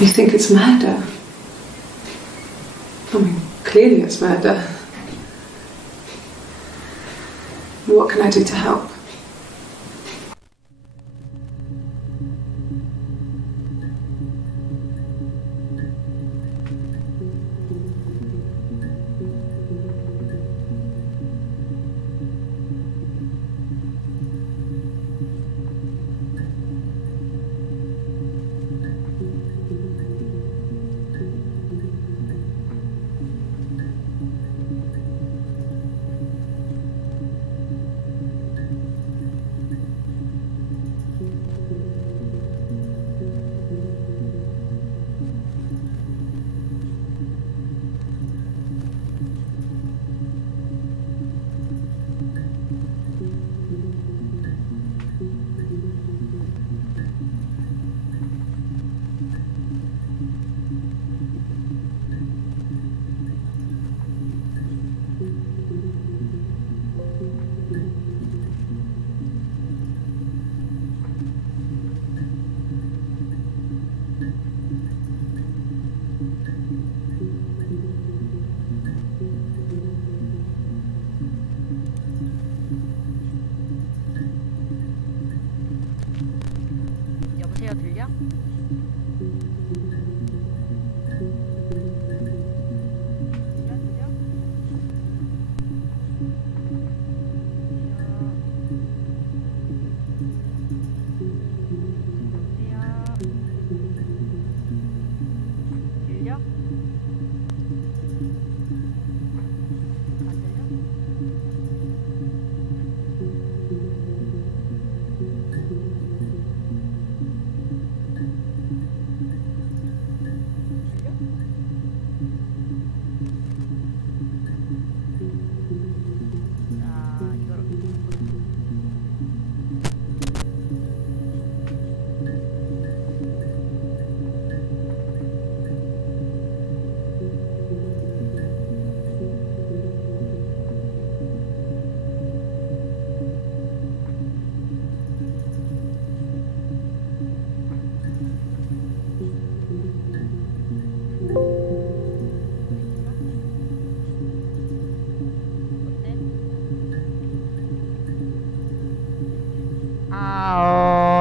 You think it's murder? I mean, clearly it's murder. What can I do to help? 여보세요, 들려?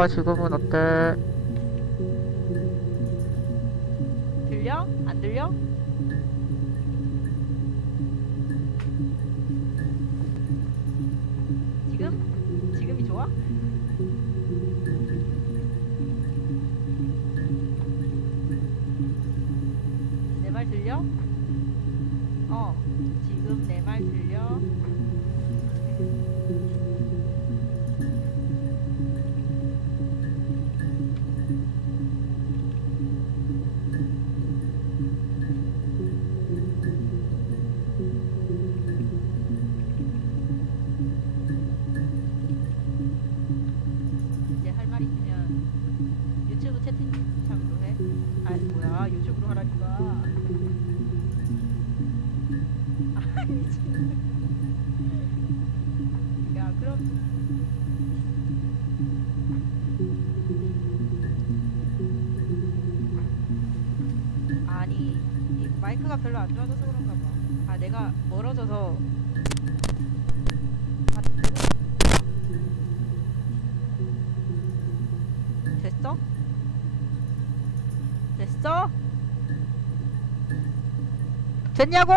지금은 어때? 들려? 안 들려? 지금? 지금이 좋아? 내 말 들려? 지금 내 말 들려? 이제 할 말 있으면 유튜브 채팅창으로 해. 아, 뭐야, 유튜브로 하라니까. 아, 미친. 야, 그럼 아니, 이 마이크가 별로 안 좋아져서 그런가 봐. 아, 내가 멀어져서. 아, 됐어? 됐어? 됐냐고!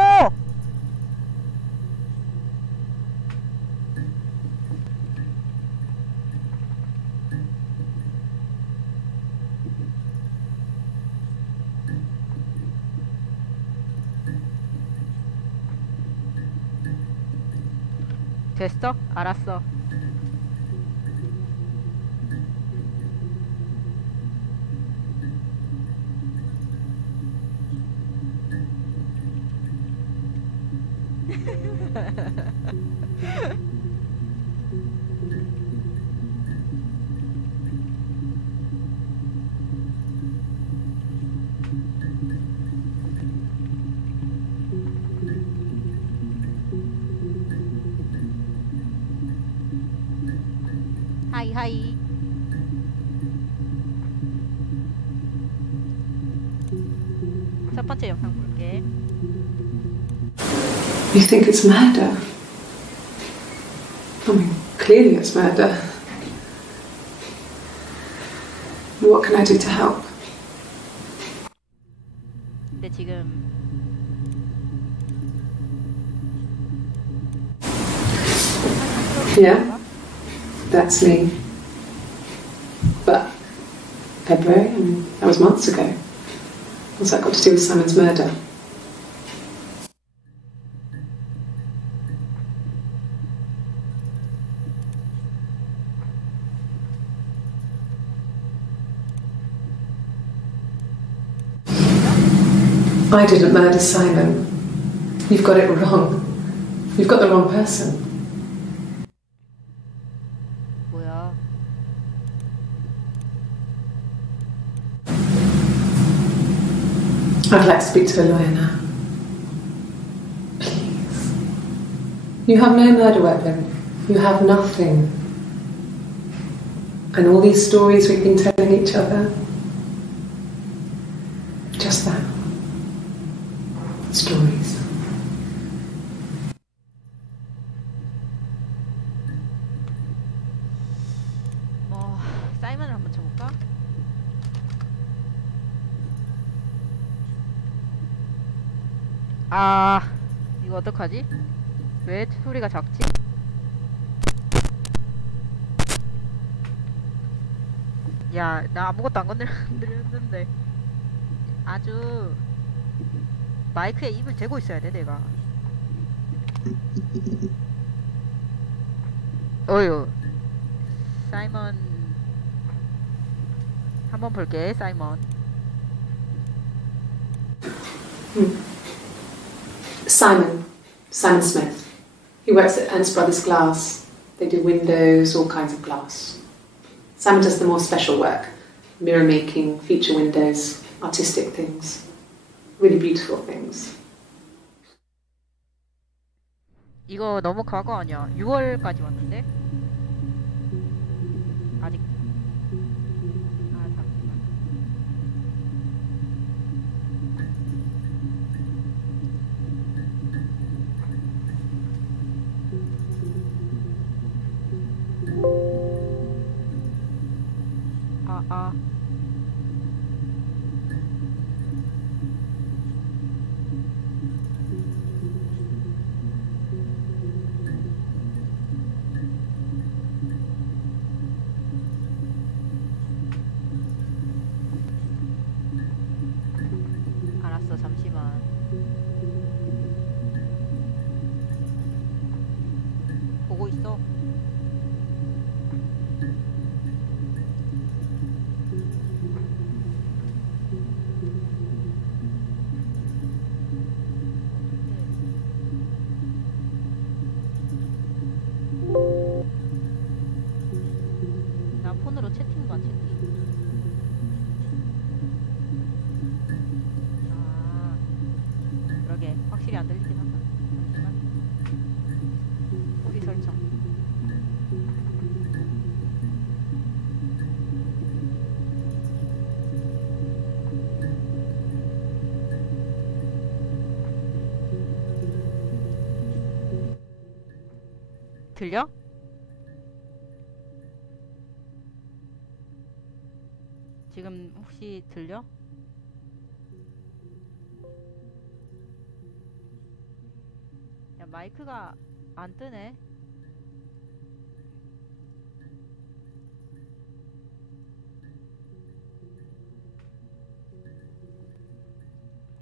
됐어? 알았어. 하이 하이. 첫 번째 영상 볼게. You think it's murder? I mean, clearly it's murder. What can I do to help? 근데 지금 Yeah, that's me. But February, I mean, that was months ago. What's that got to do with Simon's murder? I didn't murder Simon. You've got it wrong. You've got the wrong person. 뭐야? I'd like to speak to a lawyer now. Please. You have no murder weapon. You have nothing. And all these stories we've been telling each other, just that. Stories. 뭐 사이먼을 한번 쳐볼까? 이거 어떡하지? 왜 소리가 작지? 야, 나 아무것도 안 건드렸는데 아주 마이크에 입을 대고 있어야 돼, 내가. 어휴. 사이먼 한번 볼게, 사이먼. Simon Smith. He works at Ernst Brothers Glass. They do windows, all kinds of glass. Simon does the more special work, mirror making, feature windows, artistic things, really beautiful things. 이거 너무 과거 아니야? 6월까지 왔는데? 아직. 잠시만. 아. 알았어, 잠시만. 보고 있어. 나 폰으로 채팅 봐, 채팅. 아, 그러게. 확실히 안 들리긴 한다. 잠시만. 소리 설정. 들려? 지금 혹시 들려? 야, 마이크가 안 뜨네.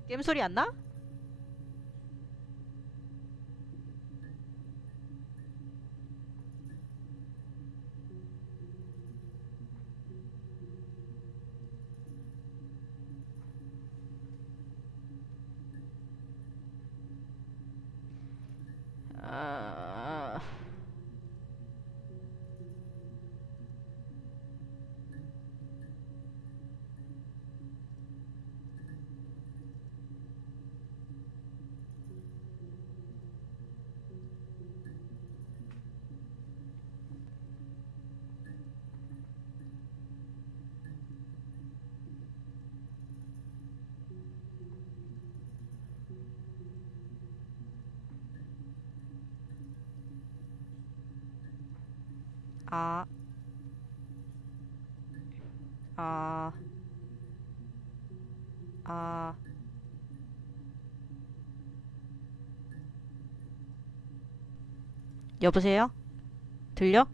게임 소리 안 나? 아... 아... 아... 아... 여보세요? 들려?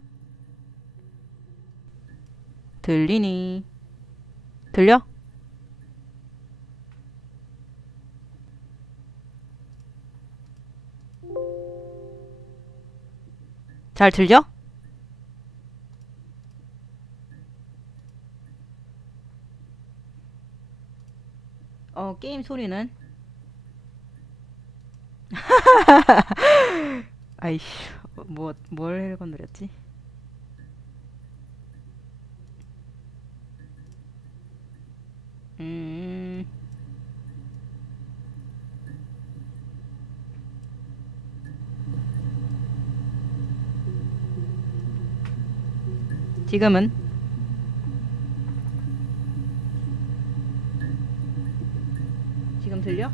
들리니? 들려? 잘 들려? 게임 소리는? 아이씨, 뭘 건드렸지? 지금은? 지금 들려?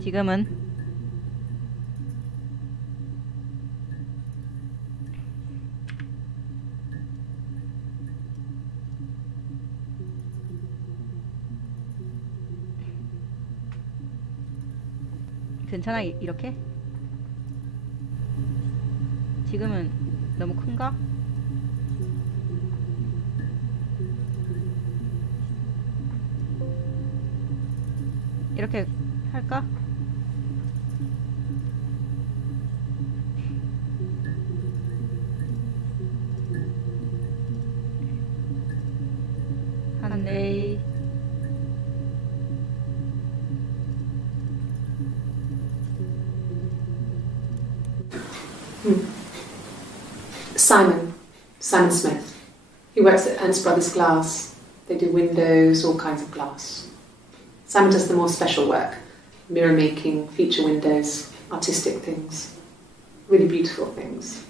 지금은? 괜찮아, 이렇게? 지금은 너무 큰가? 이렇게 할까? 한네. Simon Smith. He works at Ernst Brothers Glass. They do windows, all kinds of glass. Simon does the more special work, mirror making, feature windows, artistic things, really beautiful things.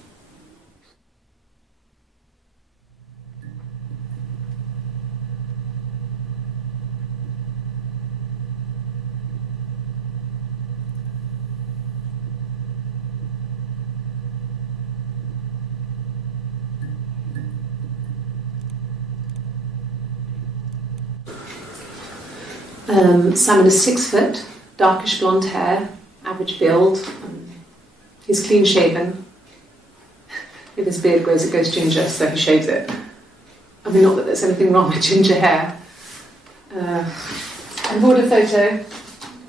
Simon is 6 foot, darkish blonde hair, average build. He's clean shaven. If his beard grows, it goes ginger, so he shaves it. I mean, not that there's anything wrong with ginger hair. I bought a photo.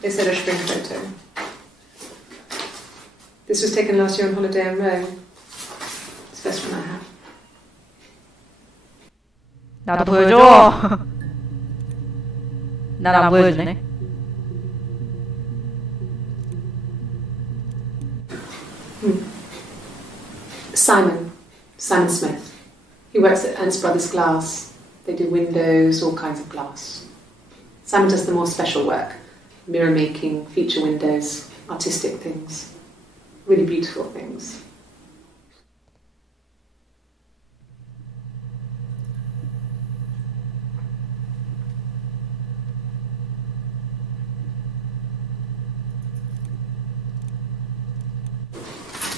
They said a spring photo. This was taken last year on holiday in Rome. It's the best one I have. 나도 보여줘. 난 안 보여주네. Simon Smith. He works at Ernst Brothers Glass. They do windows, all kinds of glass. Simon does the more special work, mirror making, feature windows, artistic things, really beautiful things.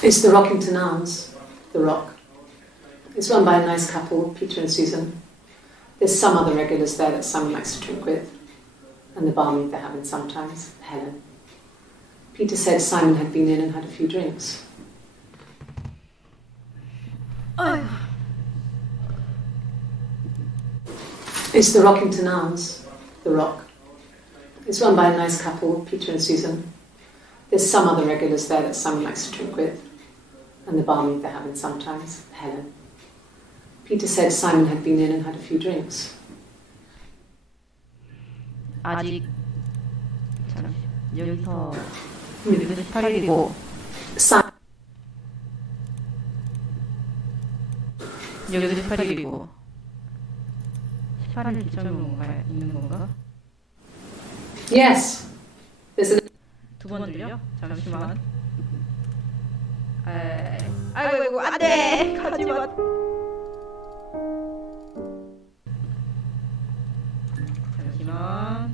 It's the Rockington Arms, the Rock. It's run by a nice couple, Peter and Susan. There's some other regulars there that Simon likes to drink with, and the barmaid they're having sometimes, Helen. Peter said Simon had been in and had a few drinks. It's the Rockington Arms, the Rock. It's run by a nice couple, Peter and Susan. There's some other regulars there that Simon likes to drink with, and the barmaid they're having sometimes, Helen. Peter said Simon had been in and had a few drinks. 아직 여기서 18일이고 여기서 18일이고 18일 기점으로 있는 건가? Yes. There's a... 두 번 들려? 잠시만. 아이고 안돼 가지마. 잠시만.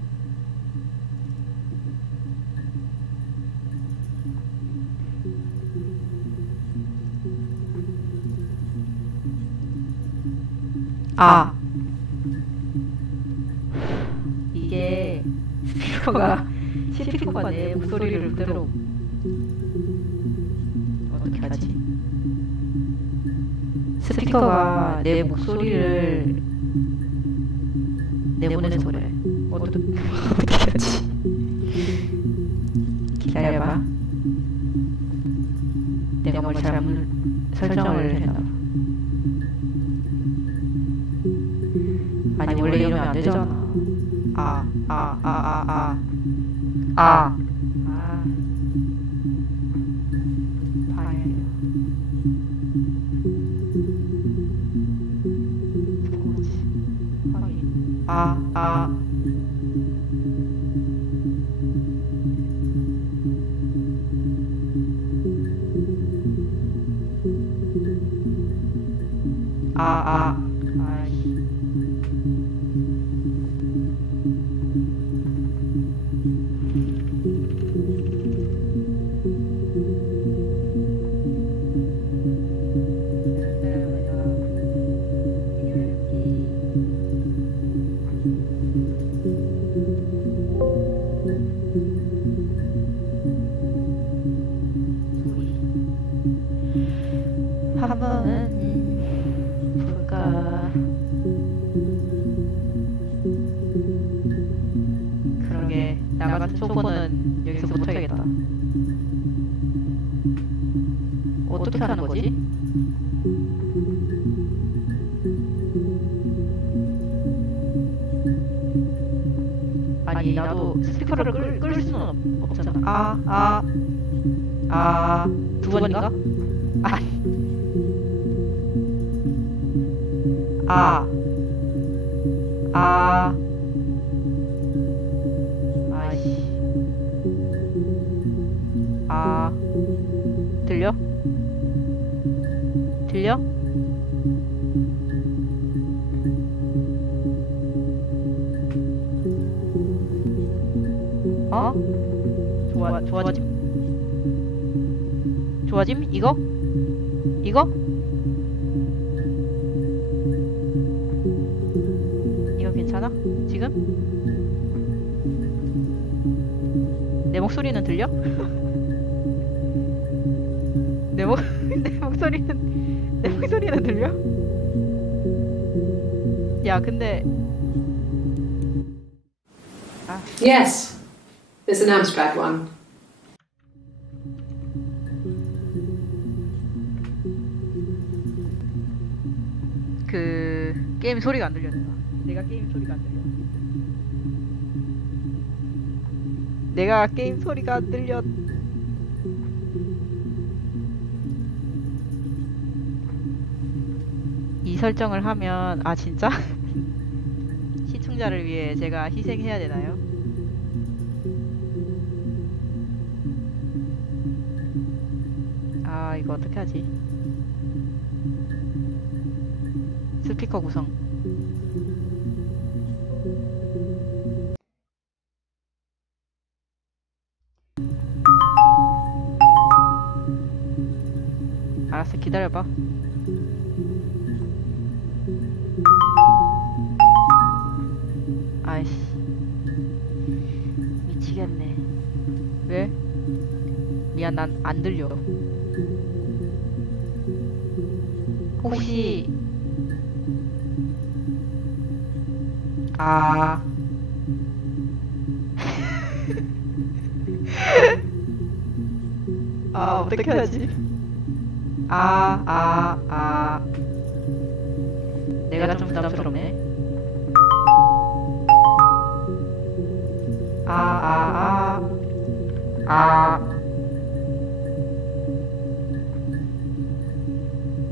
이게 스피커가 내 목소리를 그대로 어떻게 하지? 스피커가 내 목소리를 내보내서 그래. 어떻게 하지? 기다려봐. 내가 뭘 잘못 설정을 했나? 아니 원래 이러면 안 되잖아. 방해요. 뭐지? 확인. 한번 볼까? 그러게 나 같은 초보는 여기서 못하겠다. 어떻게 하는 거지? 아니 나도 스피커를 끌 수는 없잖아. 두 번인가? 들려? 좋아짐? 이거? 이거 괜찮아? 지금? 내 목소리는 들려? 내 목소리는 들려? 야, 근데 Yes, there's an Amstrad one. 그 게임 소리가 안 들려. 내가 게임 소리가 안 들려. 내가 게임 소리가 안 들려. 이 설정을 하면 진짜? 시청자를 위해 제가 희생해야 되나요? 이거 어떻게 하지? 스피커 구성. 알았어, 기다려봐. 아이씨, 미치겠네. 왜? 미안, 난 안 들려. 혹시 어떻게 하지? 내가 좀 부담스럽네.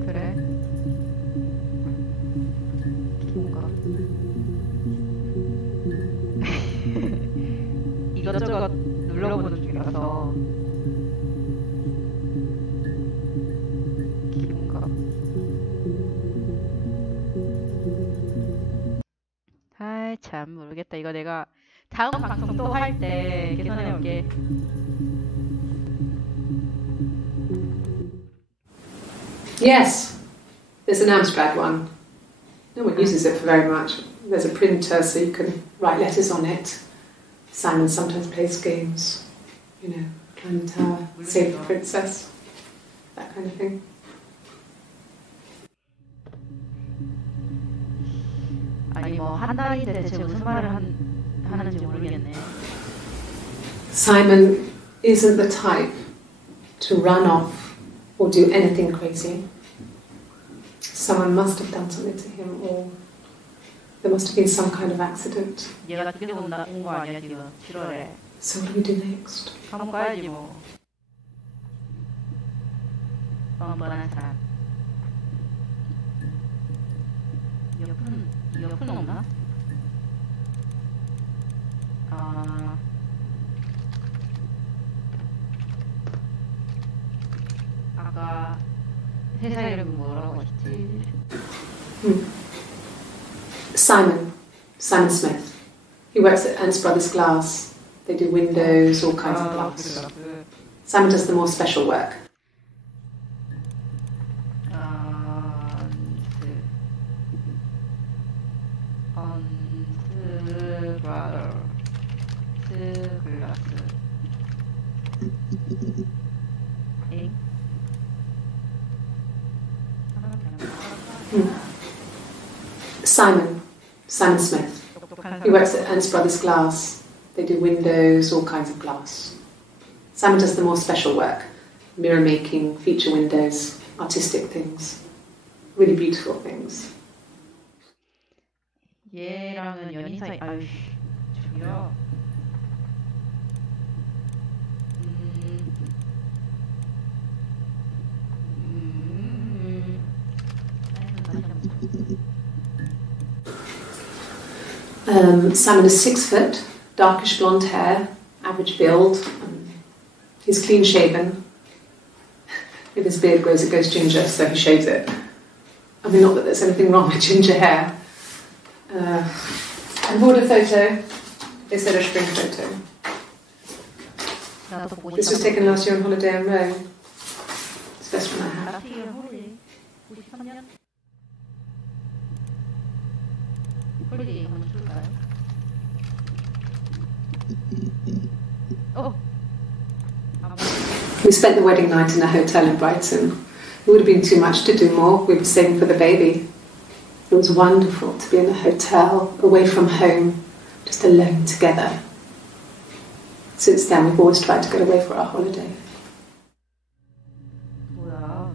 그래. 기분가. 이것저것 눌러보는 중이라서. 기분가. 참 모르겠다. 이거 내가 다음 방송 또 할 때 개선해 올게. Yes, there's an Amstrad one. No one uses it for very much. There's a printer so you can write letters on it. Simon sometimes plays games, you know, climb the tower, save the princess, that kind of thing. 아니 뭐 한달인데 대체 무슨 말을 하는지 모르겠네. Simon isn't the type to run off or do anything crazy. Someone must have done something to him, or there must have been some kind of accident. 얘가 죽여서 온 거 아니야 지금 7월에. So what do we do next? 감옥 가야지 뭐. 뻔뻔한 사람. 이어폰 없나? 아까 회사 이름이 뭐라고 했지? Simon Smith. He works at Ernst Brothers Glass. They do windows, all kinds of glass. Simon does the more special work. Simon Smith. He works at Ernst Brothers Glass. They do windows, all kinds of glass. Simon does the more special work. Mirror making, feature windows, artistic things. Really beautiful things. 얘랑은 연인 사이. 아유, 저기요. Simon is 6 foot, darkish blonde hair, average build. He's clean shaven. If his beard grows, it goes ginger, so he shaves it. I mean, not that there's anything wrong with ginger hair. I bought a photo. They said a spring photo. This was taken last year on holiday in Rome. It's the best one I have. 홀리데이 한번 줄까요? We spent the wedding night in a hotel in Brighton. It would have been too much to do more. We were saving for the baby. It was wonderful to be in a hotel, away from home, just alone together. Since then, we've always tried to get away for our holiday. 뭐야?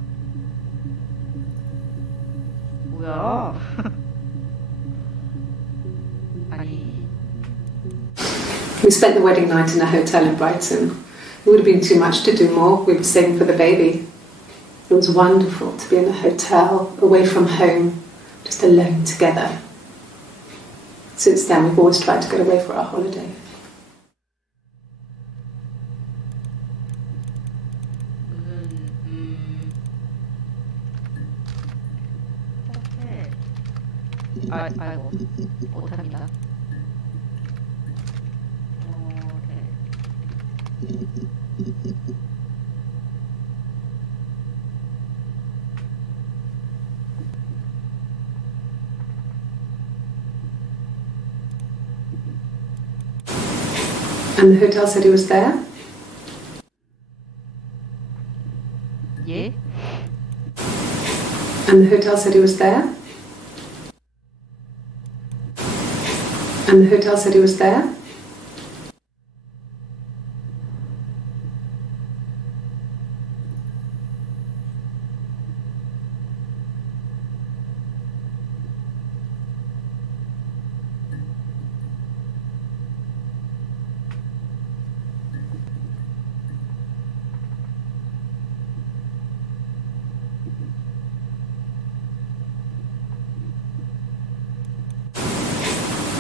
뭐야? 아니. We spent the wedding night in a hotel in Brighton. It would have been too much to do more. We were saving for the baby. It was wonderful to be in a hotel, away from home, just alone together. Since then, we've always tried to get away for our holiday. 아이고 못합니다. And the hotel said he was there? 예? And the hotel said he was there? And the hotel said he was there?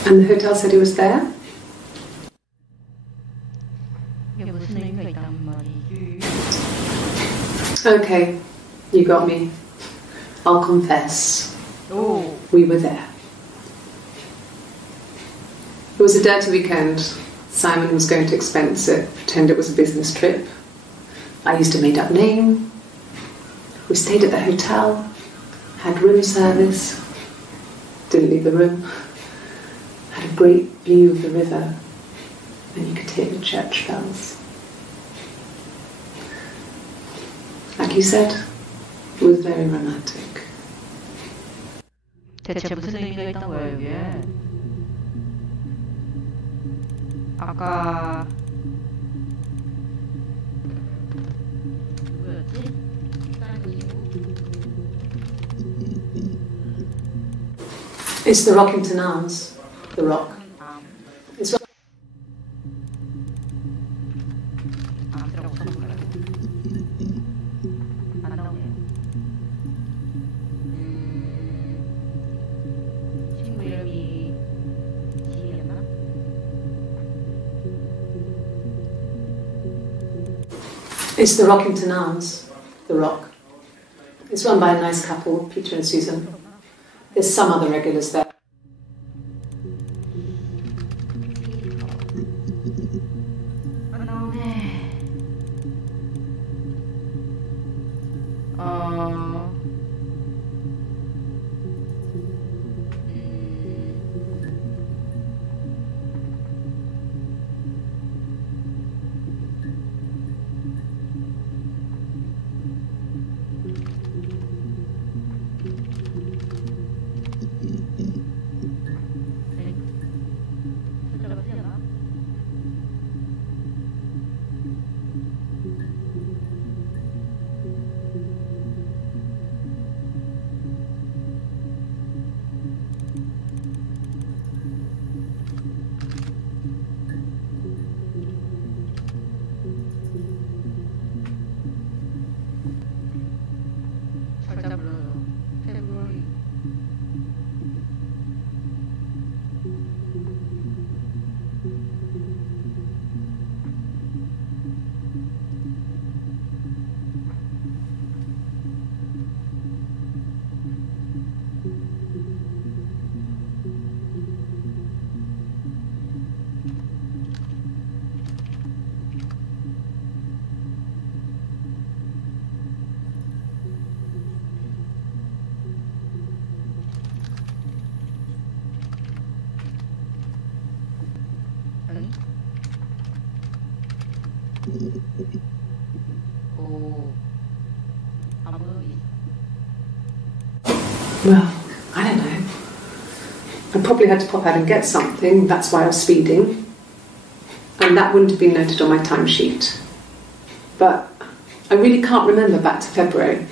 And the hotel said he was there? 이게 무슨 의미가 있단 말이지? Okay, you got me. I'll confess. 오. We were there. It was a dirty weekend. Simon was going to expense it, pretend it was a business trip. I used a made-up name. We stayed at the hotel, had room service, didn't leave the room. Had a great view of the river, and you could hear the church bells. Like you said, it was very romantic. 대체 무슨 의미가 있던 거예요, 이게? 아까 누구였지? It's the Rockington Arms. The Rock. It's 안 나오네요. 친구 이름이 지이었나? It's the Rockington Arms. The Rock. It's run by a nice couple, Peter and Susan. There's some other regulars there. 안 나오네. 살짝 불러요. 페브ruary. 아니? Well, I don't know. I probably had to pop out and get something, that's why I was speeding. And that wouldn't have been noted on my timesheet. But I really can't remember back to February.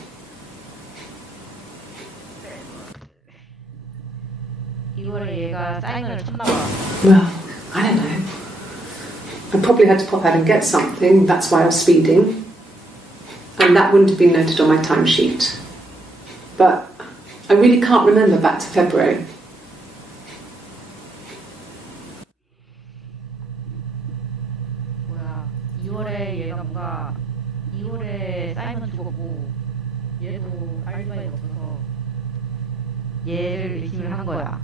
2월에 얘가 사인을 쳤나 봐. Well, I don't know. I probably had to pop out and get something, that's why I was speeding. And that wouldn't have been noted on my timesheet. But I really can't remember back to February. 뭐야, 2월에 얘가 뭔가 2월에 사인은 죽었고 얘도 알리바이가 없어서 얘를 의심을 한 거야.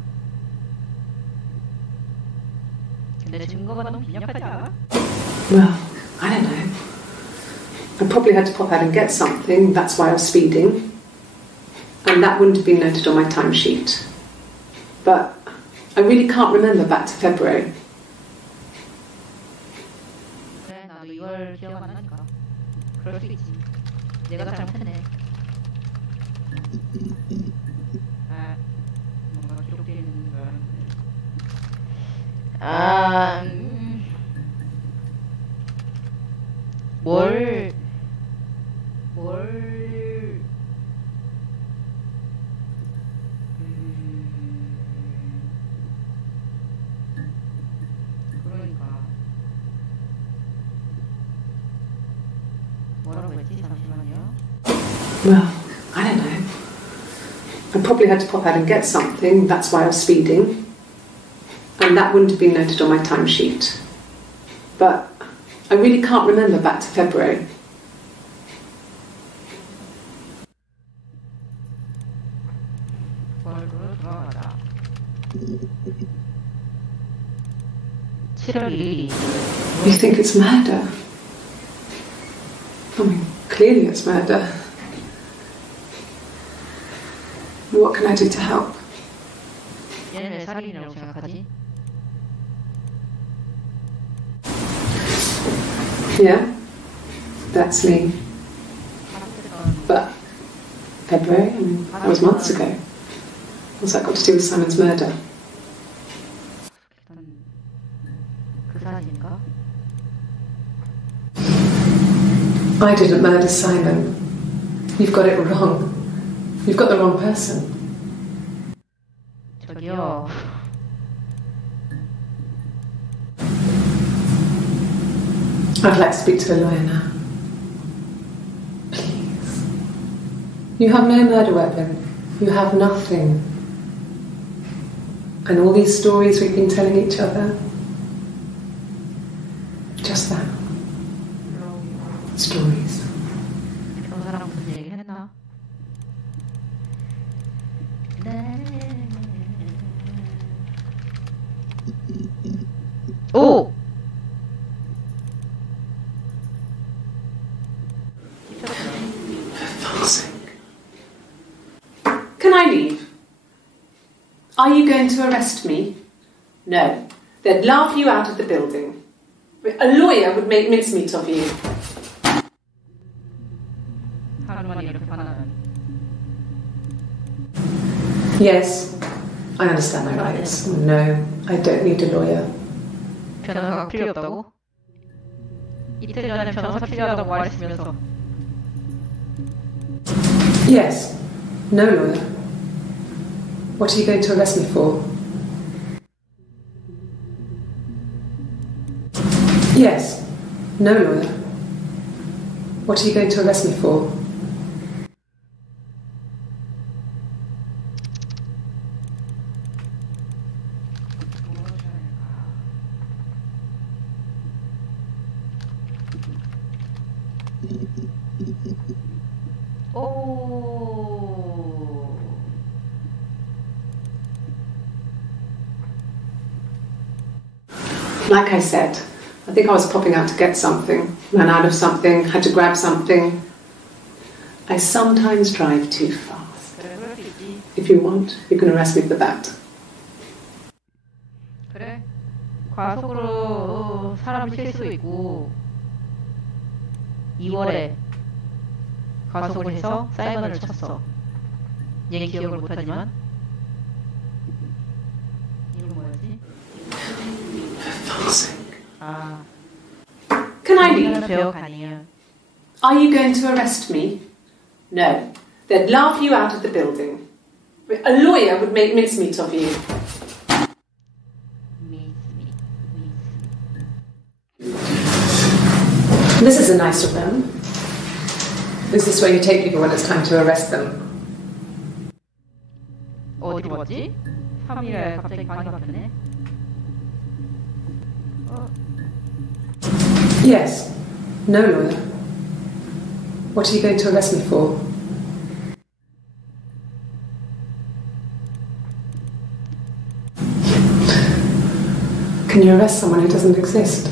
근데 증거가 너무 빈약하지 않아? Well, I don't know. I probably had to pop out and get something, that's why I was speeding. And that wouldn't have been noted on my timesheet. But I really can't remember back to February. 그래, 나도 2월 기억 안 나니까. 그럴 수 있지. 내가 잘못했네. 아, 뭔가 기록되어 있는 줄 알았는데. 뭘 그러니까 뭐라고 했지? 잠시만요. Well, I don't know. I probably had to pop out and get something, that's why I was speeding. And that wouldn't have been noted on my timesheet. But I really can't remember back to February. 월로 돌아가자. 7월 1일이. You think it's murder? I mean, clearly it's murder. What can I do to help? 얘는 왜 살인이라고 생각하지? Yeah, that's me. But February? I mean, that was months ago. What's that got to do with Simon's murder? 그 사진인가? I didn't murder Simon. You've got it wrong. You've got the wrong person. 저기요. I'd like to speak to a lawyer now. Please. You have no murder weapon. You have nothing. And all these stories we've been telling each other. Just that. Stories. 변호사랑 무슨 얘기 했나? 오! Can I leave? Are you going to arrest me? No. They'd laugh you out of the building. A lawyer would make mincemeat of you. 하루만 이렇게 화나면. Yes, I understand my rights. No, I don't need a lawyer. 변호사가 필요 없다고? 이틀 전에 변호사 필요하다고 말했으면서. Yes, no lawyer. What are you going to arrest me for? Yes, no lawyer. What are you going to arrest me for? 오. Like I said, I think I was popping out to get something, ran out of something, had to grab something. I sometimes drive too fast. 그래, 그럴 수 있지. If you want, you can arrest me for that. 그래. 과속으로 사람을 칠 수도 있고 2월에 과속을 해서 사이먼을 쳤어. 얘 기억을 못하지만 이건 뭐였지? 아, Can I leave? 배역 아니에요. Are you going to arrest me? No. They'd laugh you out of the building. A lawyer would make mincemeat of you. This is a nicer room. Is this where you take people when it's time to arrest them? 어디로 갔지? 3일에 갑자기 방이 바뀌네. Yes. No lawyer. What are you going to arrest me for? Can you arrest someone who doesn't exist?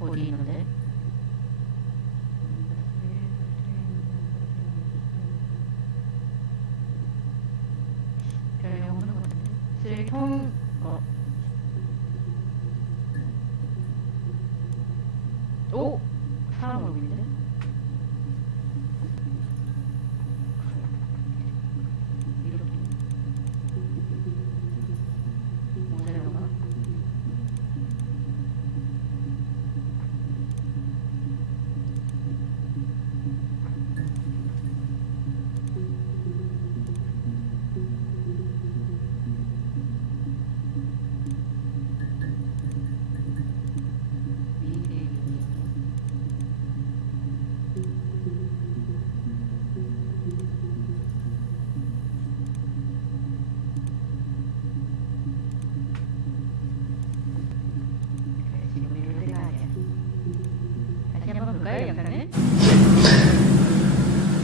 어디 있는데? 별 없는 것 같은데? 쓰레기통, 오! 사람 얼굴인데? 이렇게 모자라가?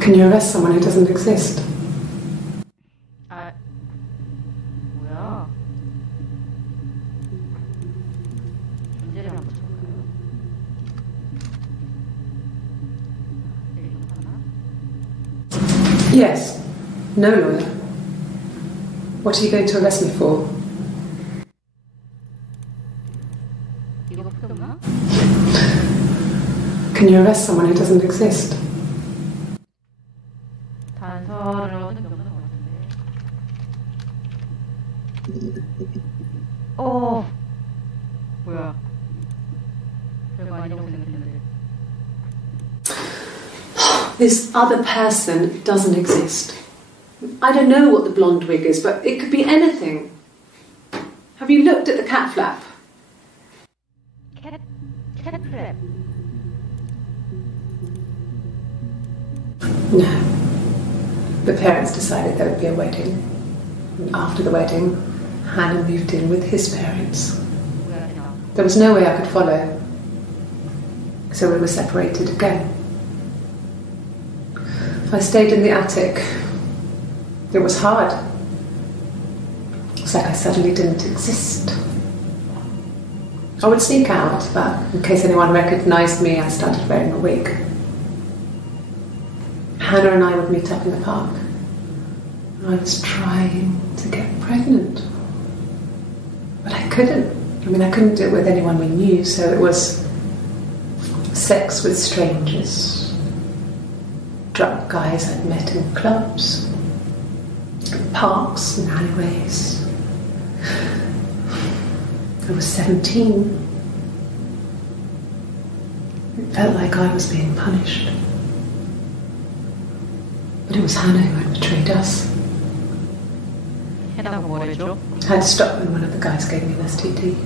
Can you arrest someone who doesn't exist? 뭐야? 문제를 한번 쳐볼까요? Yes. No lawyer. What are you going to arrest me for? 이거 없나? Can you arrest someone who doesn't exist? 단서를 얻은 게 없는 것 같은데. 뭐야? 별거 아니라고 생각했는데. This other person doesn't exist. I don't know what the blonde wig is, but it could be anything. Have you looked at the cat flap? cat flap. No. The parents decided there would be a wedding. And after the wedding, Hannah moved in with his parents. There was no way I could follow. So we were separated again. I stayed in the attic. It was hard. It's like I suddenly didn't exist. I would sneak out, but in case anyone recognised me, I started wearing a wig. Hannah and I would meet up in the park. I was trying to get pregnant. But I couldn't. I couldn't do it with anyone we knew, so it was sex with strangers. Drunk guys I'd met in clubs, parks and alleyways. I was 17. It felt like I was being punished. But it was Hannah who had betrayed us. 해나가 뭐랬죠? I had to stop when one of the guys gave me an STD.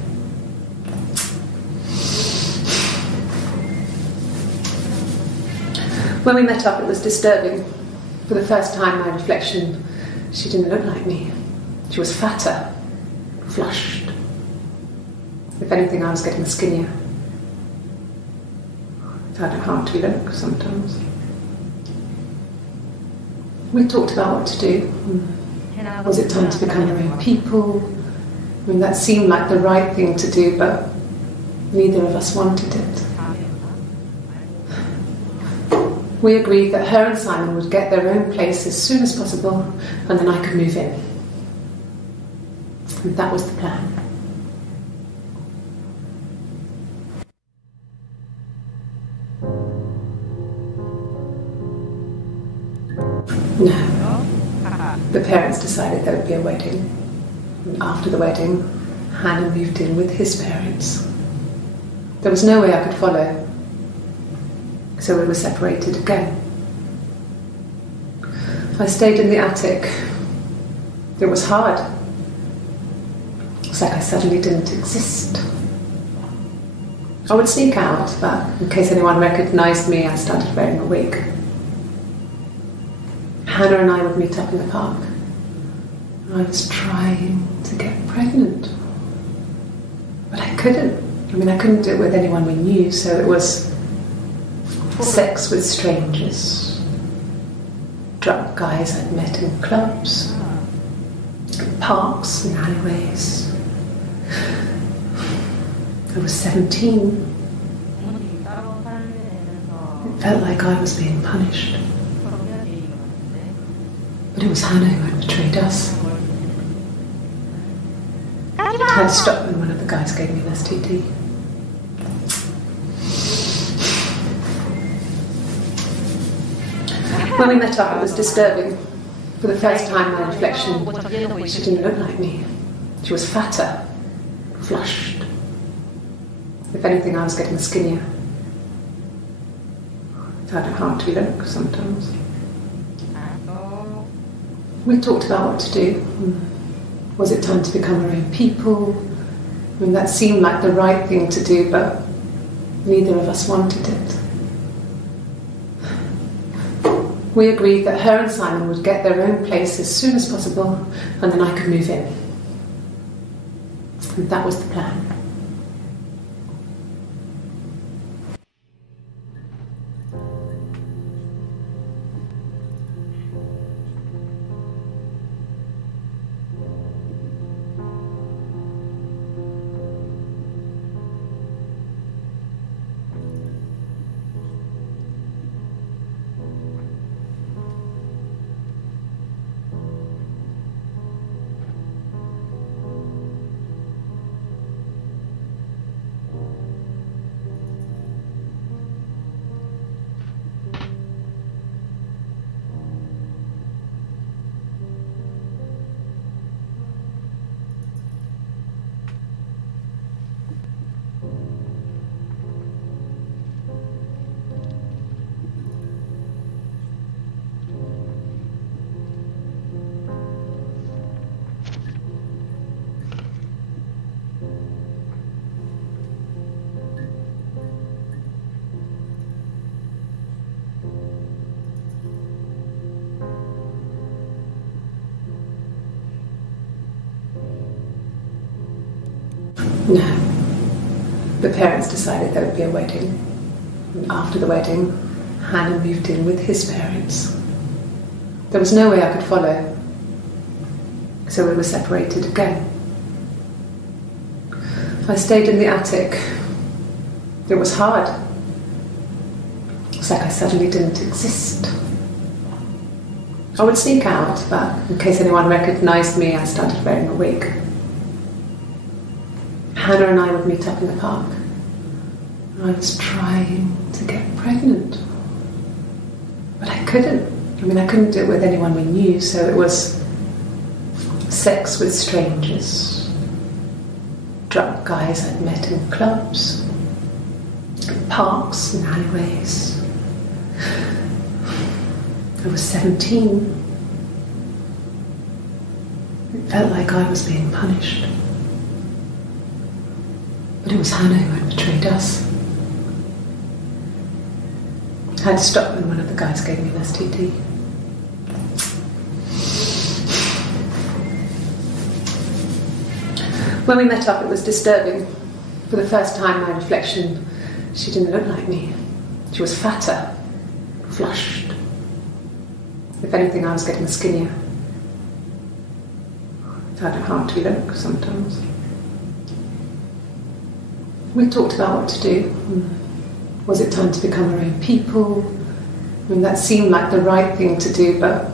When we met up, it was disturbing. For the first time, my reflection, she didn't look like me. She was fatter, flushed, If anything, I was getting skinnier. I found it hard to look sometimes. We talked about what to do. Was it time to become our own people? I mean, that seemed like the right thing to do, but neither of us wanted it. We agreed that her and Simon would get their own place as soon as possible, and then I could move in. And that was the plan. No. The parents decided there would be a wedding. And after the wedding, Hannah moved in with his parents. There was no way I could follow, so we were separated again. I stayed in the attic. It was hard. It's like I suddenly didn't exist. I would sneak out, but in case anyone recognised me, I started wearing a wig. Hannah and I would meet up in the park. I was trying to get pregnant, but I couldn't. I mean, I couldn't do it with anyone we knew, so it was sex with strangers, drunk guys I'd met in clubs, parks and alleyways. I was 17. It felt like I was being punished. But it was Hannah who had betrayed us. I had to stop when one of the guys gave me an STD. When we met up, it was disturbing. For the first time, my reflection, she didn't look like me. She was fatter, flushed. If anything, I was getting skinnier. I found it hard to look sometimes. We talked about what to do. Was it time to become our own people? I mean, that seemed like the right thing to do, but neither of us wanted it. We agreed that her and Simon would get their own place as soon as possible, and then I could move in. And that was the plan. No. The parents decided there would be a wedding. And after the wedding, Hannah moved in with his parents. There was no way I could follow, so we were separated again. I stayed in the attic. It was hard. It's like I suddenly didn't exist. I would sneak out, but in case anyone recognised me, I started wearing a wig. Hannah and I would meet up in the park. I was trying to get pregnant, but I couldn't. I mean, I couldn't do it with anyone we knew, so it was sex with strangers, drunk guys I'd met in clubs, parks and alleyways. I was 17. It felt like I was being punished. But it was Hannah who had betrayed us. I had to stop when one of the guys gave me an STD. When we met up, it was disturbing. For the first time, my reflection, she didn't look like me. She was fatter, flushed. If anything, I was getting skinnier. I found it hard to look sometimes. We talked about what to do. Was it time to become our own people? I mean, that seemed like the right thing to do, but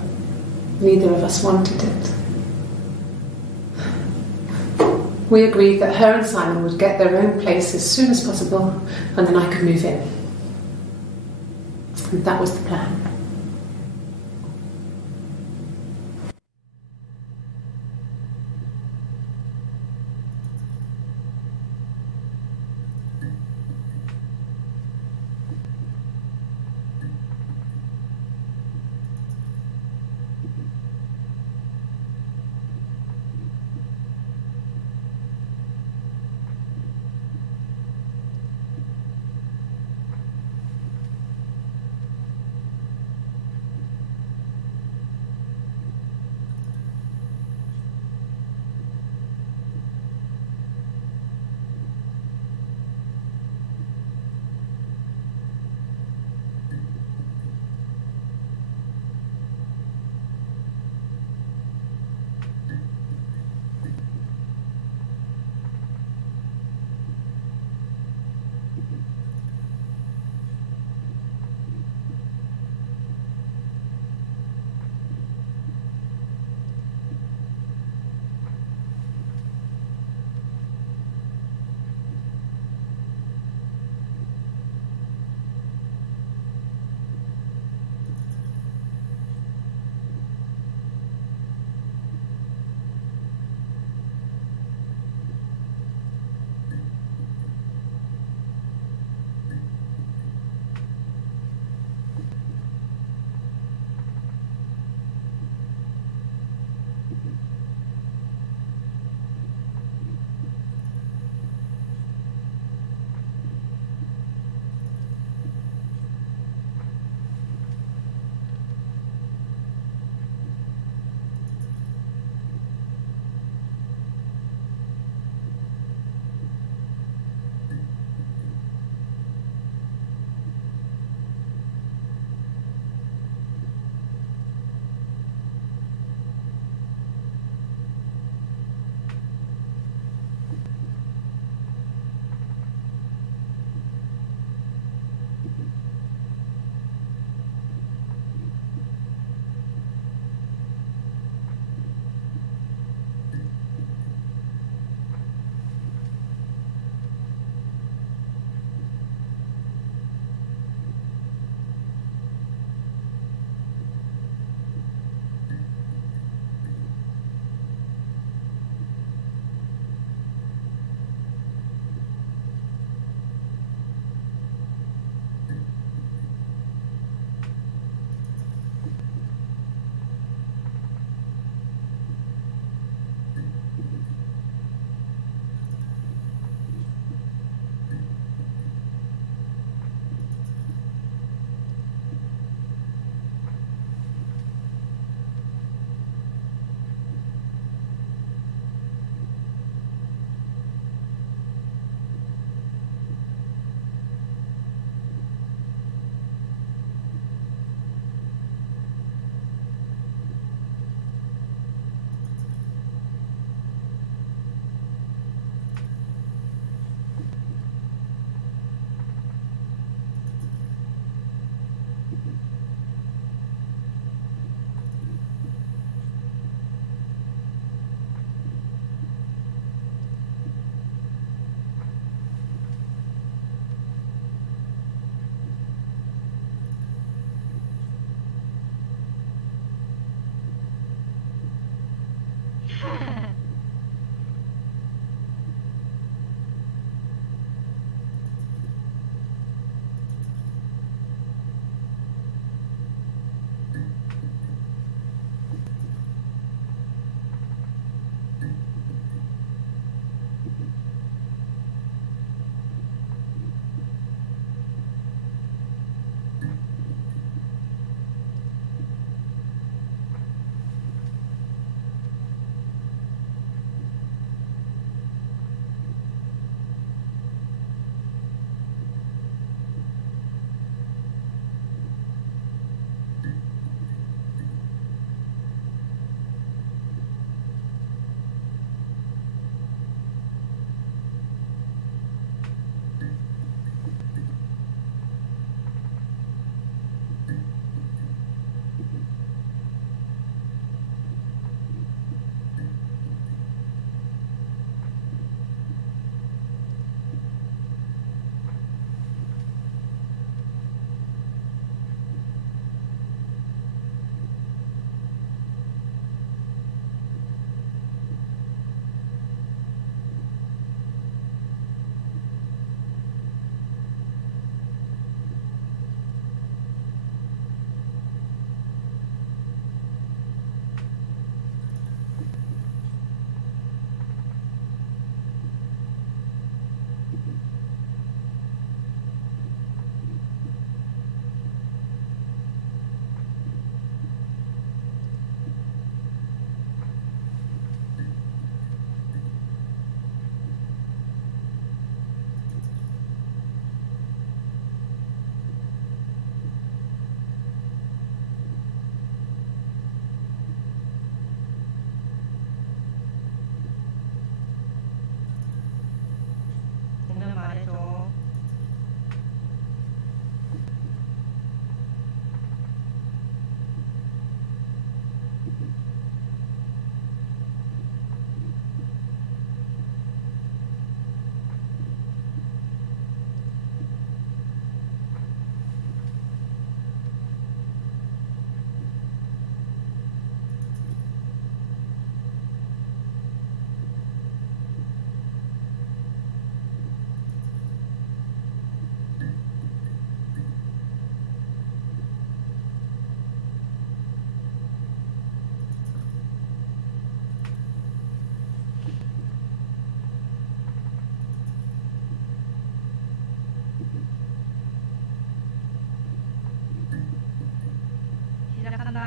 neither of us wanted it. We agreed that her and Simon would get their own place as soon as possible, and then I could move in. And that was the plan.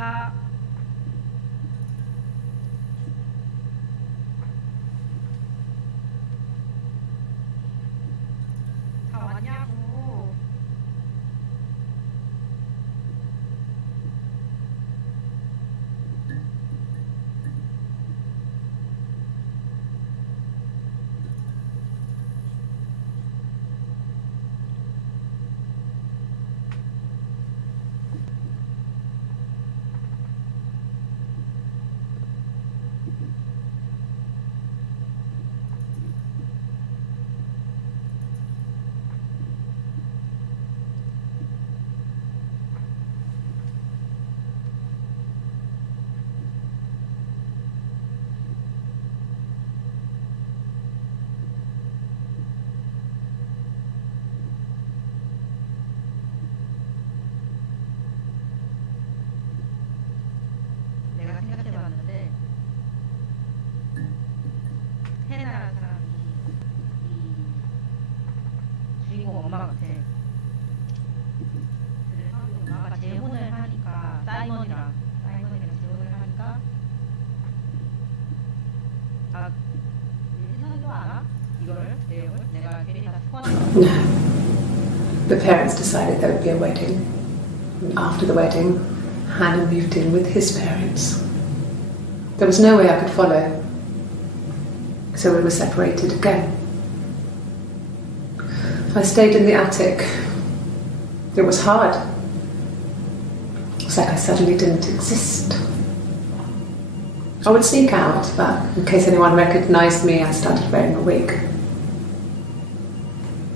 아, 다 왔냐고. 내가 생각해봤는데 헤나라는 사람이 이 주인공 엄마 같아. 그래서 엄마가 재혼을 하니까 사이먼이랑 재혼을 하니까 아 세상도 알아? 이거를 내용을 내가 괜히 다 스포하는 No. The parents decided there would be a wedding. And after the wedding, Hannah moved in with his parents. There was no way I could follow, so we were separated again. I stayed in the attic. It was hard. It's like I suddenly didn't exist. I would sneak out, but in case anyone recognised me, I started wearing a wig.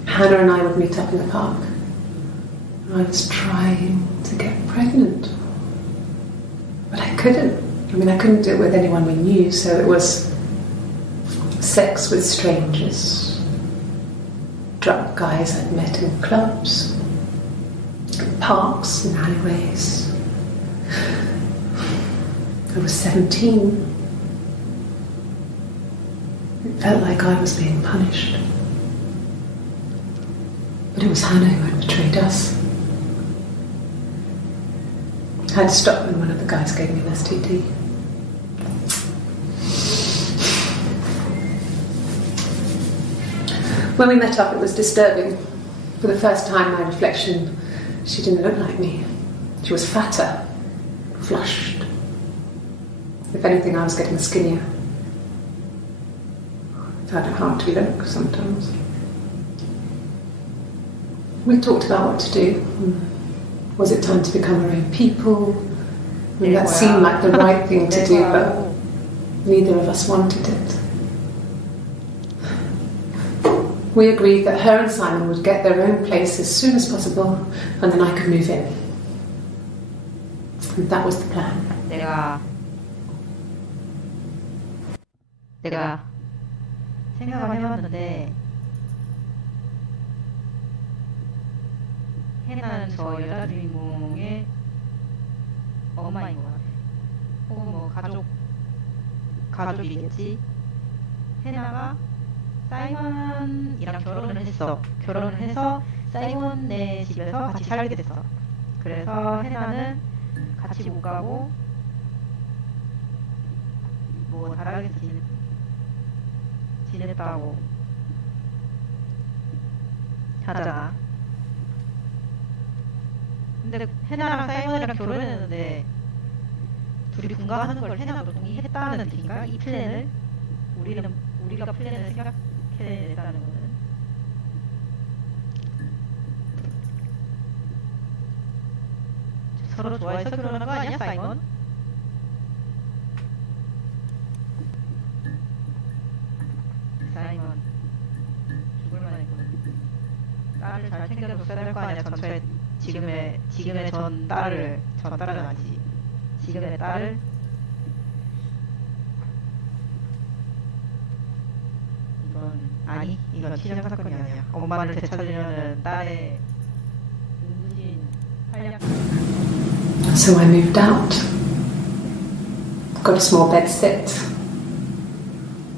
Hannah and I would meet up in the park. I was trying to get pregnant, but I couldn't. I mean, I couldn't do it with anyone we knew, so it was sex with strangers, drunk guys I'd met in clubs, parks and alleyways. I was 17. It felt like I was being punished. But it was Hannah who had betrayed us. I had to stop when one of the guys gave me an STD. When we met up, it was disturbing. For the first time, my reflection, she didn't look like me. She was fatter, flushed. If anything, I was getting skinnier. I found it hard to look sometimes. We talked about what to do. Was it time to become our own people? I mean, that seemed like the right thing to do, but neither of us wanted it. We agreed that her and Simon would get their own place as soon as possible, and then I could move in. And that was the plan. 내가 생각을 해봤는데 헤나는 저 여자 주인공의 엄마인 것 같아. 혹은 뭐 가족이겠지. 헤나가 사이먼이랑 결혼을 했어. 결혼을 해서 사이먼네 집에서 같이 살게 됐어. 그래서 헤나는 같이 못 가고 뭐 다락에서 지냈다고 하잖아. 근데 헤나랑 사이먼이랑 결혼했는데 둘이 분가하는 걸 헤나도 동의했다는 뜻인가? 이 플랜을 우리가 플랜을 생각해냈다는 거는 서로 좋아해서 결혼한 거 아니야, 사이먼? 사이먼 죽을만 했거든. 딸을 잘 챙겨줬어야 될 거 아니야. 전처에 지금의 전 딸은 아니지. 지금의 딸을 이건 치장 사건이 아니야. 엄마를 되찾으려는 딸의 은신 활약. So I moved out. Got a small bedsit.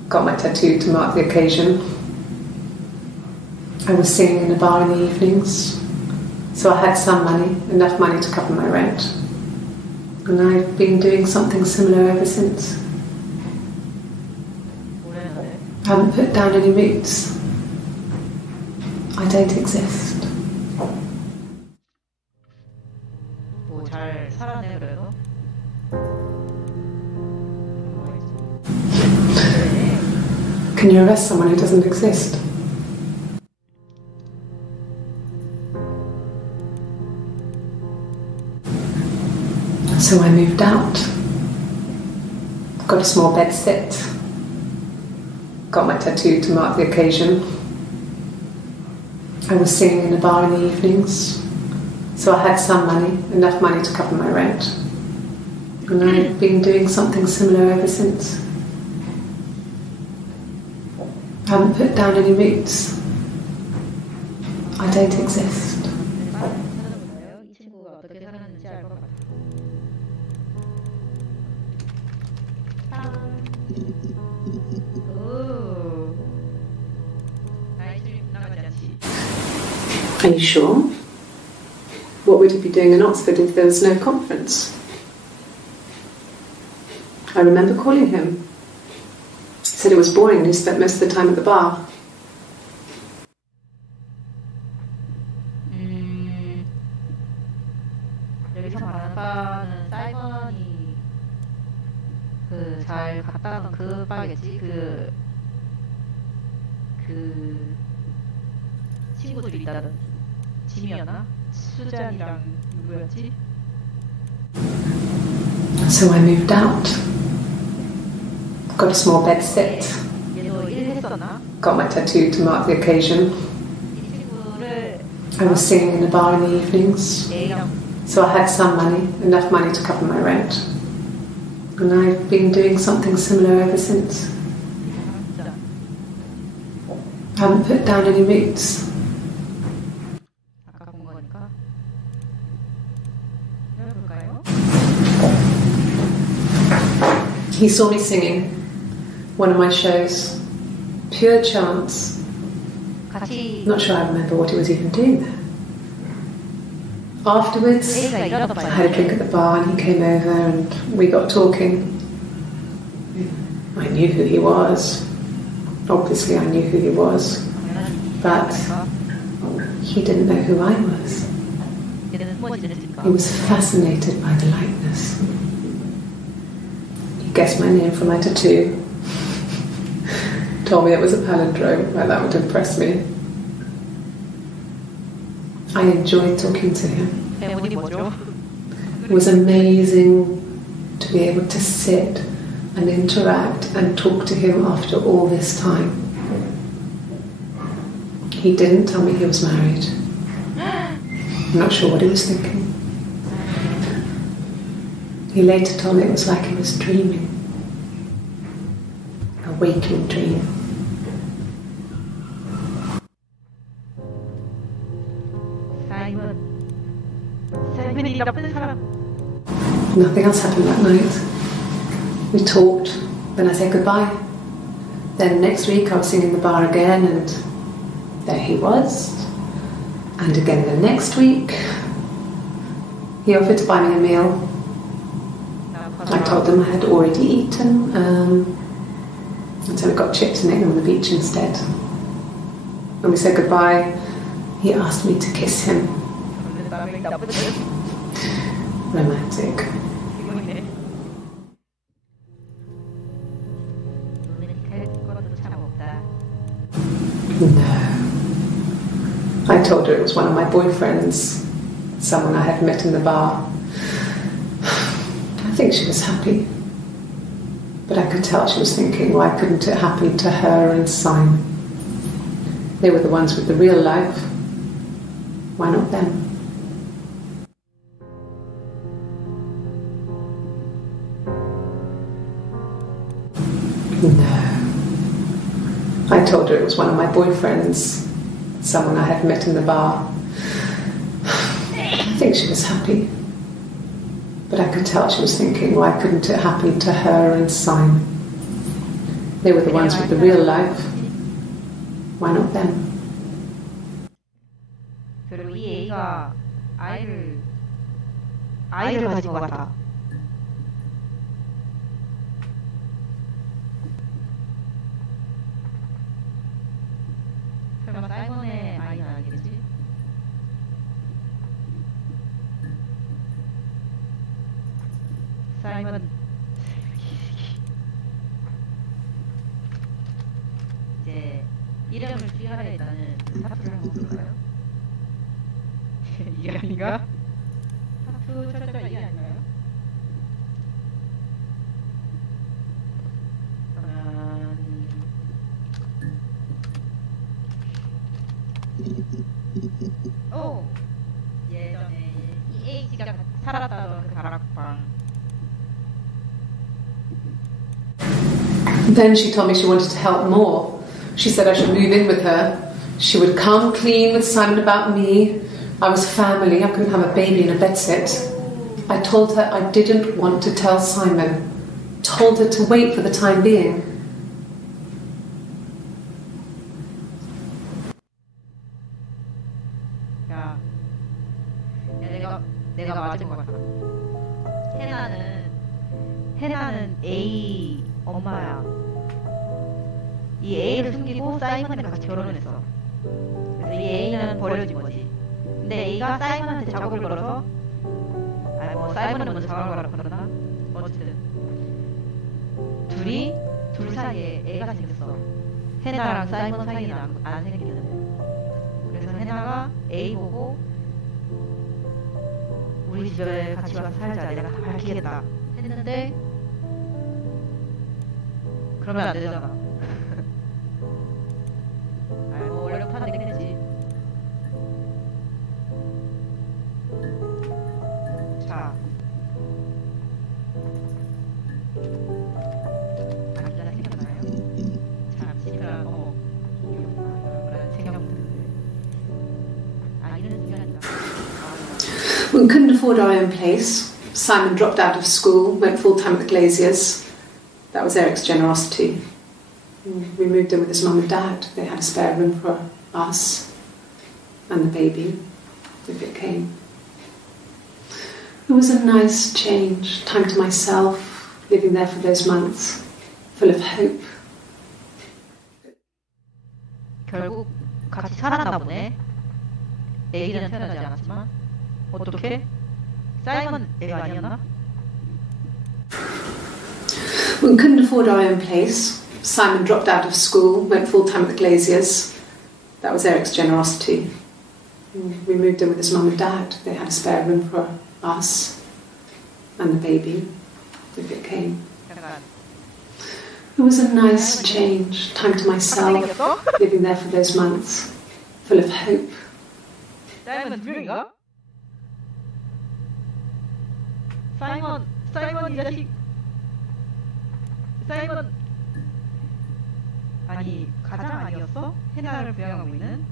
Got my tattoo to mark the occasion. I was singing in a bar in the evenings, so I had some money, enough money to cover my rent. And I've been doing something similar ever since. I haven't put down any roots. I don't exist. 잘 살았네 그래도. Can you arrest someone who doesn't exist? So I moved out. Got a small bed sit. Got my tattoo to mark the occasion. I was singing in a bar in the evenings, so I had some money, enough money to cover my rent. And I've been doing something similar ever since. I haven't put down any roots. I don't exist. 이 친구가 어떻게 살았는지 알 것 같아. 오. 아이스크림 나가지 않지. Are you sure? What would he be doing in Oxford if there was no conference? I remember calling him. Said it was boring and he spent most of the time at the bar. 여기서 말하는 바는 사이먼이 그 잘 갔다는 그 바겠지. 그 친구들이 있다던 짐이었나? 수잔이랑 누구였지? So I moved out. Got a small bed sit. 얘도 일했었나? Got my tattoo to mark the occasion. 이 친구를 I was singing in a bar in the evenings, 얘랑 so I had some money, enough money to cover my rent. And I've been doing something similar ever since. 진짜 I haven't put down any roots. 아까 본 거니까 해볼까요? He saw me singing one of my shows. Pure chance. 같이 Not sure I remember what he was even doing there. Afterwards, 얘가 일하던 I had a drink at the bar and he came over and we got talking. I knew who he was. Obviously I knew who he was. But he didn't know who I was. 얘는 숨어지는 했으니까 He was fascinated by the likeness. He guessed my name from my tattoo. Told me it was a palindrome, like that would impress me. I enjoyed talking to him. 대본이 뭐죠? It was amazing to be able to sit and interact and talk to him after all this time. He didn't tell me he was married. I'm not sure what he was thinking. He later told me it was like he was dreaming. A waking dream. 사이먼이 나쁜 사람. Nothing else happened that night. We talked, then I said goodbye. Then next week I was singing the bar again and there he was. And again the next week he offered to buy me a meal. I told him I had already eaten, and so we got chips and ate them on the beach instead. When we said goodbye, he asked me to kiss him. Romantic. No. I told her it was one of my boyfriends, someone I had met in the bar. I think she was happy. But I could tell she was thinking, why couldn't it happen to her and Simon? They were the ones with the real life. Why not them? No. I told her it was one of my boyfriends, someone I had met in the bar. I think she was happy. But I could tell she was thinking, why couldn't it happen to her and Simon? They were the ones with the real life. Why not them? 그리고 이 A가 아이를 가진 것 같아. 설마 사이먼의 아이는 아니겠지? 사이먼 이제 이름을 수여하려 했다는 타투를 한번 볼까요? 이게 아닌가? 타투 철자가 이게 아닌가요? 오! 예전에 이 H가 살았다던 그 다락방. Then she told me she wanted to help more. She said I should move in with her. She would come clean with Simon about me. I was family. I couldn't have a baby in a bedsit. I told her I didn't want to tell Simon. Told her to wait for the time being. 야, 내가 맞은 것 같아. 헤나는 A 엄마야. 이 A를 숨기고 사이먼이랑 같이 결혼했어. 그래서 이 A는 버려진 거지. 근데 A가 사이먼한테 작업을 걸어서, 아니 뭐 사이먼은 먼저 작업을 걸어 그러나 어쨌든 둘 사이에 애가 생겼어. 헤나랑 사이먼 사이에는 안 생기는데. 그래서 헤나가 A 보고 우리 집에 같이 와서 살자. 내가 다 밝히겠다 했는데 그러면 안 되잖아. 아이 뭐 원래 판단되긴 했지. 자, 아기가 생겼나요? 잠시만 이런 생각 드는데 아기는 중요하니까. We couldn't afford our own place. Simon dropped out of school, went full-time at the Glaziers. That was Eric's generosity. We moved in with his mum and dad. They had a spare room for us and the baby, if it came. It was a nice change, time to myself, living there for those months, full of hope. 결국 같이 살았나 보네. 애기는 태어나지 않았지만 어떻게? 사이먼 애가 아니었나? We couldn't afford our own place. Simon dropped out of school, went full-time at the Glaziers. That was Eric's generosity. We moved in with his mum and dad. They had a spare room for us and the baby, if it came. It was a nice change, time to myself, living there for those months, full of hope. 사이먼 두 명인가? 사이먼 이 자식. 사이먼 아니 가장 아니었어? 헤나를 부양하고 있는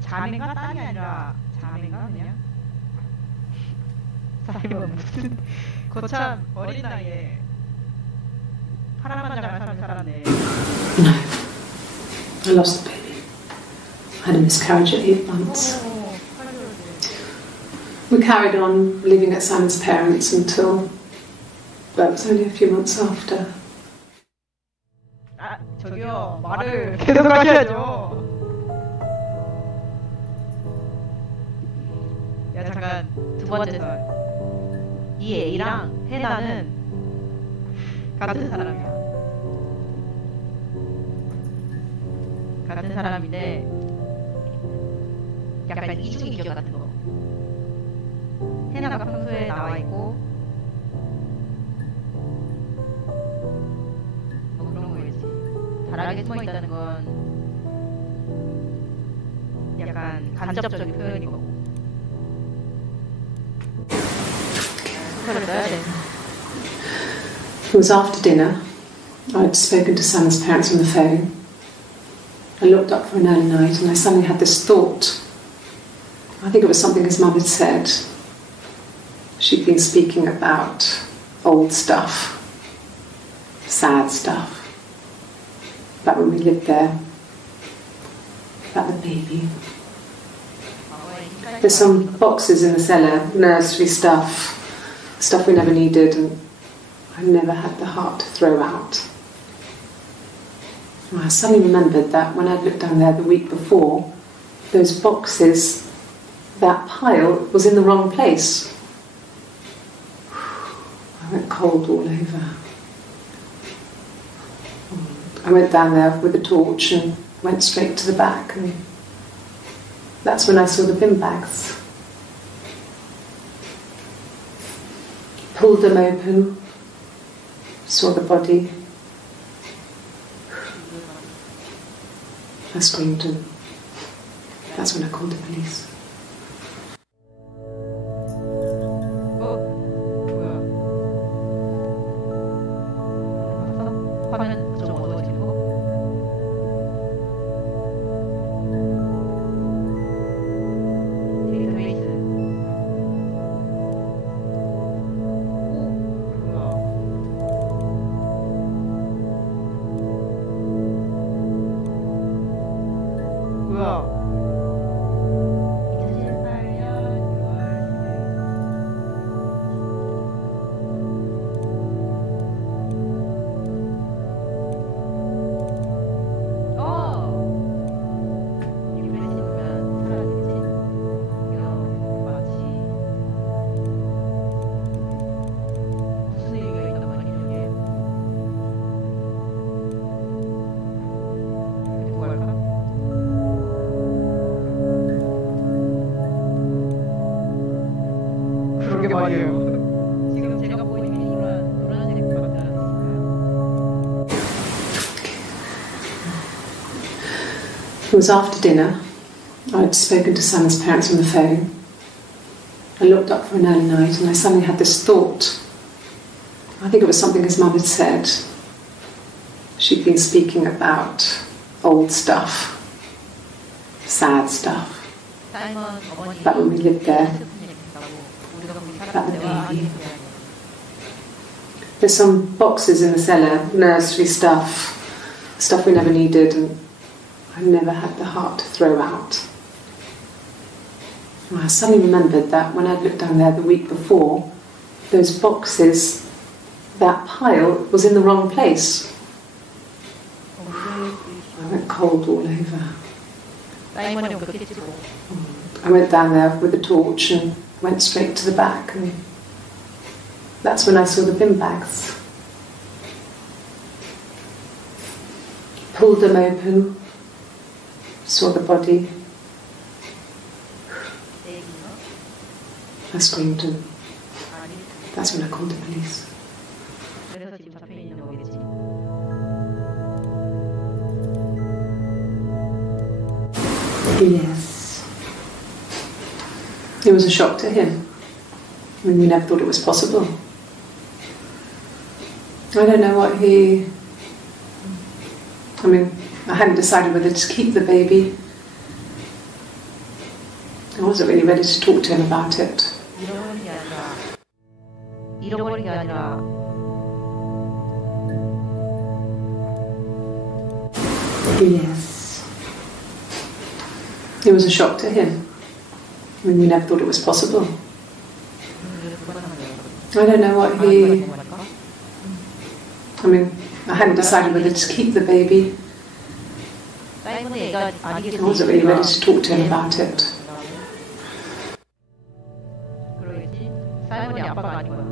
자매가 딸이 아니라 자매가 그냥. 사이먼 무슨 거참 어린 나이에 파란만장한 삶을 살았네. No, I lost the baby. I had a miscarriage at 8 months. We carried on living at Simon's parents until, well, it was only a few months after. 아, 저기요, 말을 계속 하셔야죠. 야, 잠깐, 두 번째 설. 이 A랑 헤나는 같은 사람이야. 같은 사람인데, 약간 이중인격 같은 거. 헤나가 평소에 나와 있고 뭐 그런 거겠지. 다락에 숨어 있다는 건 약간 간접적인 표현인 거고. 소설을 써야 돼. It was after dinner. I'd spoken to Simon's parents on the phone. I looked up for an early night and I suddenly had this thought. I think it was something his mum had said. She'd been speaking about old stuff, sad stuff, about when we lived there, about the baby. There's some boxes in the cellar, nursery stuff we never needed and I never had the heart to throw out. I suddenly remembered that when I'd looked down there the week before, those boxes, that pile was in the wrong place. I went cold all over. I went down there with a torch and went straight to the back, and that's when I saw the bin bags. Pulled them open, saw the body. I screamed, and that's when I called the police. 화면 좀 어두워진 거? 데이터베이스. 뭐야? 2018년 6월 그러게 말이에요. 지금 제가 보이는 게 노란색 밖에 안 있어요. It was after dinner. I'd spoken to Sam's parents on the phone. I looked up for an early night and I suddenly had this thought. I think it was something his mum had said. She'd been speaking about old stuff, sad stuff, about when we lived there, about the baby. There's some boxes in the cellar, nursery stuff we never needed, and I never had the heart to throw out. I suddenly remembered that when I'd looked down there the week before, those boxes, that pile was in the wrong place. I went cold all over. I went down there with a torch and went straight to the back, and that's when I saw the bin bags. Pulled them open, saw the body. I screamed, and that's when I called the police. Yes. It was a shock to him. I mean, we never thought it was possible. I don't know what he... I mean, I hadn't decided whether to keep the baby. I wasn't really ready to talk to him about it. 잃어버린 게 아니라 Yes. It was a shock to him. I mean, we never thought it was possible. I don't know what he... I mean, I hadn't decided whether to keep the baby. I wasn't really ready to talk to him about it. 그러겠지? 사이먼이 아빠가 아닌 거야.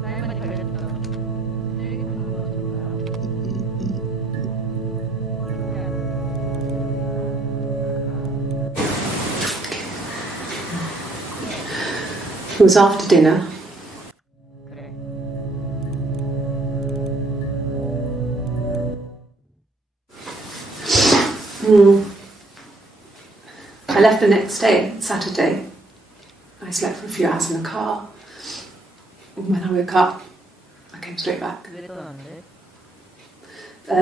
사이먼이 달렸던 쓰레기통으로 줬어요. It was after dinner. 그래. I left the next day, Saturday. I slept for a few hours in the car. When I woke up, I came straight back. 왜 떠났는데?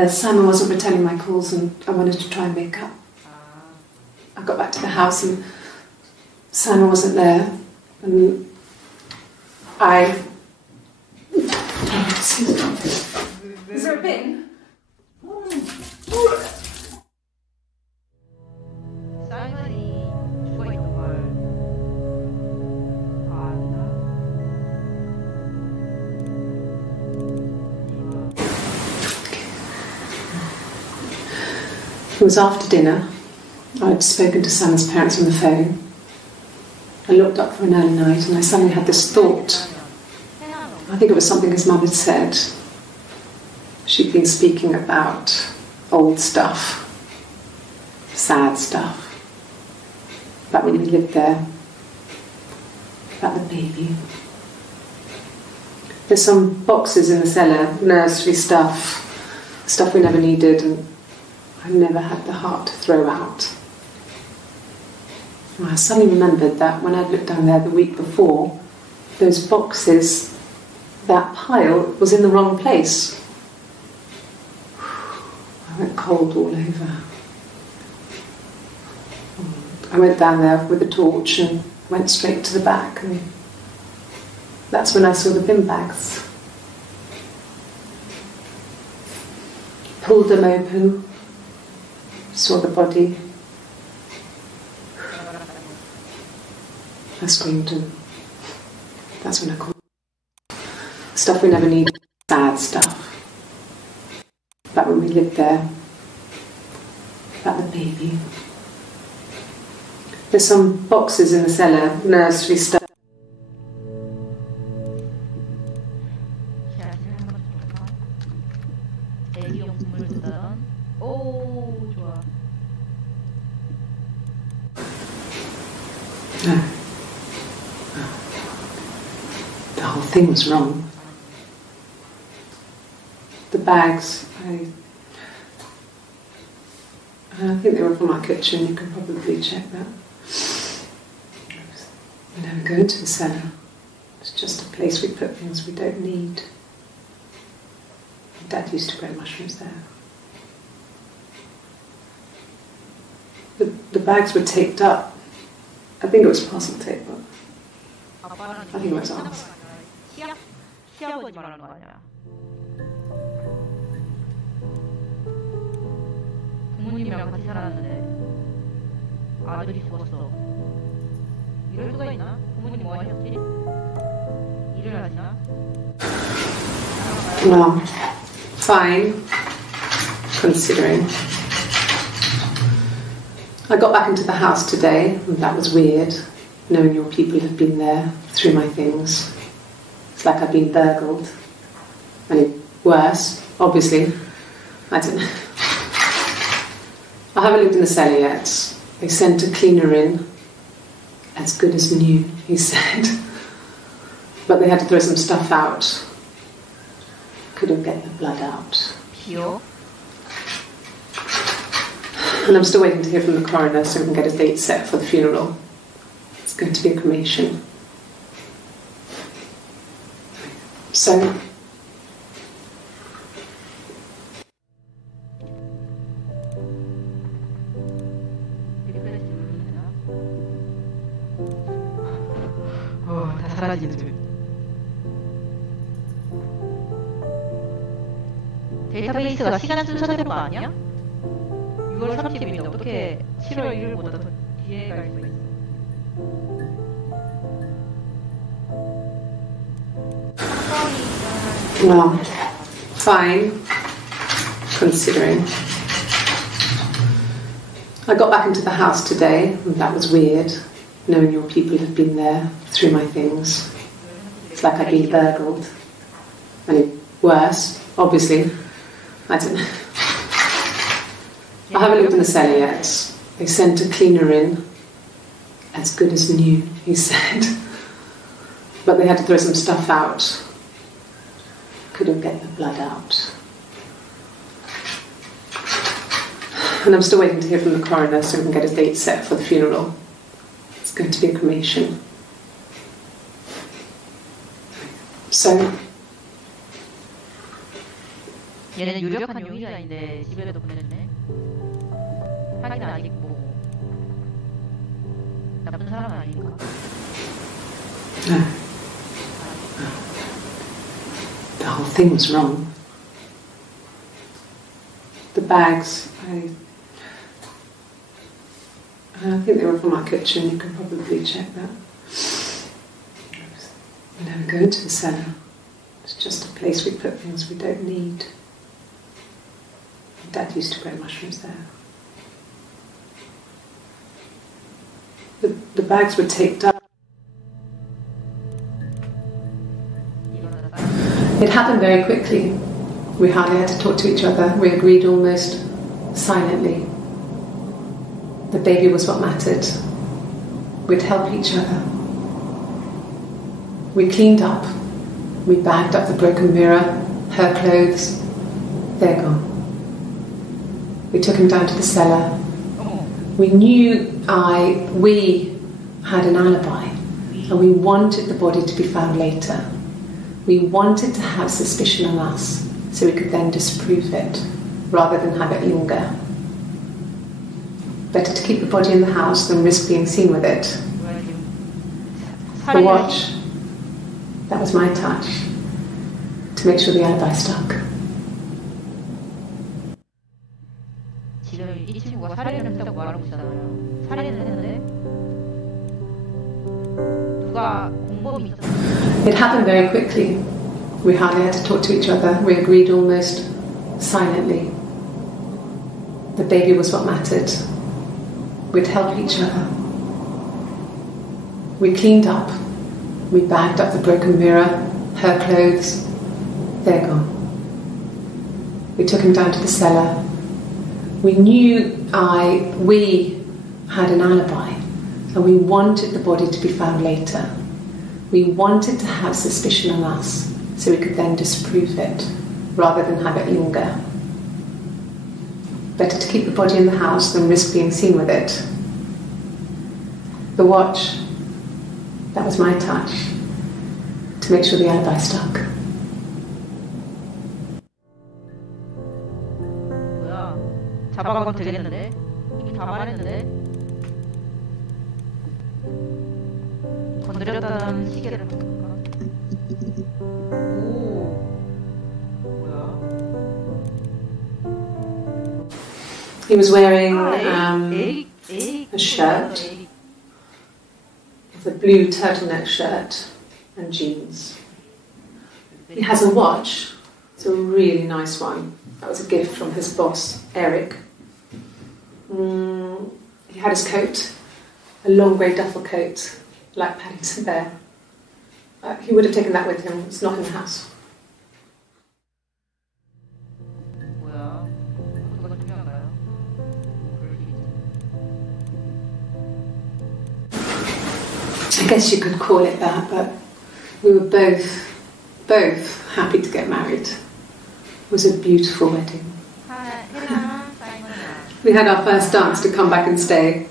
Simon wasn't returning my calls and I wanted to try and make up. I got back to the house and Simon wasn't there. And I... Is there a bin? 사이먼이 죽어있는 걸 알았나? It was after dinner. I'd spoken to Sam's parents on the phone. I looked up for an early night and I suddenly had this thought. I think it was something his mum had said. She'd been speaking about old stuff, sad stuff, about when we lived there, about the baby. There's some boxes in the cellar, nursery stuff we never needed and I never had the heart to throw out. And I suddenly remembered that when I'd looked down there the week before, those boxes, that pile was in the wrong place. I went cold all over. I went down there with a torch and went straight to the back, and that's when I saw the bin bags. Pulled them open, saw the body. I screamed, and that's when I called. Stuff we never needed, sad stuff. About when we lived there, about the baby. There's some boxes in the cellar, nursery stuff. No. The whole thing was wrong. The bags, I think they were from our kitchen, you can probably check that. We never go into the cellar. It's just a place we put things we don't need. Dad used to grow mushrooms there. The bags were taped up. I think it was parcel tape, but I think it was ours. 시아버지 말하는 거 아니야? 부모님이랑 같이 살았는데 아들이 죽었어. 이럴 수가 있나? 부모님 뭐 하셨지? 일을 하시나? Well, fine, considering. I got back into the house today, and that was weird, knowing your people have been there through my things. It's like I've been burgled. I mean, worse, obviously. I don't know. I haven't lived in the cellar yet. They sent a cleaner in, as good as new, he said. But they had to throw some stuff out. Couldn't get the blood out. Pure? And I'm still waiting to hear from the coroner so we can get a date set for the funeral. It's going to be a cremation. So, 다 사라지는 줄. 데이터베이스가 시간 순서대로 거 아니야? 6월 30일인데 어떻게 7월 1일보다 더 뒤에 갈 수 있어? well, fine, considering. I got back into the house today, and that was weird, knowing your people have been there through my things. It's like I've been burgled. I mean, worse, obviously. I don't know. I haven't lived in the cellar yet. They sent a cleaner in, as good as new, he said. But they had to throw some stuff out. Couldn't get the blood out. And I'm still waiting to hear from the coroner so we can get a date set for the funeral. It's going to be a cremation. So, 얘는 유력한 용의가 아닌데 집에도 보내줬네. 하긴 아직 뭐 나쁜 사람은 아니니까. no. The whole thing was wrong. The bags, I think they were from our kitchen, you can probably check that. We never go into the cellar. It's just a place we put things we don't need. Dad used to grow mushrooms there. The bags were taped up. It happened very quickly. We hardly had to talk to each other. We agreed almost silently. The baby was what mattered. We'd help each other. We cleaned up. We bagged up the broken mirror, her clothes. They're gone. We took him down to the cellar. We knew we had an alibi, and we wanted the body to be found later. We wanted to have suspicion on us, so we could then disprove it, rather than have it linger. Better to keep the body in the house than risk being seen with it. The watch, that was my touch, to make sure the alibi stuck. 지금 이 친구가 살인을 했다고 말하고 있잖아요. 살인을 했는데 누가 공범이 있었어요. It happened very quickly. We hardly had to talk to each other. We agreed almost silently. The baby was what mattered. We'd help each other. We cleaned up. We bagged up the broken mirror, her clothes. They're gone. We took him down to the cellar. We knew we had an alibi, and we wanted the body to be found later. We wanted to have suspicion on us, so we could then disprove it, rather than have it linger. Better to keep the body in the house than risk being seen with it. The watch, that was my touch, to make sure the alibi stuck. 뭐야? 잡아가면 되겠는데? 이미 다 말했는데? 건드렸다는 시계를 바꿀까? 오, 뭐야? He was wearing a shirt. It's a blue turtleneck shirt and jeans. He has a watch. It's a really nice one. That was a gift from his boss, Eric. He had his coat, a long grey duffel coat, like Paddington Bear. He would have taken that with him. It's not in the house. 뭐야? 그거가 중요한가요? 그럴 수 있지. I guess you could call it that, but we were both happy to get married. It was a beautiful wedding. We had our first dance to Come Back and Stay.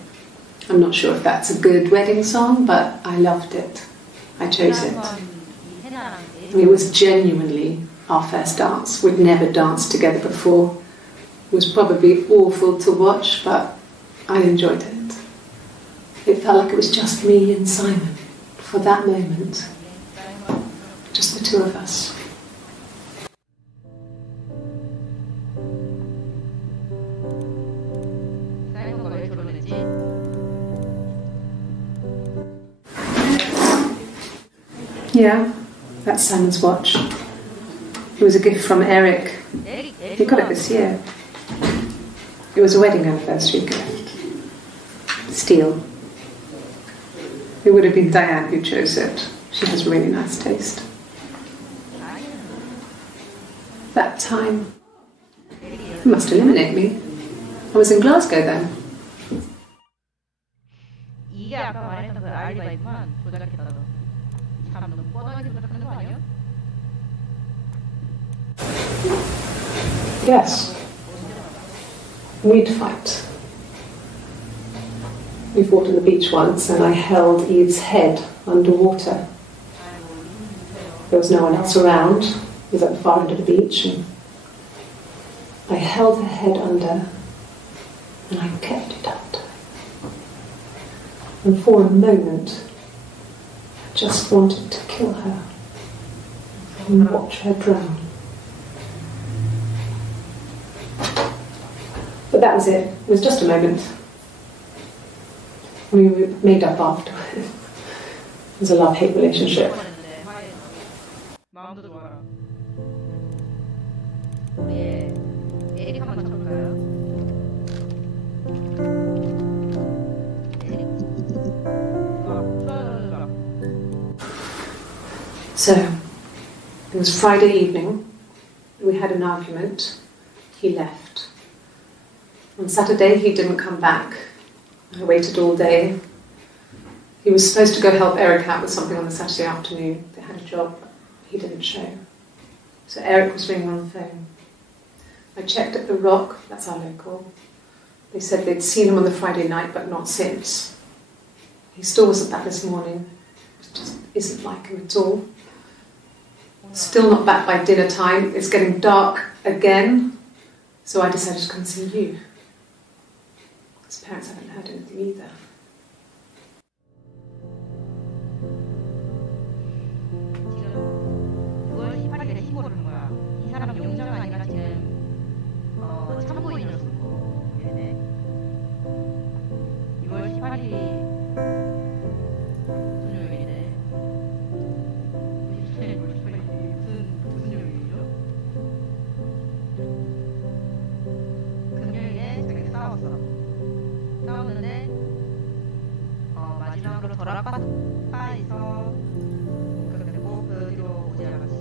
I'm not sure if that's a good wedding song, but I loved it. I chose it. It was genuinely our first dance. We'd never danced together before. It was probably awful to watch, but I enjoyed it. It felt like it was just me and Simon for that moment. Just the two of us. Yeah, that's Simon's watch. It was a gift from Eric. He got it this year. It was a wedding anniversary gift. Steel. It would have been Diane who chose it. She has really nice taste. That time, it must eliminate me. I was in Glasgow then. 이게 아까 말했던 그 알리바이만 조작했다던. 참 너무 뻔하게 조작하는 거 아니에요? Yes. We'd fight. We fought on the beach once and I held Eve's head underwater. There was no one else around. It was at the far end of the beach and I held her head under and I kept it up. And for a moment I just wanted to kill her and watch her drown. But that was it. It was just a moment. We made up afterwards. It was a love-hate relationship. 마음도 좋아라. 우리 에릭 한번 쳐볼까요? 에릭. So, it was Friday evening, we had an argument, he left. On Saturday he didn't come back, I waited all day. He was supposed to go help Eric out with something on the Saturday afternoon, they had a job, but he didn't show. So Eric was ringing on the phone. I checked at the Rock, that's our local. They said they'd seen him on the Friday night, but not since. He still wasn't back this morning. It just isn't like him at all. Still not back by dinner time. It's getting dark again. So I decided to come and see you. His parents haven't heard anything either. 지금 9월 18일에 신고를 한 거야. 이 사람 용자가 아니라 지금 참고인으로 쓴 거. 얘네. 6월 18일이 무슨 요일이래? 무슨 요일이죠? 금요일에 자기가 싸웠어. 싸웠는데 마지막으로 더락바에서 그리고 그 뒤로 오지 않았지.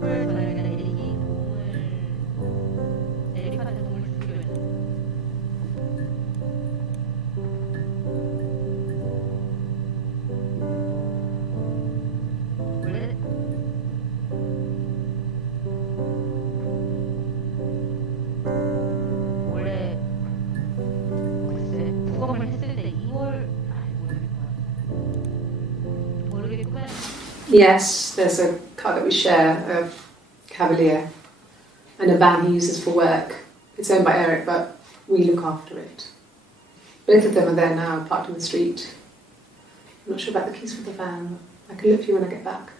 토요일 저녁에는 에릭한테 도움을 주기로 했어. 원래 글쎄 부검을 했을 때 2월 모르겠구만. Yes, there's a car that we share, a Cavalier, and a van he uses for work. It's owned by Eric, but we look after it. Both of them are there now, parked in the street. I'm not sure about the keys for the van. I can look for you when I get back.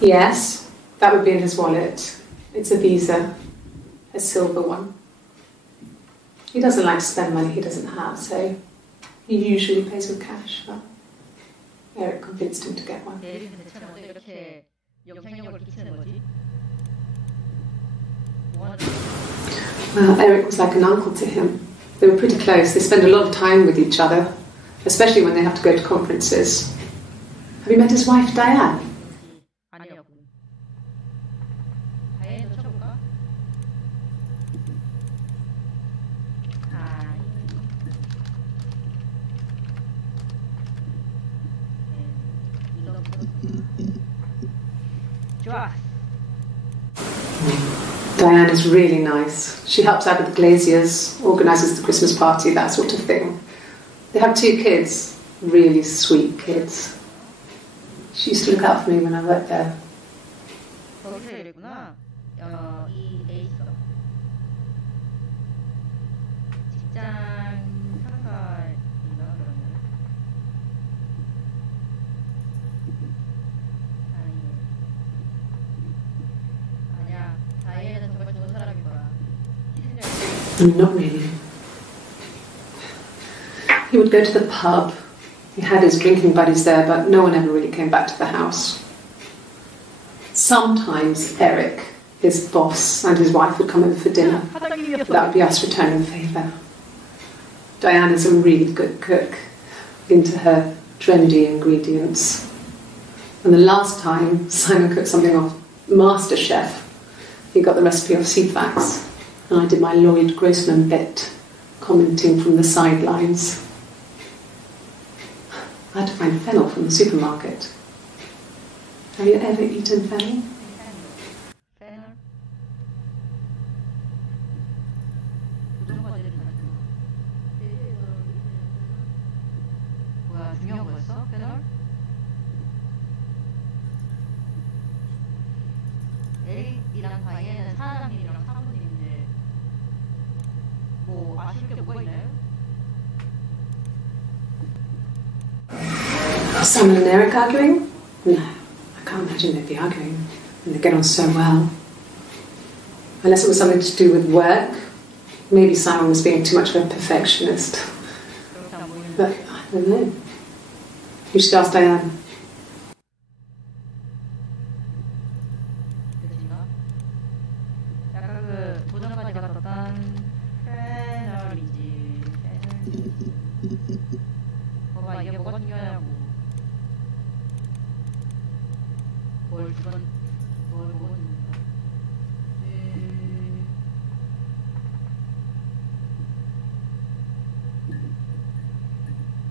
Yes, that would be in his wallet. It's a Visa, a silver one. He doesn't like to spend money he doesn't have, so he usually pays with cash, but Eric convinced him to get one. Well, Eric was like an uncle to him. They were pretty close. They spend a lot of time with each other, especially when they have to go to conferences. Have you met his wife, Diane? Diane is really nice. She helps out with the glaziers, organises the Christmas party, that sort of thing. They have 2 kids, really sweet kids. She used to look out for me when I worked there. Not really. He would go to the pub. He had his drinking buddies there, but no one ever really came back to the house. Sometimes Eric, his boss, and his wife would come over for dinner. That would be us returning the favour. Diane is a really good cook, into her trendy ingredients. And the last time Simon cooked something off MasterChef, he got the recipe off CFAX. And I did my Lloyd Grossman bit, commenting from the sidelines. I had to find fennel from the supermarket. Have you ever eaten fennel? Simon and Eric arguing? No, I can't imagine they'd be arguing. And they get on so well. Unless it was something to do with work. Maybe Simon was being too much of a perfectionist. But I don't know. You should ask Diane.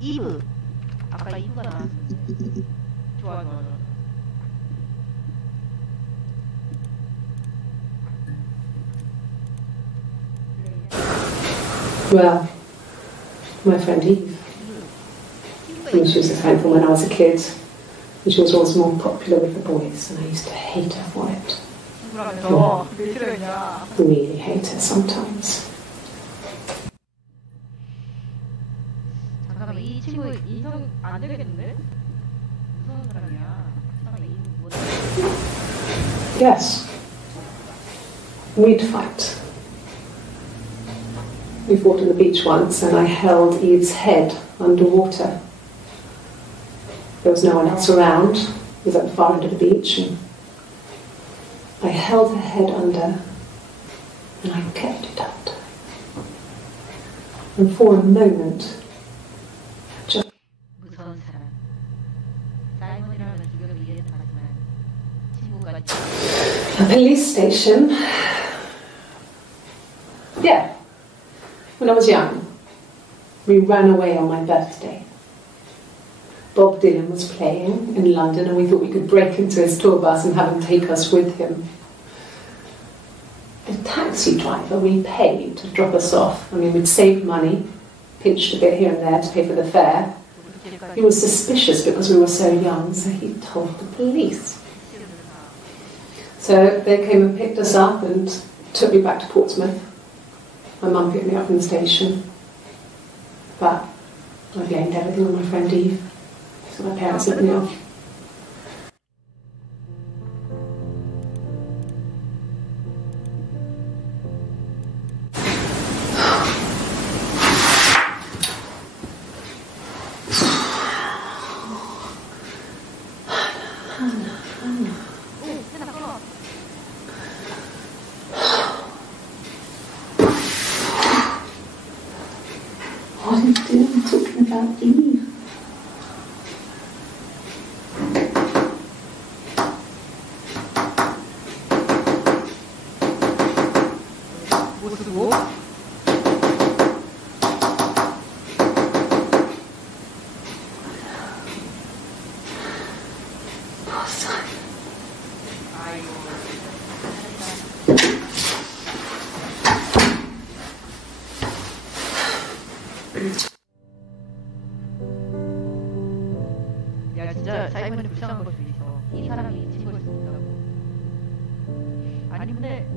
이브. 아까 이브가 나왔는데. 좋아. Well, my friend Eve. I mean, she was a friend from when I was a kid. And she was always more popular with the boys, and I used to hate her for it. Really hate her sometimes. 잠깐만, 이 친구 인성 안 되겠는데? 무서운 사람이야. 잠깐만, 이 뭐지? Yes. We'd fight. We fought on the beach once, and I held Eve's head underwater. There was no one else around. It was at the far end of the beach, and I held her head under, and I kept it under. And for a moment, just... 무서운 사람. 사이먼이라면 죽여도 이해는 하지만 친구가 A police station. Yeah. When I was young, we ran away on my birthday. Bob Dylan was playing in London, and we thought we could break into his tour bus and have him take us with him. The taxi driver we paid to drop us off, I mean, we'd saved money, pinched a bit here and there to pay for the fare. He was suspicious because we were so young, so he told the police. So they came and picked us up and took me back to Portsmouth. My mum picked me up from the station. But I blamed everything on my friend Eve. So my parents let me off. What are you doing talking about Eve? 야 진짜 사이먼이 불쌍한 걸 수도 있어. 이 사람이 친구일 수 있다고. 아니 근데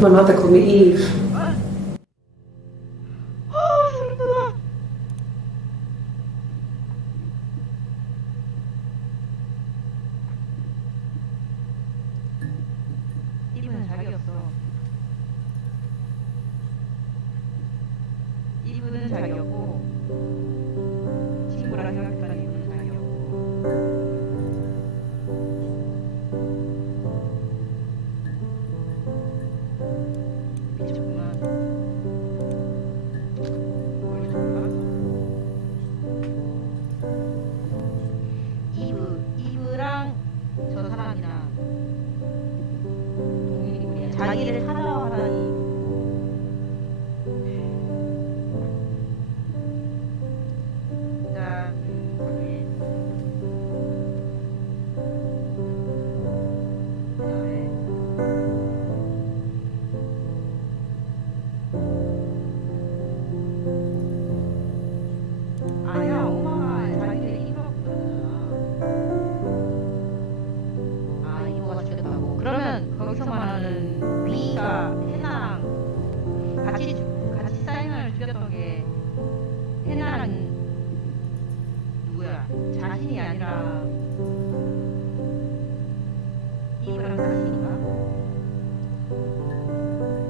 My mother called me Eve. 소름 돋아. 이브는 자기였어. 이브는 자기였고 친구라 생각했던 이브는 자기였고. 미쳤구만. 이브랑 저 사람이랑 동일인물이야. 자기를 찾아와라니. 아니야, 엄마가 자기를 이브라고 그러잖아. 아, 이브가 죽였다고. 그러면 거기서 말하는 B가 해나랑 같이 사이먼을 죽였던 게 해나랑 누구야? 자신이 아니라 이브랑 자신인가?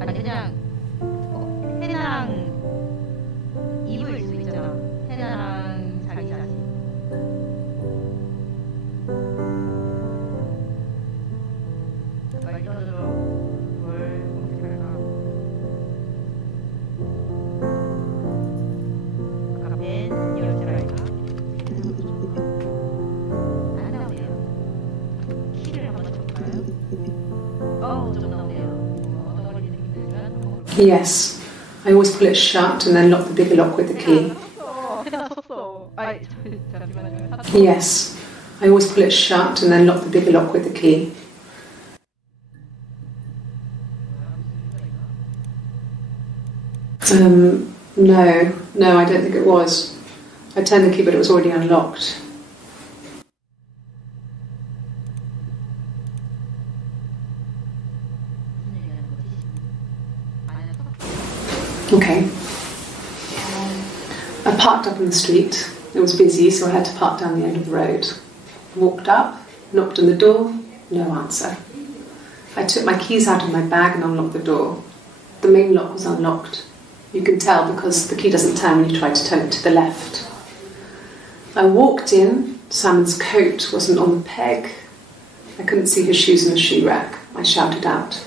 아니 그냥 해나랑 이브일 수 있잖아. 해나랑 자기 자신. 빨리 떠들어. 뭘 검색할까? 카페 열쇠랄까? Yes. I always pull it shut and then lock the bigger lock with the key. Yes. I always pull it shut and then lock the bigger lock with the key. No, I don't think it was. I turned the key, but it was already unlocked. Okay. I parked up on the street. It was busy, so I had to park down the end of the road. Walked up, knocked on the door, no answer. I took my keys out of my bag and unlocked the door. The main lock was unlocked. You can tell because the key doesn't turn when you try to turn it to the left. I walked in. Simon's coat wasn't on the peg. I couldn't see his shoes in the shoe rack. I shouted out.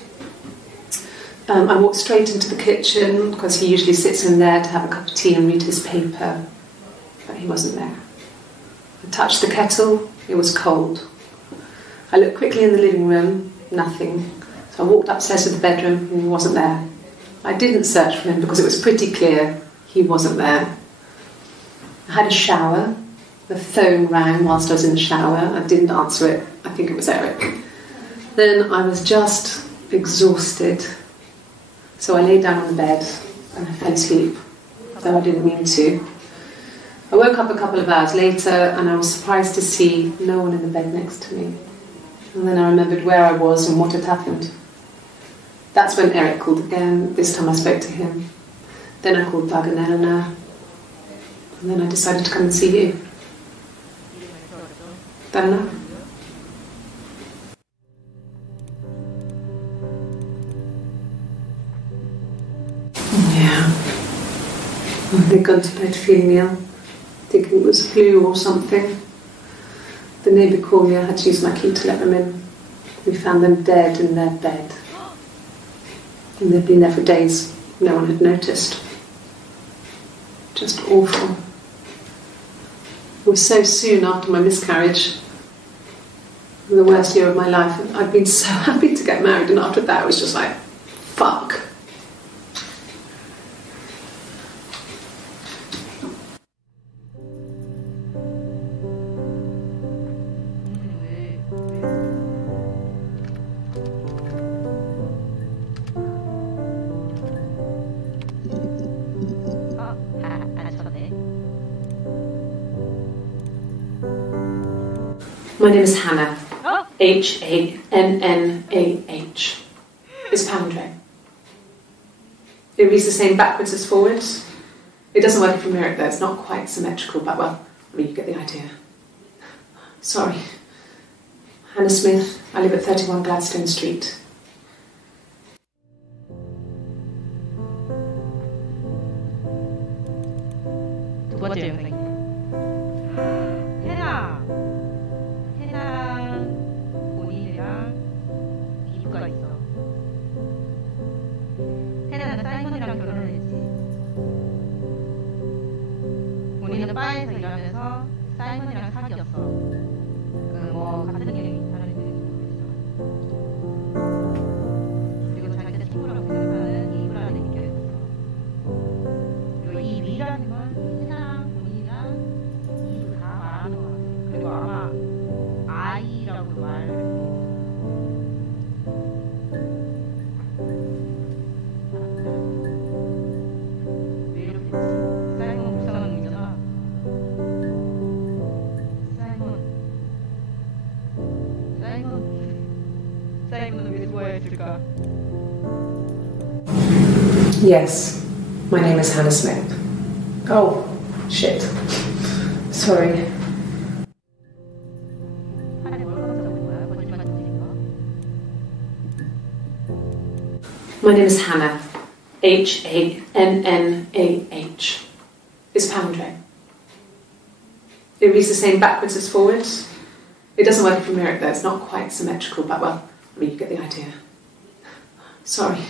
I walked straight into the kitchen because he usually sits in there to have a cup of tea and read his paper, but he wasn't there. I touched the kettle. It was cold. I looked quickly in the living room. Nothing. So I walked upstairs to the bedroom and he wasn't there. I didn't search for him because it was pretty clear he wasn't there. I had a shower. The phone rang whilst I was in the shower. I didn't answer it. I think it was Eric. Then I was just exhausted. So I lay down on the bed and I fell asleep, though I didn't mean to. I woke up a couple of hours later and I was surprised to see no one in the bed next to me. And then I remembered where I was and what had happened. That's when Eric called again. This time I spoke to him. Then I called Doug and Eleanor. And then I decided to come and see you. Eleanor? Yeah. They'd gone to bed feeling ill, thinking it was flu or something. The neighbour called me. I had to use my key to let them in. We found them dead in their bed. And they'd been there for days. No one had noticed. Just awful. It was so soon after my miscarriage. The worst year of my life. I'd been so happy to get married, and after that it was just like, fuck. My name is Hannah. H-A-N-N-A-H. It's palindrome. It reads the same backwards as forwards. It doesn't work from Eric though. It's not quite symmetrical, but well, I mean, you get the idea. Sorry. Hannah Smith. I live at 31 Gladstone Street. 두 번째 영상입니다. 해나랑 본인이랑 이브가 있어. 해나는 사이먼이랑 결혼을 했지. 본인은 바에서 일하면서 사이먼이랑 사귀었어. 뭐 같은 경력이 다른 애들이 모르겠어. 그리고 자기들 친구라고 생각하는 이브라는 얘기가 있었어. 그리고 이 위라는 건 해나랑 본인이랑 이브 다 말하는 거 같아. 그리고 아마 아이라고 말을 왜 이렇게 됐지? 사이먼 불쌍한 놈이잖아. 사이먼은 왜 좋아했을까? Yes. My name is Hannah Smith. Oh, shit. Sorry. My name is Hannah. H-A-N-N-A-H. It's palindrome. It reads the same backwards as forwards. It doesn't work from Eric though. It's not quite symmetrical, but well, I mean, you get the idea. Sorry.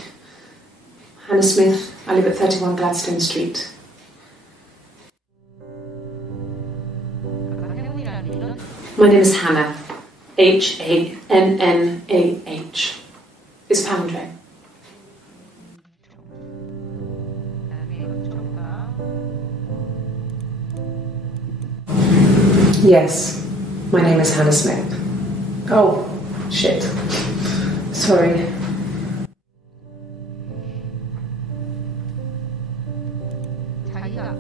Hannah Smith. I live at 31 Gladstone Street. My name is Hannah. H-A-N-N-A-H. It's palindrome. Yes, my name is Hannah Smith. Oh, shit. Sorry. 자기가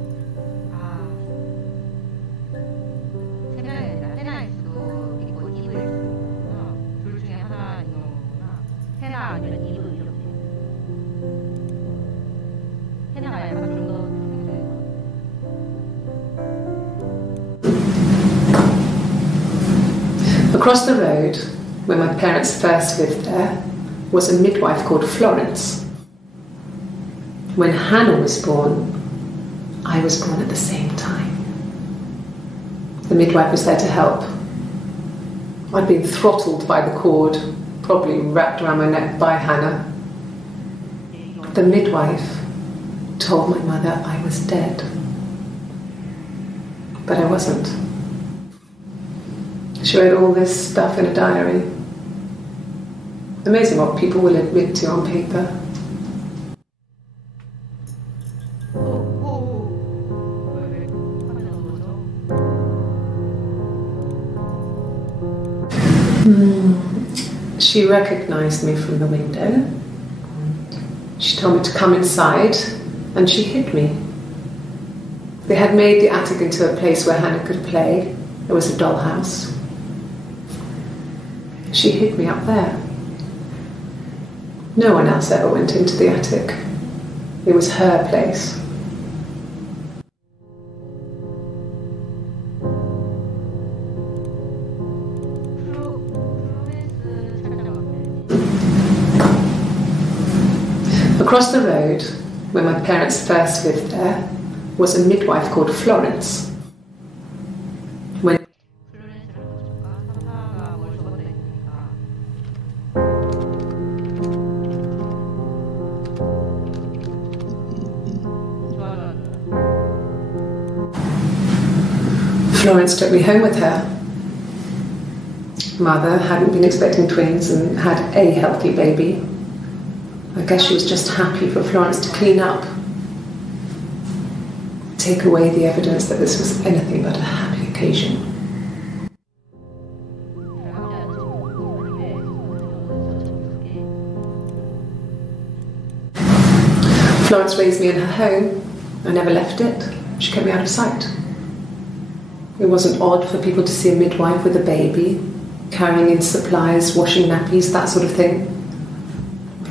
세나일 수도 있고 이브일 수도 있구나. 둘 중에 하나인 거구나. 세나 아니면 이브 이렇게. 세나가 약간 좀 더 Across the road, where my parents first lived there, was a midwife called Florence. When Hannah was born, I was born at the same time. The midwife was there to help. I'd been throttled by the cord, probably wrapped around my neck by Hannah. The midwife told my mother I was dead. But I wasn't. She wrote all this stuff in a diary. Amazing what people will admit to on paper. She recognized me from the window. She told me to come inside, and she hid me. They had made the attic into a place where Hannah could play. There was a dollhouse. She hid me up there. No one else ever went into the attic. It was her place. Across the road, where my parents first lived there, was a midwife called Florence. When Florence took me home with her. Mother hadn't been expecting twins and had a healthy baby. I guess she was just happy for Florence to clean up, take away the evidence that this was anything but a happy occasion. Florence raised me in her home. I never left it. She kept me out of sight. It wasn't odd for people to see a midwife with a baby, carrying in supplies, washing nappies, that sort of thing.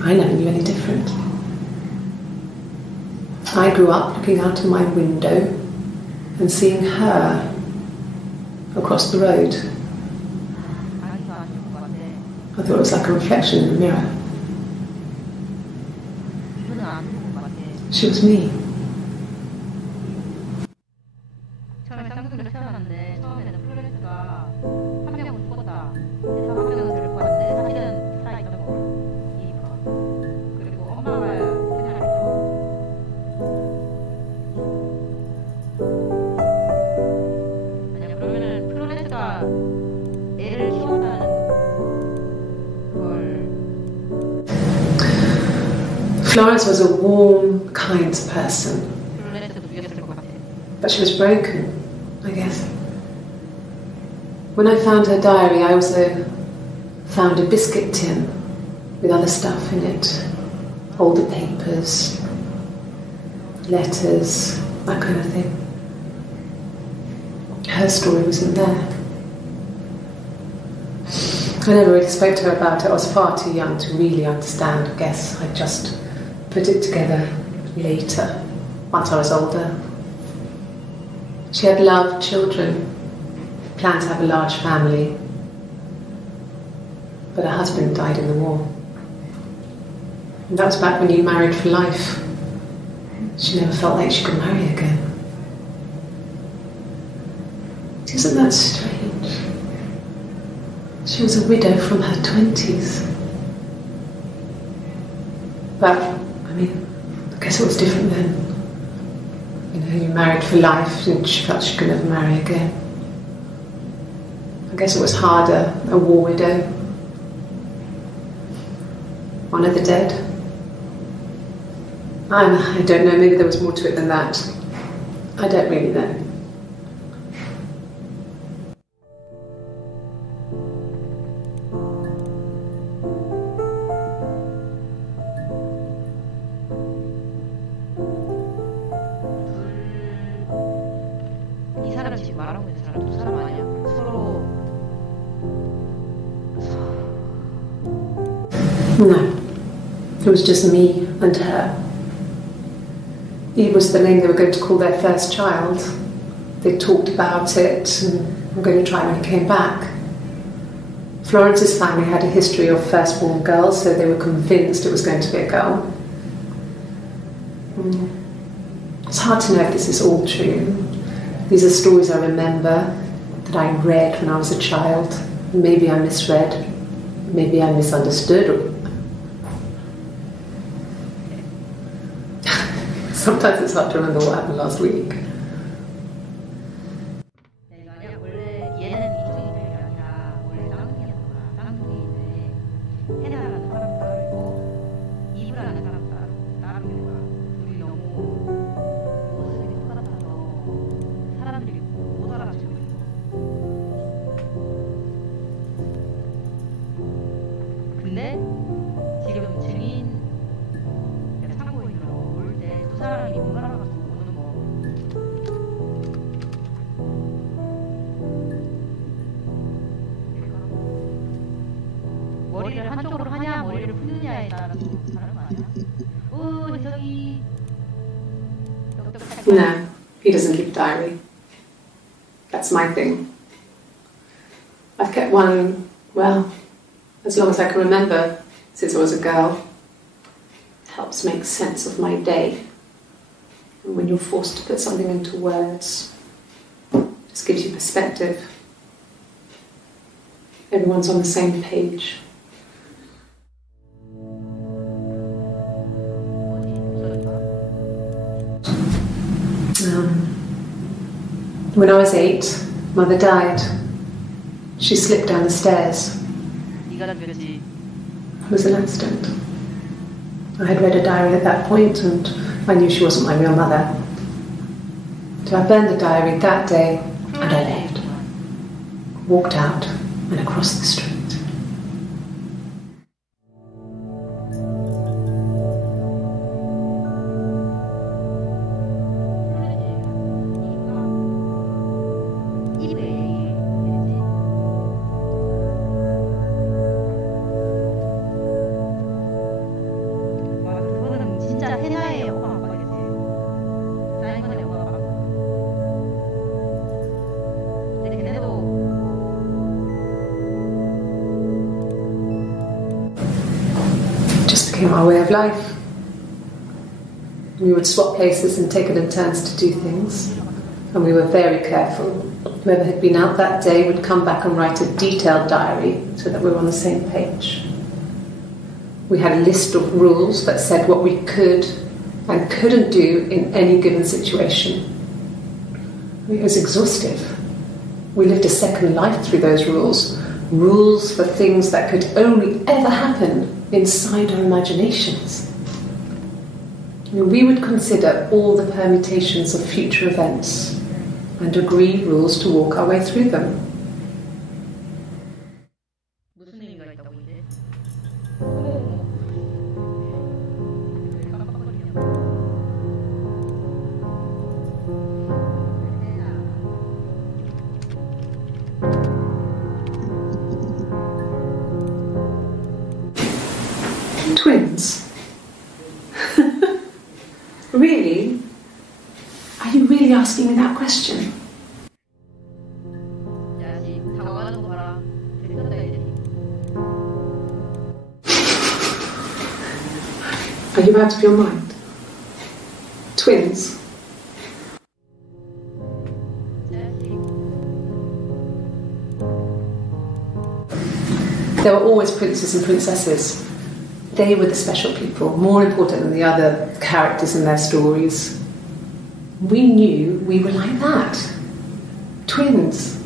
I never knew any different. I grew up looking out of my window and seeing her across the road. I thought it was like a reflection in the mirror. She was me. 처음에 쌍둥이로 태어났는데 처음에는 플로렌스가 한 명은 죽었다 해서 한 명은 데리고 왔는데 사실은 살아있던 거니까. 그리고 엄마가 세나리죠. 아니야, 그러면은 플로렌스가 애를 키웠다는 걸. Florence was a warm, kind person. 플로렌스도 죽였을 것 같아. But she was broken, I guess. When I found her diary, I also found a biscuit tin with other stuff in it. Older papers, letters, that kind of thing. Her story wasn't there. I never really spoke to her about it. I was far too young to really understand. I guess I just put it together later, once I was older. She had loved children, planned to have a large family, but her husband died in the war. And that was back when you married for life. She never felt like she could marry again. Isn't that strange? She was a widow from her 20s. But, I mean, I guess it was different then. You know, you married for life and she felt she could never marry again. I guess it was harder, a war widow. One of the dead. I don't know, maybe there was more to it than that. I don't really know. 사람 지금 말하고 있는 사람 두 사람 아니야? 서로 No, it was just me and her. Eve was the name they were going to call their first child. They talked about it and were going to try when he came back. Florence's family had a history of firstborn girls, so they were convinced it was going to be a girl. It's hard to know if this is all true. These are stories I remember, that I read when I was a child. Maybe I misread, maybe I misunderstood. Sometimes it's hard to remember what happened last week. 근데 지금 증인 참고인으로 올 때 두 사람이 번갈아 가지고 오는 거. 머리를 한쪽으로 하냐 머리를 푸느냐에 따라서 다른 거 아니야? 오 혜성이. No, he doesn't keep a diary. That's my thing. I've kept one, well, as long as I can remember, since I was a girl. It helps make sense of my day. And when you're forced to put something into words, it just gives you perspective. Everyone's on the same page. When I was 8, Mother died. She slipped down the stairs. It was an accident. I had read a diary at that point and I knew she wasn't my real mother. So I burned the diary that day and I left. Walked out and across the street. Became our way of life. We would swap places and take it in turns to do things, and we were very careful. Whoever had been out that day would come back and write a detailed diary so that we were on the same page. We had a list of rules that said what we could and couldn't do in any given situation. It was exhaustive. We lived a second life through those rules. Rules for things that could only ever happen inside our imaginations. We would consider all the permutations of future events and agree rules to walk our way through them. Twins? Really? Are you really asking me that question? Are you out of your mind? Twins? There were always princes and princesses. They were the special people, more important than the other characters in their stories. We knew we were like that. Twins.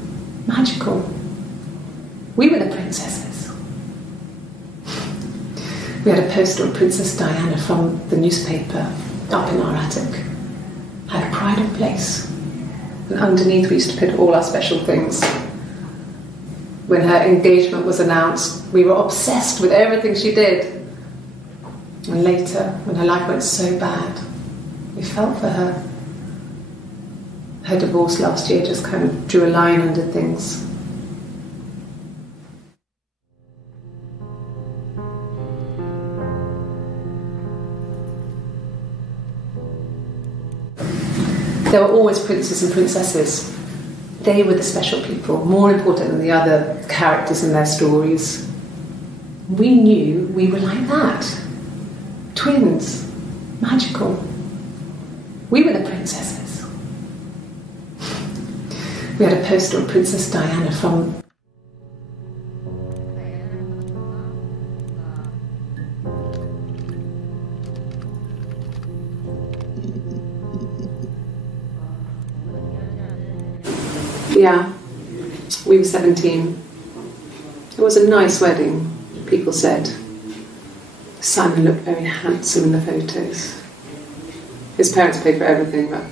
Magical. We were the princesses. We had a poster of Princess Diana from the newspaper up in our attic. Had pride of place. And underneath we used to put all our special things. When her engagement was announced, we were obsessed with everything she did. And later, when her life went so bad, we felt for her. her divorce last year just kind of drew a line under things. There were always princes and princesses. They were the special people, more important than the other characters in their stories. We knew we were like that. Twins. Magical. We were the princesses. We had a poster of Princess Diana from... Yeah, we were 17. It was a nice wedding, people said. Simon looked very handsome in the photos. His parents paid for everything, but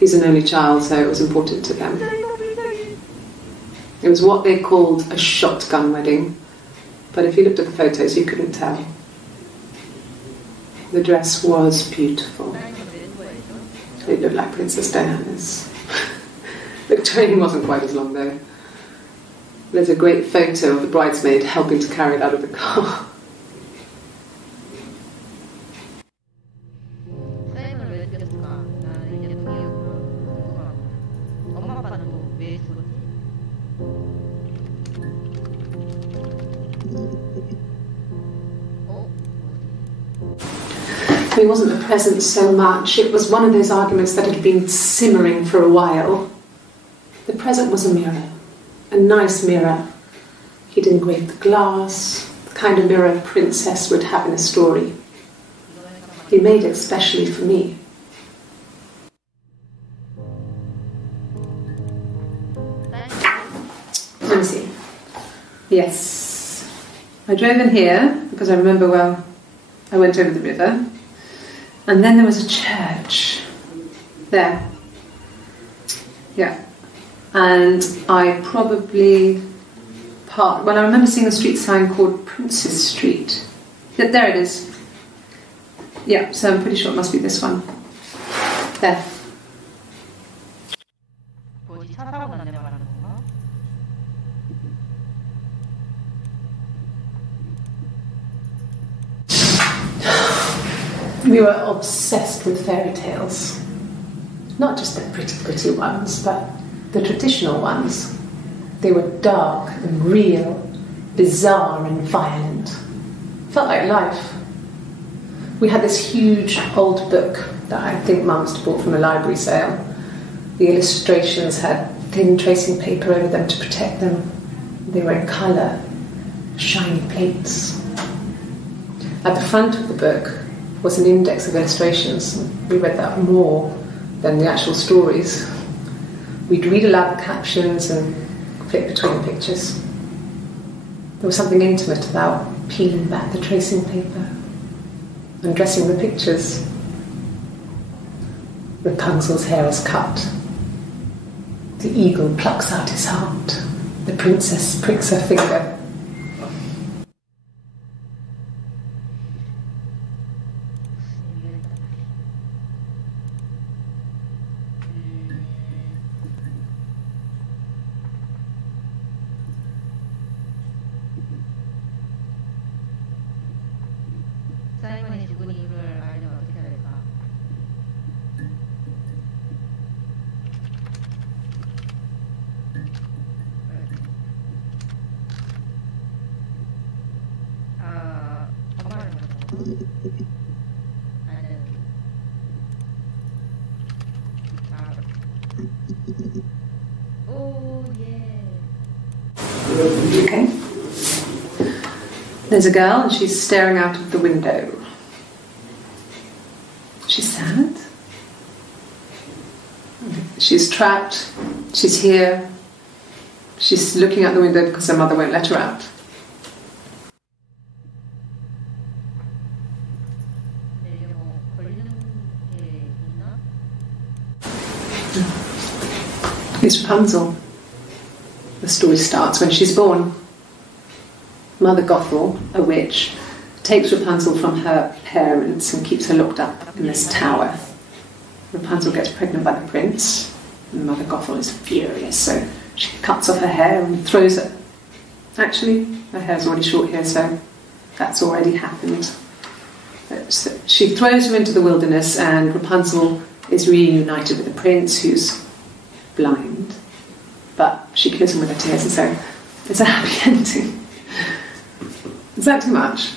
he's an only child, so it was important to them. It was what they called a shotgun wedding, but if you looked at the photos, you couldn't tell. The dress was beautiful. It looked like Princess Diana's. The train wasn't quite as long though. There's a great photo of the bridesmaid helping to carry it out of the car. He wasn't present so much. It was one of those arguments that had been simmering for a while. The present was a mirror, a nice mirror. He'd engraved the glass, the kind of mirror a princess would have in a story. He made it specially for me. Let me see. Yes. I drove in here because I remember well I went over the river. And then there was a church there. Yeah. And I probably parked, well, I remember seeing a street sign called Princess Street. Yeah, there it is. Yeah, so I'm pretty sure it must be this one. There. We were obsessed with fairy tales. Not just the pretty, pretty ones, but the traditional ones. They were dark and real, bizarre and violent. Felt like life. We had this huge old book that I think Mum must have bought from a library sale. The illustrations had thin tracing paper over them to protect them. They were in colour, shiny plates. At the front of the book was an index of illustrations. We read that more than the actual stories. We'd read aloud the captions and flip between the pictures. There was something intimate about peeling back the tracing paper and dressing the pictures. Rapunzel's hair is cut. The eagle plucks out his heart. The princess pricks her finger. 사이먼이 죽은 이유를 알려면 어떻게 해야 될까? 엄마를 먹었어? 나는 오, 예. Okay. There's a girl and she's staring out of the window. She's sad. She's trapped. She's here. She's looking out the window because her mother won't let her out. It's Rapunzel. The story starts when she's born. Mother Gothel, a witch, takes Rapunzel from her parents and keeps her locked up in this tower. Rapunzel gets pregnant by the prince, And Mother Gothel is furious, so she cuts off her hair and throws it. Actually, her hair's already short here, so that's already happened. But she throws her into the wilderness, and Rapunzel is reunited with the prince, who's blind. But she kills him with her tears, and so it's a happy ending. Is that too much?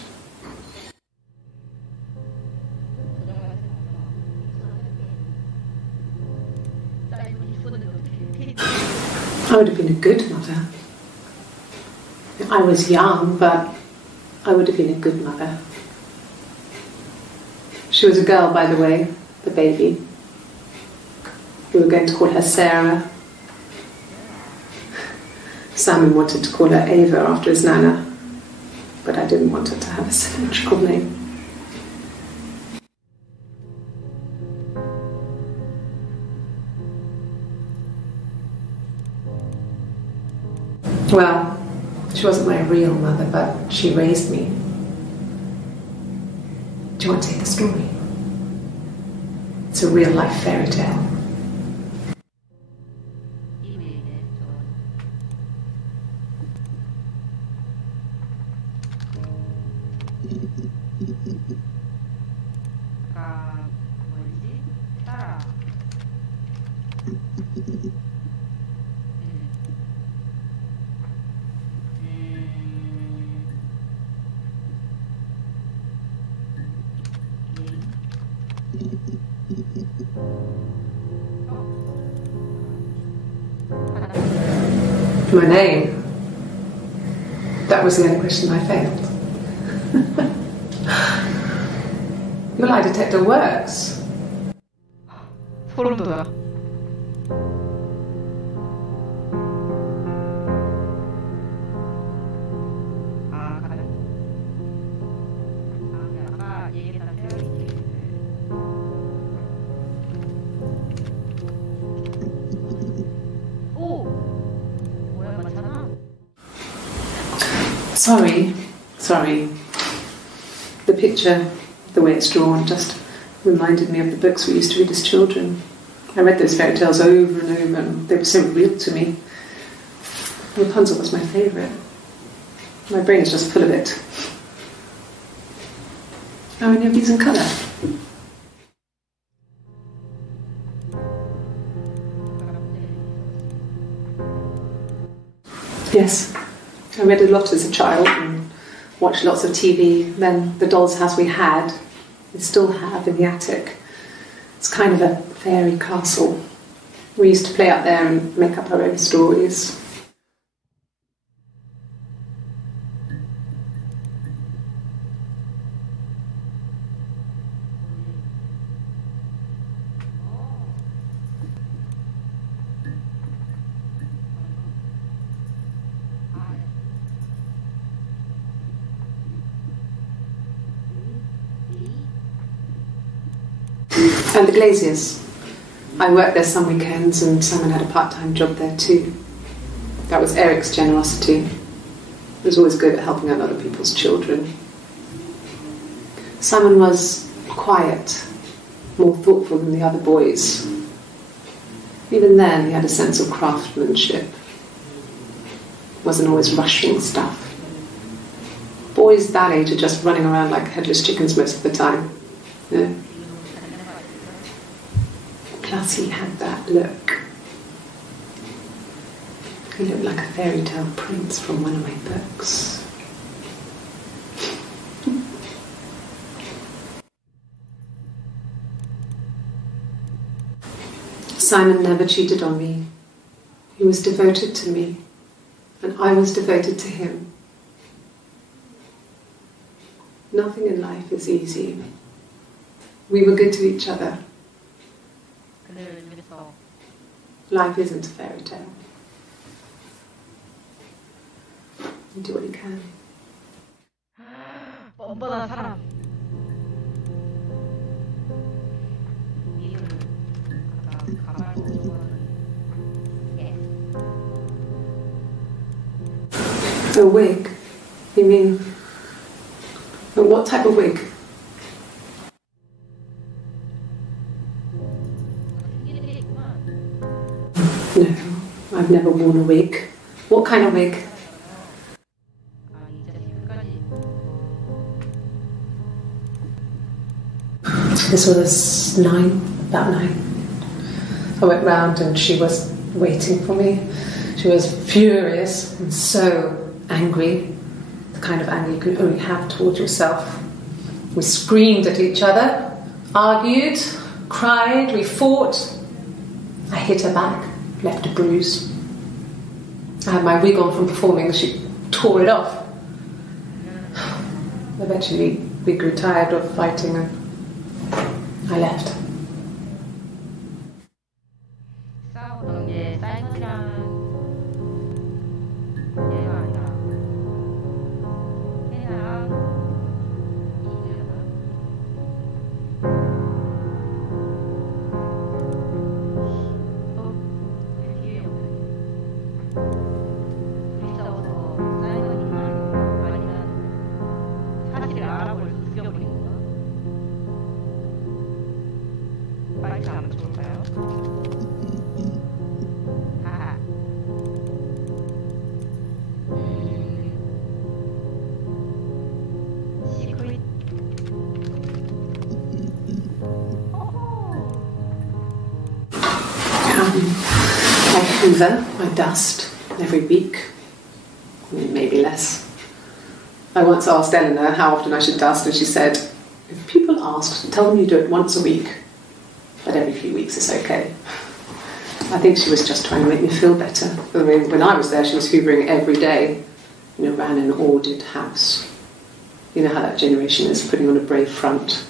I would have been a good mother. I was young, but I would have been a good mother. She was a girl, by the way, the baby. We were going to call her Sarah. Simon wanted to call her Ava after his nana, but I didn't want her to have a symmetrical name. Well, she wasn't my real mother, but she raised me. Do you want to hear the story? It's a real-life fairy tale. My name? That was the only question I failed. Your lie detector works. 소름 돋아. 아까 얘기했던 세월이. Sorry. The picture, the way it's drawn, just reminded me of the books we used to read as children. I read those fairy tales over and over, and they were so real to me. Rapunzel was my favourite. My brain is just full of it. How many of these in colour? Yes. I read a lot as a child and watched lots of TV. Then the doll's house we had, we still have in the attic. It's kind of a fairy castle. We used to play out there and make up our own stories. And the Glaziers. I worked there some weekends, and Simon had a part-time job there too. That was Eric's generosity. He was always good at helping out other people's children. Simon was quiet, more thoughtful than the other boys. Even then, he had a sense of craftsmanship. Wasn't always rushing stuff. Boys that age are just running around like headless chickens most of the time. Yeah. Plus he had that look. He looked like a fairy tale prince from one of my books. Simon never cheated on me. He was devoted to me, and I was devoted to him. Nothing in life is easy. We were good to each other. Life isn't a fairy tale. You do what you can. 뻔뻔한 사람. 이유는 아까 가발 벗은 거는 A wig? You mean? What type of wig? No, I've never worn a wig. What kind of wig? This was about 9. I went round and she was waiting for me. She was furious and so angry, the kind of anger you can only have towards yourself. We screamed at each other, argued, cried, we fought. I hit her back, left a bruise. I had my wig on from performing, she tore it off. Eventually we grew tired of fighting and I left. 싸웠던 게 사이먼이랑 얘가 아니라 헤나랑 이유였나? 기회가 없네. 둘이 싸워서 사이먼이 아니면 사실을 알아버려서 죽여버린 건가? 빨리 하면 좋을까요? I hoover, I dust every week, maybe less. I once asked Eleanor how often I should dust and she said, if people asked, tell them you do it once a week, but every few weeks is okay. I think she was just trying to make me feel better. I mean, when I was there she was hoovering every day, ran an ordered house. You know how that generation is, putting on a brave front.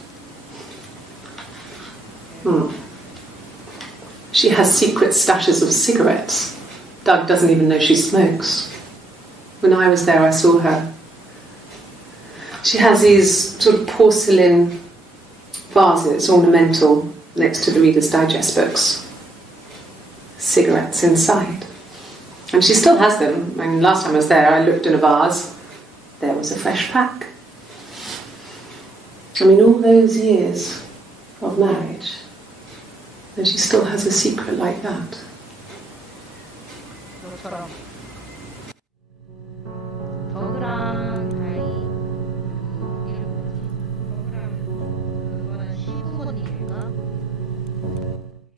She has secret stashes of cigarettes. Doug doesn't even know she smokes. When I was there, I saw her. She has these sort of porcelain vases, ornamental, next to the Reader's Digest books. Cigarettes inside. And she still has them. I mean, last time I was there, I looked in a vase. There was a fresh pack. I mean, all those years of marriage. And she still has a secret like that.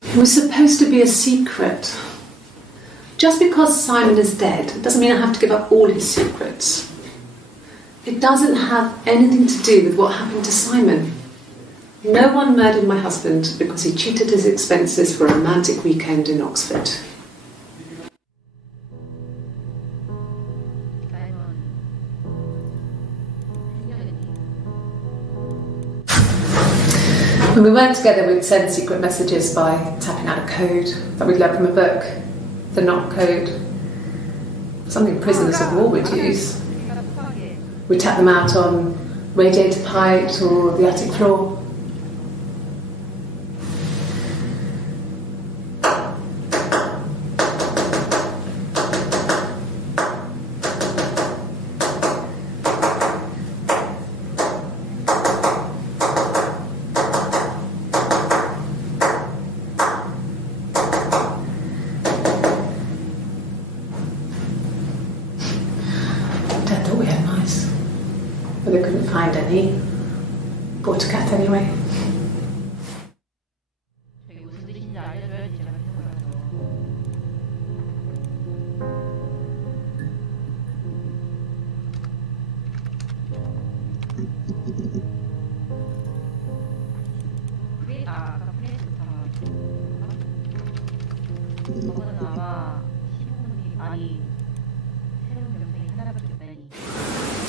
It was supposed to be a secret. Just because Simon is dead, it doesn't mean I have to give up all his secrets. It doesn't have anything to do with what happened to Simon. No one murdered my husband because he cheated his expenses for a romantic weekend in Oxford. When we weren't together, we'd send secret messages by tapping out a code that we'd learned from a book, the knock code. Something prisoners of war would use. We'd tap them out on radiator pipes or the attic floor. Dad thought we had mice, but they couldn't find any. Bought a cat anyway.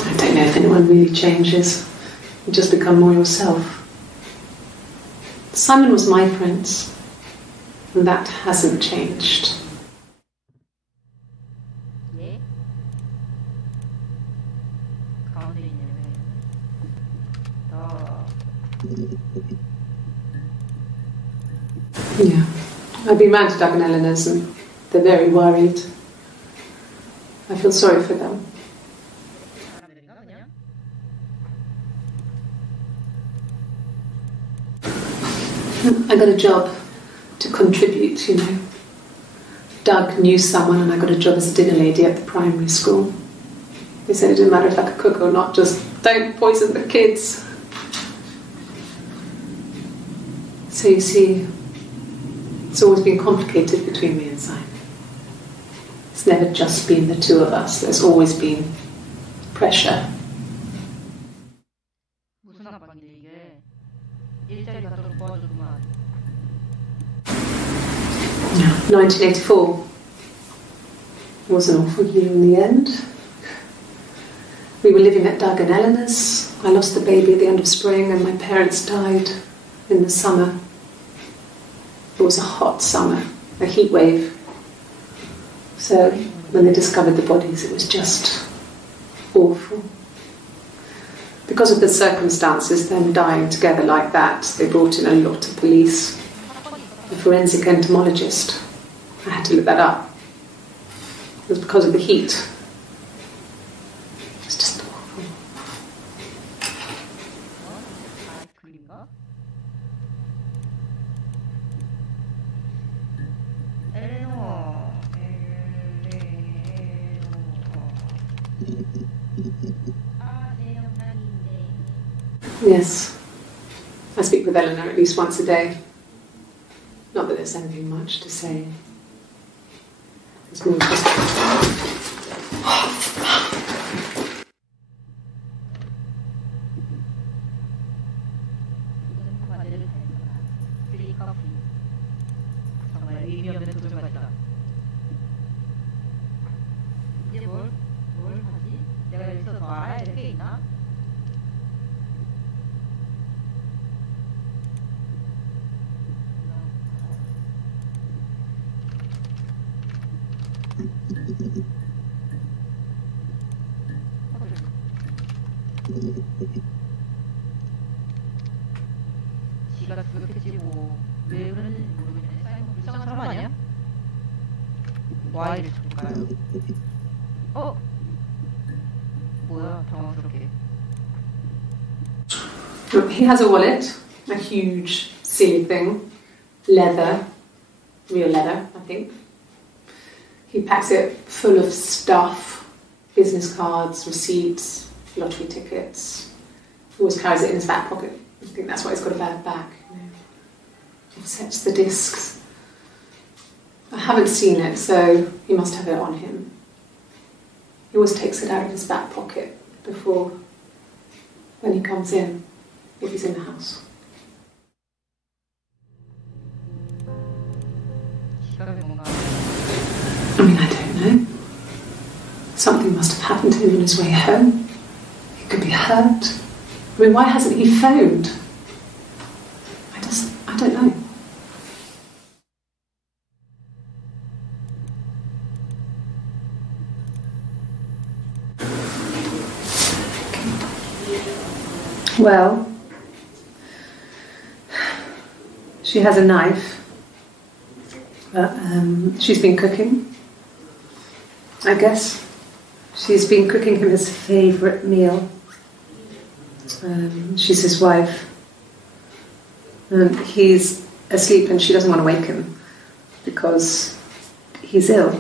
I don't know if anyone really changes. You just become more yourself. Simon was my prince, and that hasn't changed. Yeah, I've been round to Doug and Eleanor's and they're very worried. I feel sorry for them. I got a job to contribute, Doug knew someone and I got a job as a dinner lady at the primary school. They said it didn't matter if I could cook or not, just don't poison the kids. So you see, it's always been complicated between me and Simon. It's never just been the two of us, there's always been pressure. 1984 was an awful year in the end. We were living at Doug and Eleanor's. I lost the baby at the end of spring and my parents died in the summer. It was a hot summer, a heat wave. So when they discovered the bodies, it was just awful. Because of the circumstances, them dying together like that, they brought in a lot of police. A forensic entomologist. I had to look that up. It was because of the heat. It was just awful. Yes. I speak with Eleanor at least once a day. Not that there's anything much to say. It's more just... 지가 그렇게지고 왜 그러는지 모르겠네. 사이먼 불쌍한 사람 아니야? 와이를 쳐볼까요? 어? 뭐야 당황스럽게. He has a wallet, a huge silly thing, leather, real leather, I think. He packs it full of stuff, business cards, receipts, lottery tickets. He always carries it in his back pocket. I think that's why he's got a bad back. You know. He sets the discs. I haven't seen it, so he must have it on him. He always takes it out of his back pocket before, when he comes in, if he's in the house. I mean, I don't know. Something must have happened to him on his way home. He could be hurt. I mean, why hasn't he phoned? I don't know. Well, she has a knife. She's been cooking, I guess. She's been cooking him his favourite meal. She's his wife. And he's asleep and she doesn't want to wake him because he's ill.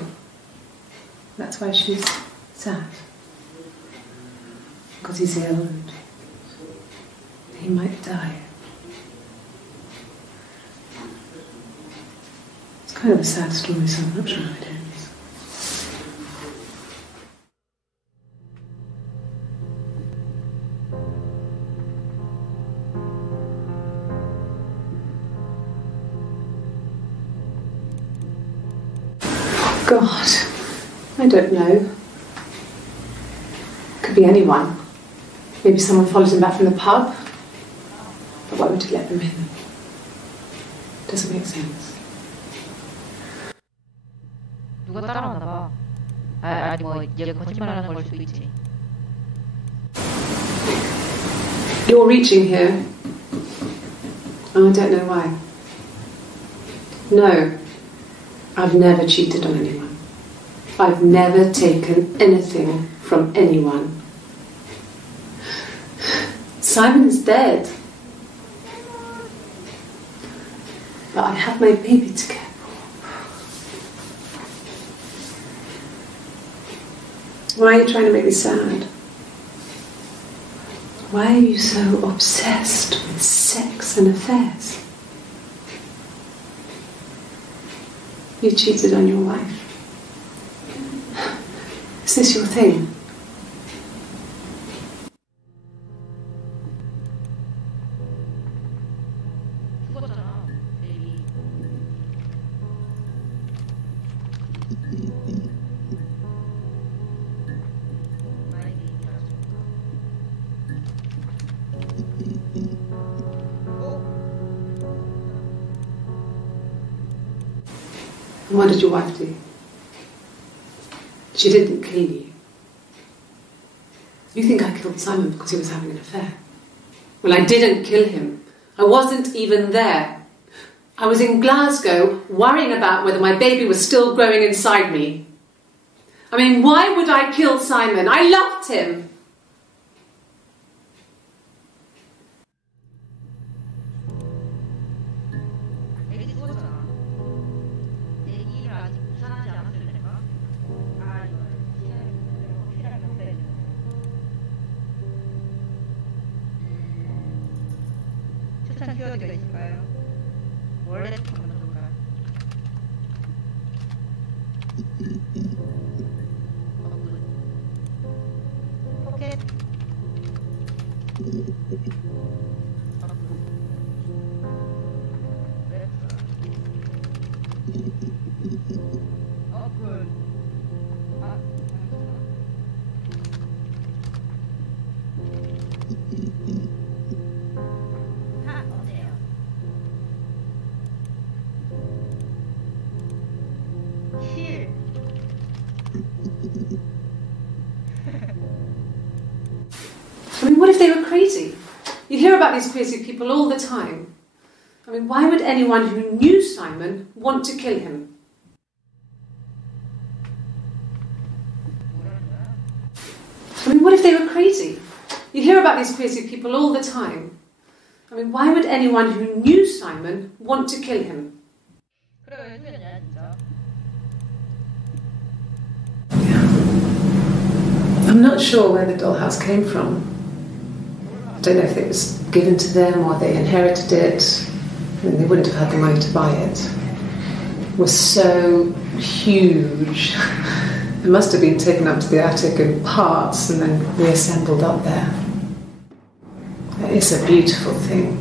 That's why she's sad. Because he's ill and he might die. It's kind of a sad story, so I'm not sure how it ends. God, I don't know. Could be anyone. Maybe someone followed him back from the pub. But why would he let them in? Doesn't make sense. 누가 따라오나 봐. 아니 뭐 얘가 거짓말하는 걸 수도 있지. You're reaching here. Oh, I don't know why. No, I've never cheated on anyone. I've never taken anything from anyone. Simon is dead. But I have my baby to care for. Why are you trying to make me sad? Why are you so obsessed with sex and affairs? You cheated on your wife. Is this your thing? And what did your wife do? She didn't kill you. You think I killed Simon because he was having an affair? Well, I didn't kill him. I wasn't even there. I was in Glasgow worrying about whether my baby was still growing inside me. I mean, why would I kill Simon? I loved him. 추천 키워드가 있을까요? 원래 하면 좋을까요? 포켓 굿. I mean, what if they were crazy? You hear about these crazy people all the time. I mean, why would anyone who knew Simon want to kill him? I mean, what if they were crazy? You hear about these crazy people all the time. I mean, why would anyone who knew Simon want to kill him? I'm not sure where the dollhouse came from. I don't know if it was given to them or they inherited it. I mean, they wouldn't have had the money to buy it. It was so huge. It must have been taken up to the attic in parts and then reassembled up there. It's a beautiful thing.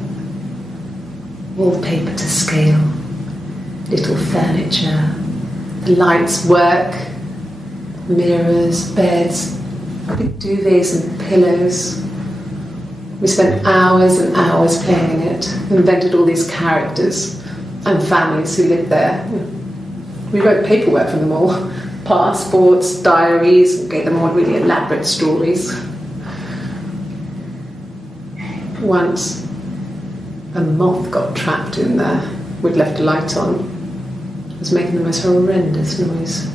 Wallpaper to scale, little furniture, the lights work, mirrors, beds, big duvets and pillows. We spent hours and hours playing in it, invented all these characters and families who lived there. We wrote paperwork for them all, passports, diaries, and gave them all really elaborate stories. Once, a moth got trapped in there. We'd left a light on. It was making the most horrendous noise.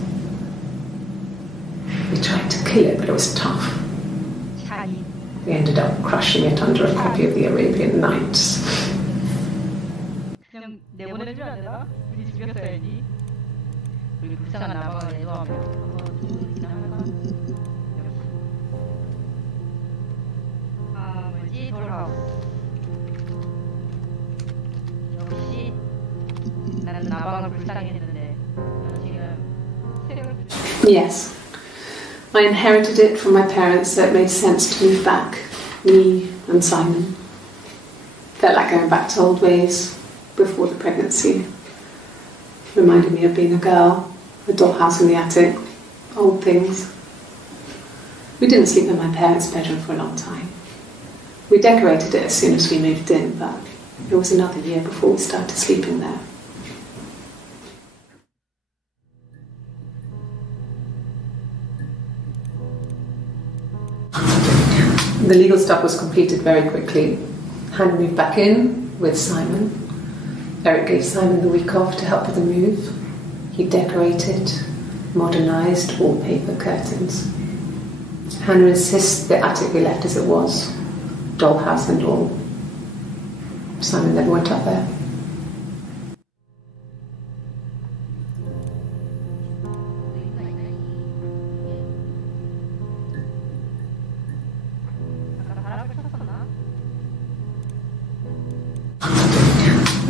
We tried to kill it, but it was tough. We ended up crushing it under a copy of the Arabian Nights. 그냥 내보내주면 안 되나? 우리 죽였어야지. 우리 불쌍한 나방을 내도하면 한번 뭐지? 돌아오고. 역시 나는 나방을 불쌍히 했는데 넌 지금 새벽을 Yes. I inherited it from my parents, so it made sense to move back, me and Simon. Felt like going back to old ways before the pregnancy. Reminded me of being a girl, a dollhouse in the attic, old things. We didn't sleep in my parents' bedroom for a long time. We decorated it as soon as we moved in, but it was another year before we started sleeping there. The legal stuff was completed very quickly. Hannah moved back in with Simon. Eric gave Simon the week off to help with the move. He decorated, modernised wallpaper, curtains. Hannah insists the attic we left as it was, dollhouse and all. Simon never went up there.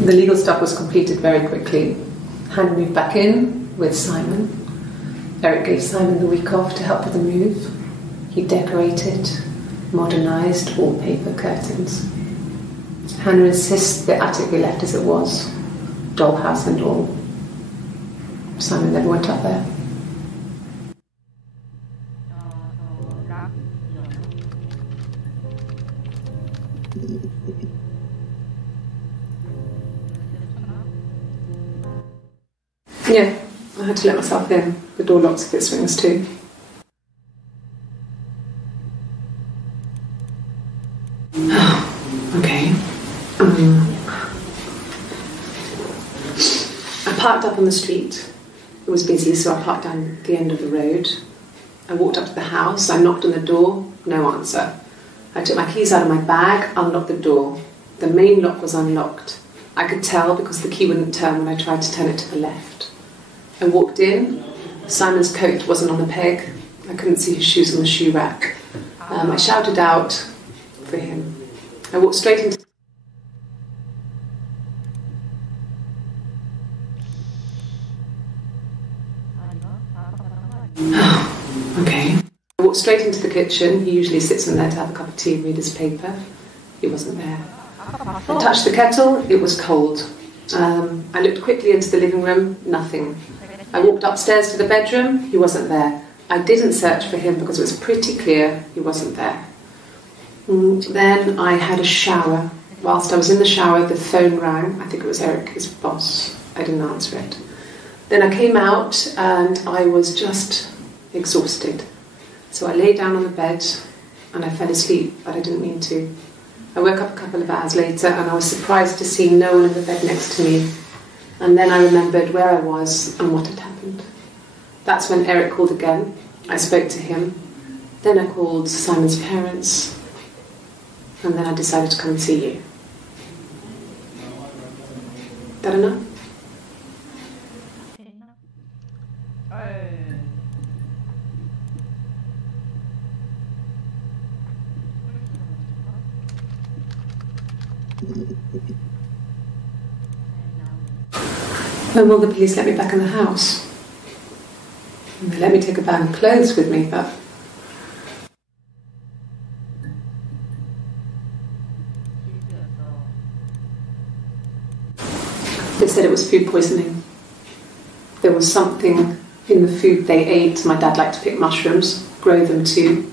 The legal stuff was completed very quickly. Hannah moved back in with Simon. Eric gave Simon the week off to help with the move. He decorated, modernised wallpaper, curtains. Hannah insists the attic be left as it was, dollhouse and all. Simon never went up there. Yeah, I had to let myself in. The door locks if it swings too. Okay. I parked up on the street. It was busy, so I parked down the end of the road. I walked up to the house. I knocked on the door. No answer. I took my keys out of my bag, unlocked the door. The main lock was unlocked. I could tell because the key wouldn't turn when I tried to turn it to the left. I walked in. Simon's coat wasn't on the peg. I couldn't see his shoes on the shoe rack. I shouted out for him. I walked straight into... Okay. I walked straight into the kitchen. He usually sits in there to have a cup of tea and read his paper. He wasn't there. I touched the kettle. It was cold. I looked quickly into the living room. Nothing. I walked upstairs to the bedroom. He wasn't there. I didn't search for him because it was pretty clear he wasn't there. Then I had a shower. Whilst I was in the shower, the phone rang. I think it was Eric, his boss. I didn't answer it. Then I came out and I was just exhausted. So I lay down on the bed and I fell asleep, but I didn't mean to. I woke up a couple of hours later and I was surprised to see no one in the bed next to me. And then I remembered where I was and what had happened. That's when Eric called again. I spoke to him. Then I called Simon's parents. And then I decided to come and see you. That enough? When will the police let me back in the house? And they let me take a bag of clothes with me, but... They said it was food poisoning. There was something in the food they ate. My dad liked to pick mushrooms, grow them too.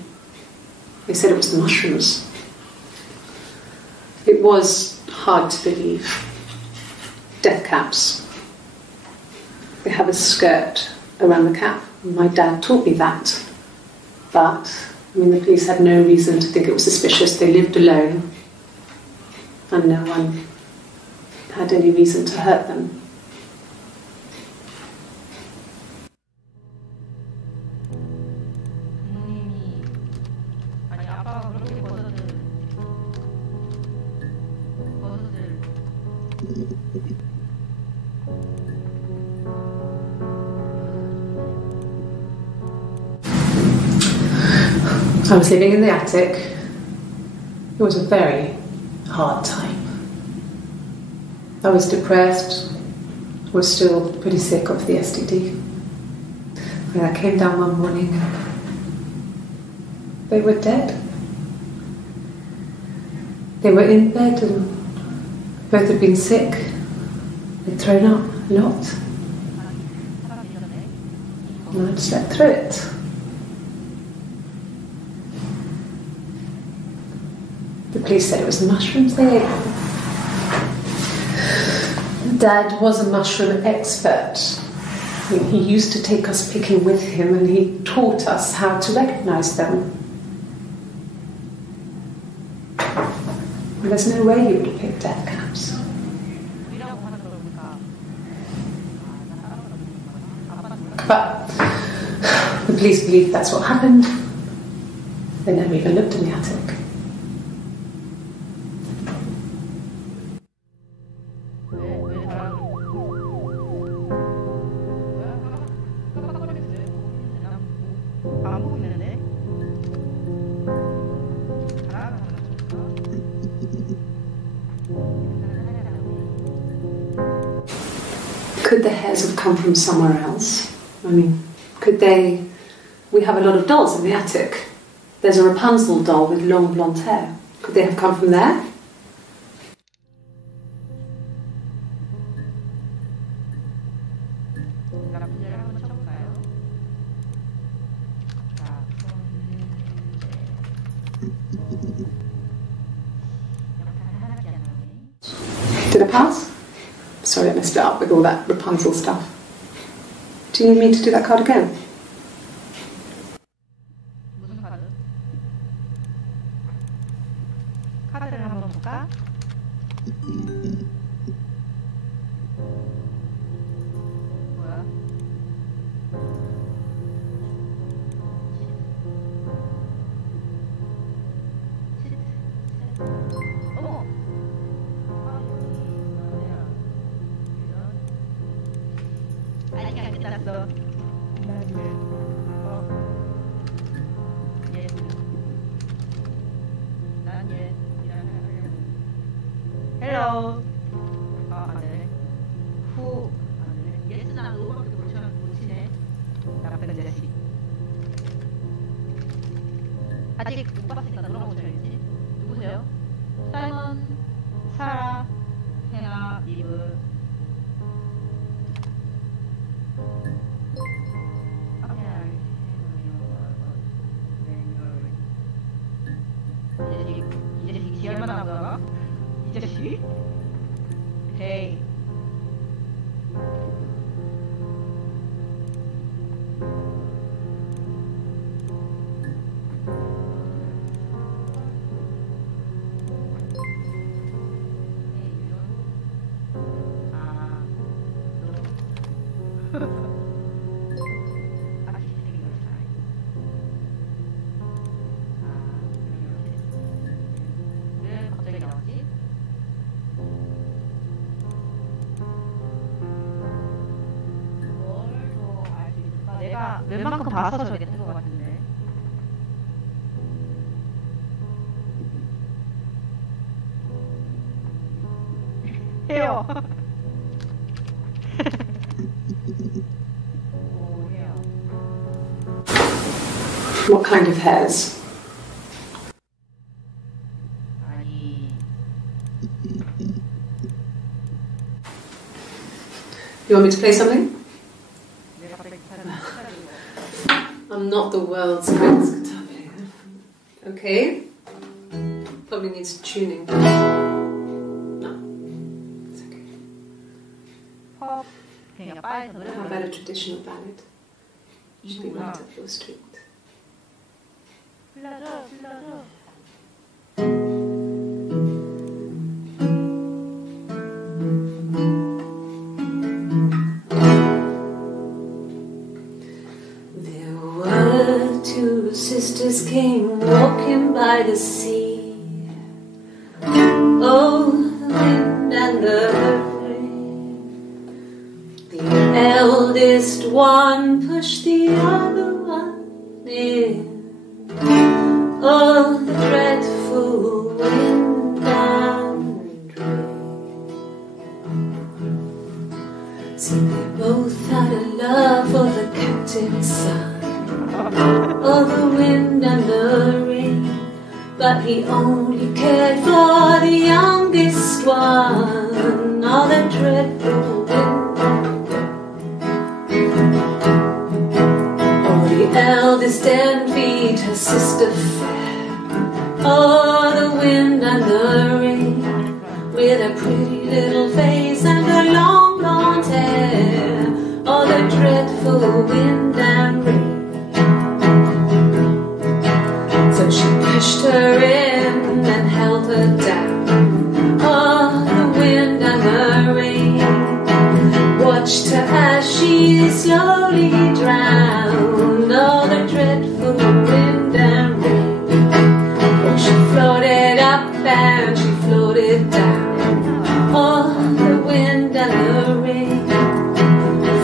They said it was the mushrooms. It was hard to believe. Death caps. They have a skirt around the cap. My dad taught me that. But, the police had no reason to think it was suspicious. They lived alone. And no one had any reason to hurt them. I was living in the attic. It was a very hard time. I was depressed, was still pretty sick of the STD. When I came down one morning, they were dead. They were in bed and both had been sick. They'd thrown up a lot. And I'd slept through it. The police said it was the mushrooms they ate. Dad was a mushroom expert. He used to take us picking with him and he taught us how to recognise them. And there's no way he would have picked death caps. But the police believe that's what happened. They never even looked in the attic. Could the hairs have come from somewhere else? I mean, could they... We have a lot of dolls in the attic. There's a Rapunzel doll with long blonde hair. Could they have come from there? Did I pass? Sorry, I messed it up with all that Rapunzel stuff. Do you need me to do that card again? 무슨 카드? 카드를 한번 볼까? 뭐야? 어머! 아직 안 끝났어. 헬로. 안 돼. 후. 안 돼. 예스 나 노밖에 못 치네. 나쁜 자식. 아직 못 봤으니까 노랑 못 쳐야지. 누구세요? 사이먼, 사라, 헤나, 이브. 이 자식 지 얼마나 나가? 이 자식? 헤이. 내가 웬만큼 봐서 저게 뜬 것 같은데. 해요. 오, 해요. What kind of hairs? 아니. You want me to play something? I'm not the world's greatest guitar player. Okay. Probably needs tuning. No. It's okay. 팝. 그냥 바에서 노래 How about a traditional ballad? Should be 이구나. right up your street. 불러줘, 불러줘. Two sisters came walking by the sea. Oh, the wind and the rain. The eldest one pushed the other one in. Oh, the dreadful wind and rain. See, they both had a love for the captain's son. Oh, the wind and the rain, but he only cared for the youngest one. Oh, the dreadful wind and rain. Oh, the eldest envied her sister fair. Oh, the wind and the rain, with a pretty little face and her long blonde hair. Oh, the dreadful wind and rain. So she pushed her in and held her down. Oh, the wind and the rain watched her as she slowly drowned. Oh, the dreadful wind and rain. Oh, she floated up and she floated down. Oh, the wind and the rain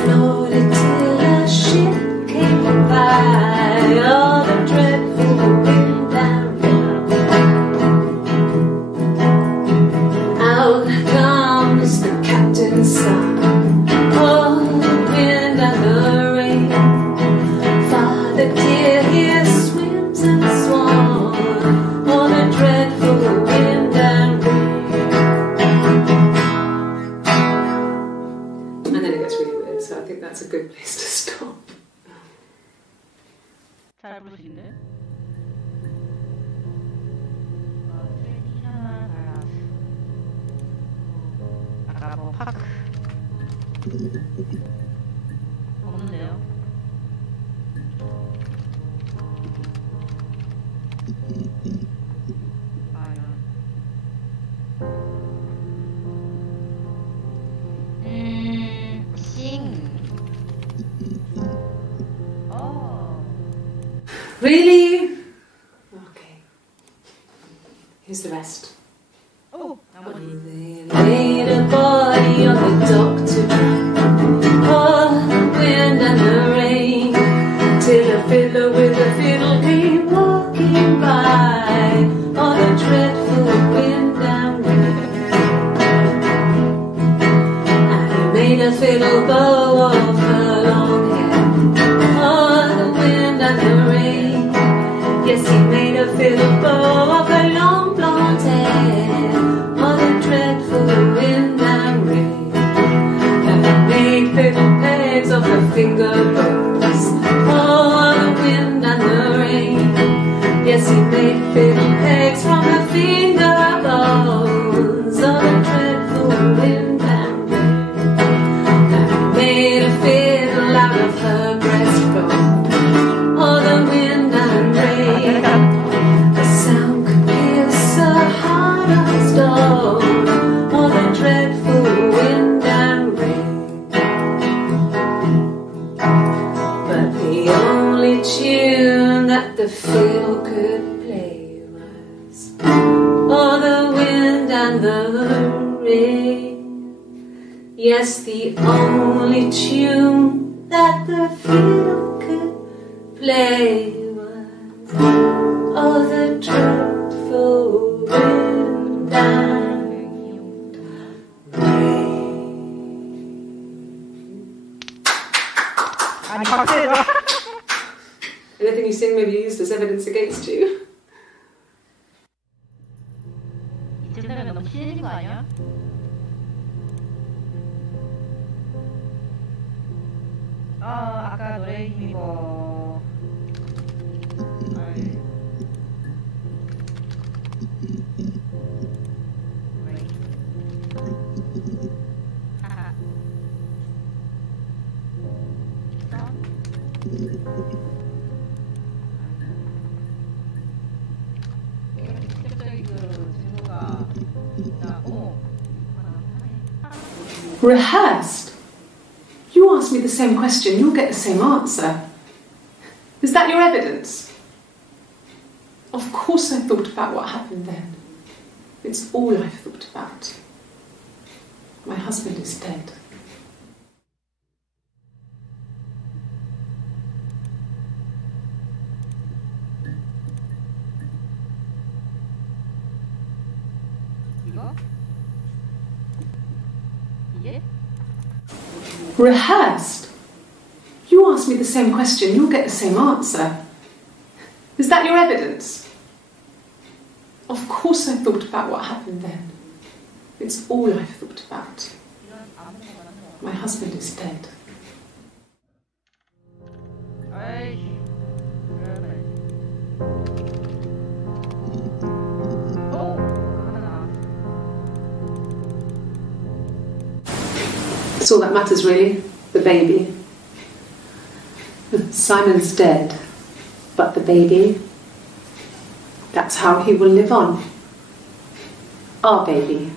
floated till a ship came by. Oh, the dreadful wind and rain. Out comes the captain's son. Oh, needs to stop. 잘 부르시는데? 트레디셔널 발라드. 아까 뭐 파크. 없는데요? 아, 이런. 싱. Really? Okay. Here's the rest. Oh, 나머지. They laid a body on the doctor. Oh, the wind and the rain. Till a fiddler with a fiddle came walking by. Oh, the dreadful wind and rain. And he made a fiddle bow of her long hair. Oh, the wind and the rain. Yes, he made a fiddle bow of her long blonde hair. Oh, the dreadful wind and rain. And he made fiddle pegs of her finger bows. Oh, the wind and the rain. Yes, he made fiddle pegs from her finger bows. Oh, the dreadful wind and rain. And he made a fiddle out of her breastbone. Oh, the wind and rain. The sound could pierce a heart of stone. Oh, the dreadful wind and rain. But the only tune that the fiddle could play was oh, the wind and the rain. Yes, the only tune that the fiddle could play was oh, the dreadful wind and rain. 아니, 박수해줘. Anything you sing may be used as evidence against you. 이쯤 되면 너무 친해진 거 아니야? 아까 노래 힘입어. Rehearsed? You ask me the same question, you'll get the same answer. Is that your evidence? Of course I thought about what happened then. It's all I've thought about. My husband is dead. 이거? 이게? Rehearsed? You ask me the same question, you'll get the same answer. Is that your evidence? Of course I thought about what happened then. It's all I've thought about. My husband is dead. That's all that matters really, the baby. Simon's dead, but the baby, that's how he will live on. Our baby.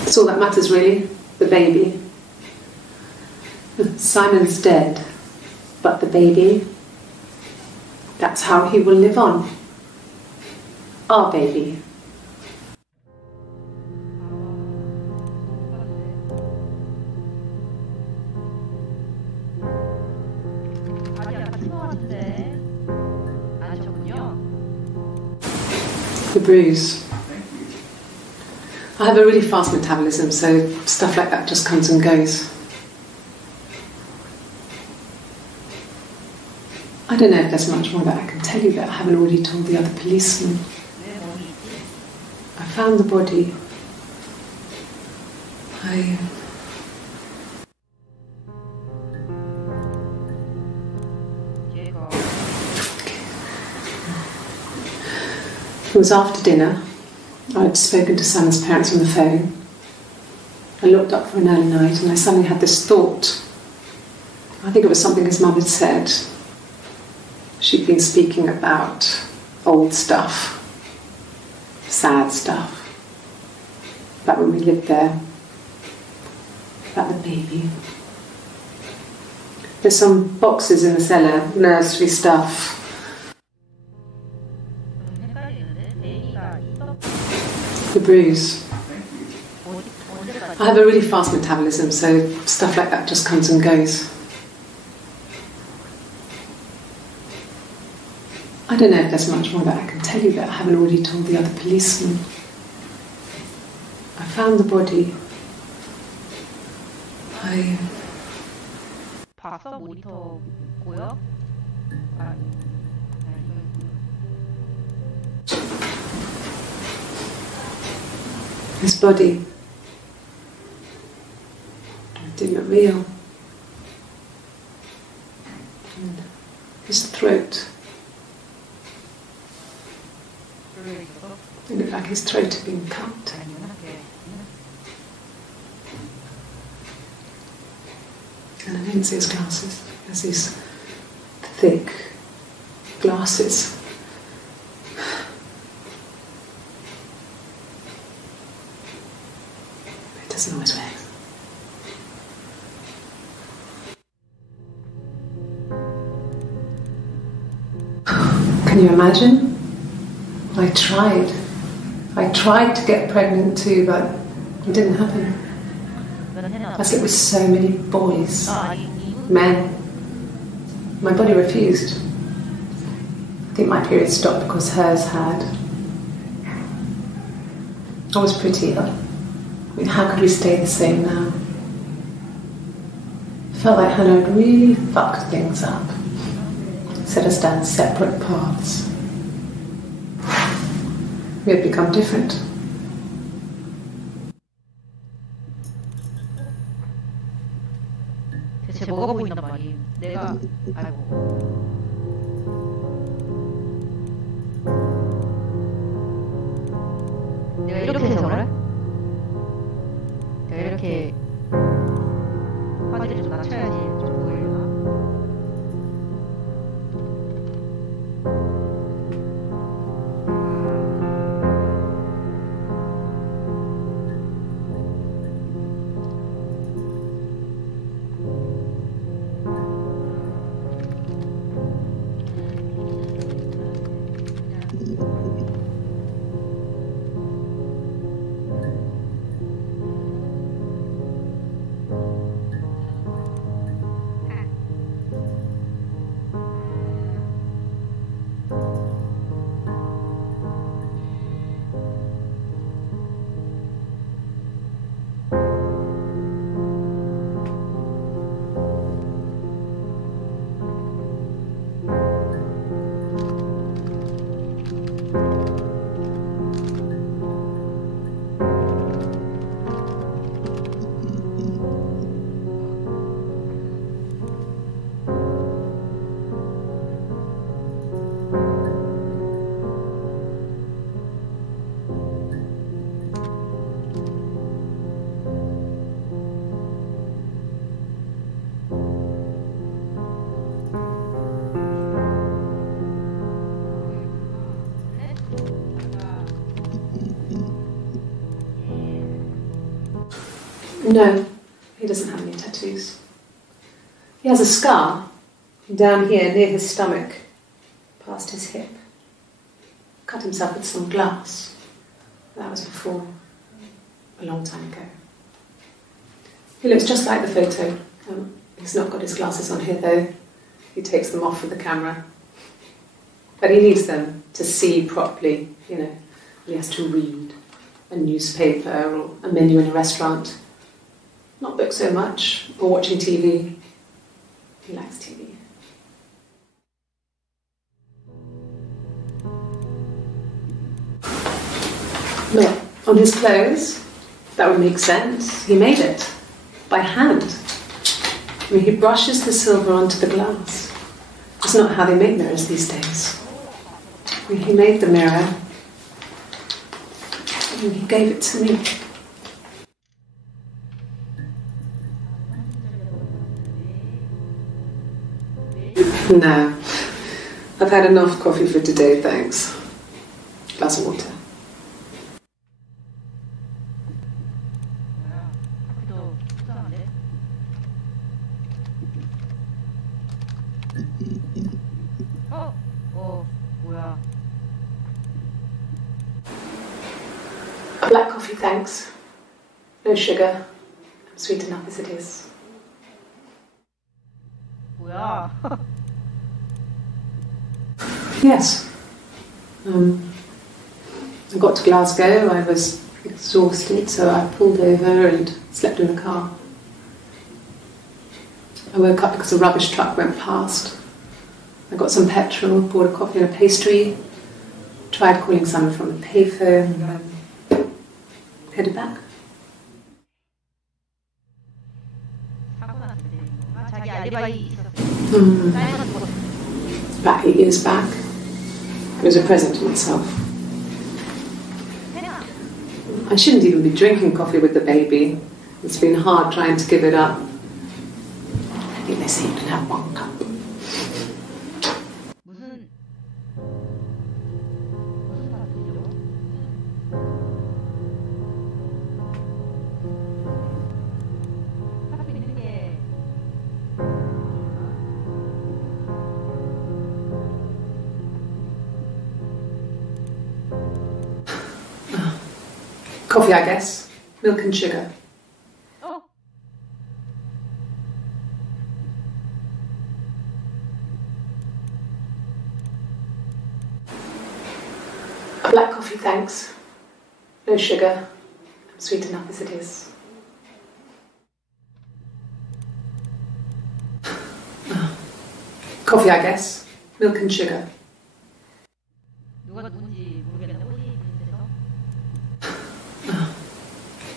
That's all that matters really, the baby. Simon's dead, but the baby, that's how he will live on. Our baby. The bruise. I have a really fast metabolism, so stuff like that just comes and goes. I don't know if there's much more that I can tell you that I haven't already told the other policemen. I found the body. I was after dinner. I'd spoken to Sam's parents on the phone. I looked up for an early night and I suddenly had this thought. I think it was something his mum had said. She'd been speaking about old stuff, sad stuff, about when we lived there, about the baby. There's some boxes in the cellar, nursery stuff. The bruise. I have a really fast metabolism, so stuff like that just comes and goes. I don't know if there's much more that I can tell you that I haven't already told the other policeman. I found the body. 봤어? 모니터 보여? His body. It didn't look real. And his throat. It looked like his throat had been cut. And I didn't see his glasses. There's these thick glasses. It doesn't always wear. Can you imagine? I tried to get pregnant too, but it didn't happen. I slept with so many boys, men. My body refused. I think my period stopped because hers had. I was pretty ill. I mean, how could we stay the same now? I felt like Hannah had really fucked things up. Set us down separate paths. We had become different. 대체 뭐가 보인단 말이에요? 내가 아이고. 내가 이렇게 해석을 해? 내가 이렇게 화질을 좀 낮춰야지 좀 보이려나? No, he doesn't have any tattoos. He has a scar down here near his stomach, past his hip. Cut himself with some glass. That was before, a long time ago. He looks just like the photo. He's not got his glasses on here though. He takes them off with the camera. But he needs them to see properly, you know. He has to read a newspaper or a menu in a restaurant. Not books so much, or watching TV. He likes TV. Look, on his clothes, that would make sense. He made it, by hand. I mean, he brushes the silver onto the glass. It's not how they make mirrors these days. I mean, he made the mirror, And he gave it to me. No, I've had enough coffee for today, thanks. Glass of water. 뭐야? A black coffee, thanks. No sugar. I'm sweet enough as it is. 뭐야? Yes. I got to Glasgow, I was exhausted, so I pulled over and slept in the car. I woke up because a rubbish truck went past. I got some petrol, bought a coffee and a pastry, tried calling someone from the payphone, and then headed back. 자기 알리바이 있었어. About 8 years back. It was a present to myself. I shouldn't even be drinking coffee with the baby. It's been hard trying to give it up. I think they say you can have 1 cup. 무슨 카페 있는 게 Coffee, I guess. Milk and sugar. A black coffee, thanks. No sugar. I'm sweet enough as it is. Coffee, I guess. Milk and sugar. 누가 누군지 모르겠는데 옷이 비슷해서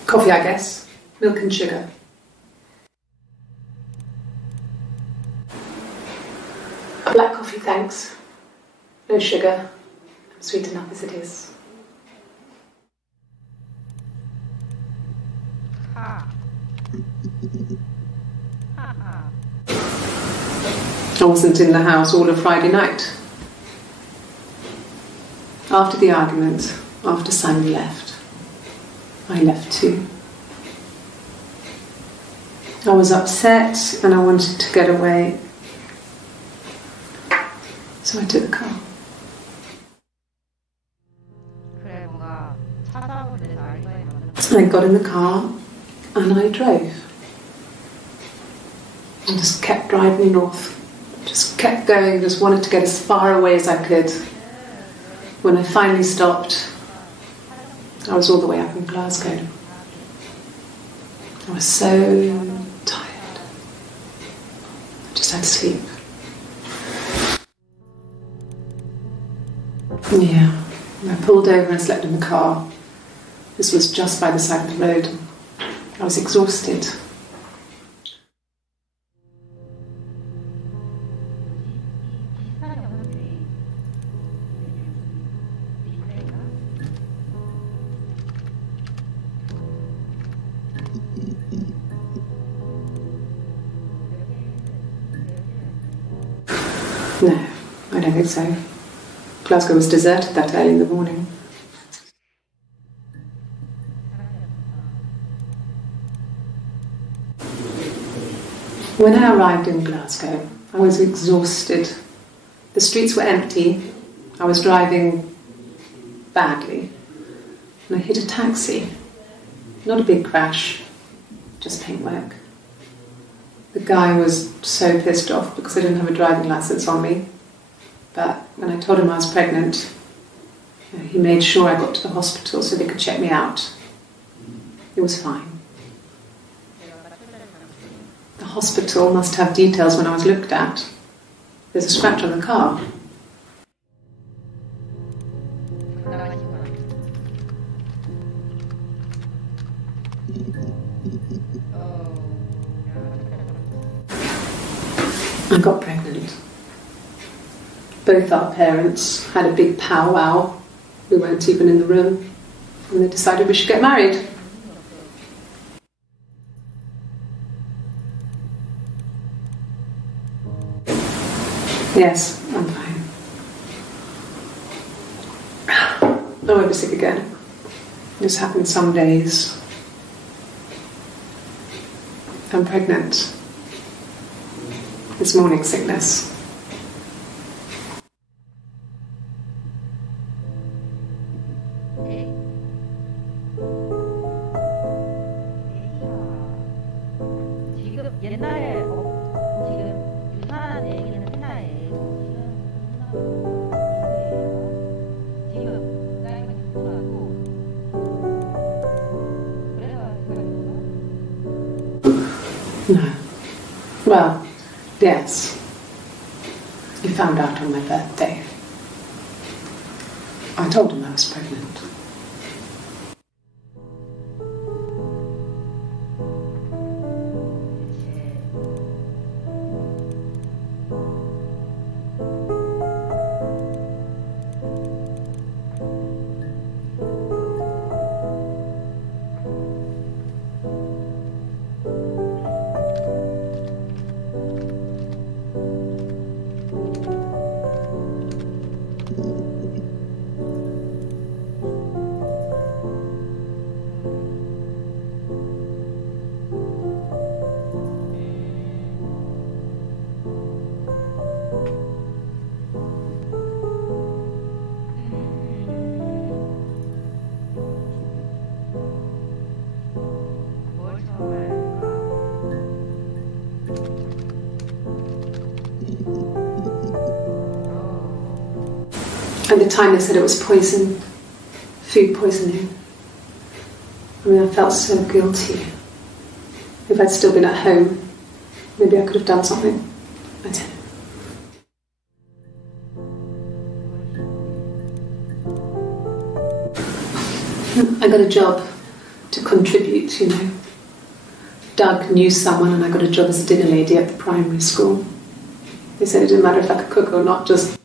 Coffee, I guess. Milk and sugar. A black coffee, thanks. No sugar. I'm sweet enough as it is. 하. 하하. I wasn't in the house all of Friday night. After the argument, after Simon left, I left too. I was upset and I wanted to get away, so I took the car. 그래 뭔가 차 사고 있는데 알리바이 만드는 I got in the car and I drove. I just kept driving north. Just kept going, just wanted to get as far away as I could. When I finally stopped, I was all the way up in Glasgow. I was so tired. I just had to sleep. Yeah, I pulled over and slept in the car. This was just by the side of the road. I was exhausted. No, I don't think so. Glasgow was deserted that early in the morning. When I arrived in Glasgow, I was exhausted. The streets were empty. I was driving badly. And I hit a taxi. Not a big crash, just paintwork. The guy was so pissed off because I didn't have a driving licence on me. But when I told him I was pregnant, he made sure I got to the hospital so they could check me out. It was fine. The hospital must have details when I was looked at. There's a scratch on the car. I got pregnant. Both our parents had a big powwow. We weren't even in the room. And they decided we should get married. Yes, I'm fine. I won't be sick again. This happens some days. I'm pregnant. It's morning sickness. 지금 옛날에 지금 유산한 애기는 하나에 지금 나이가 죽어가고 No. Well, yes. He found out on my birthday. I told him I was pregnant. At the time they said it was poison, food poisoning. I mean, I felt so guilty. If I'd still been at home, maybe I could have done something. I didn't. I got a job to contribute, you know. Doug knew someone and I got a job as a dinner lady at the primary school. They said it didn't matter if I could cook or not, just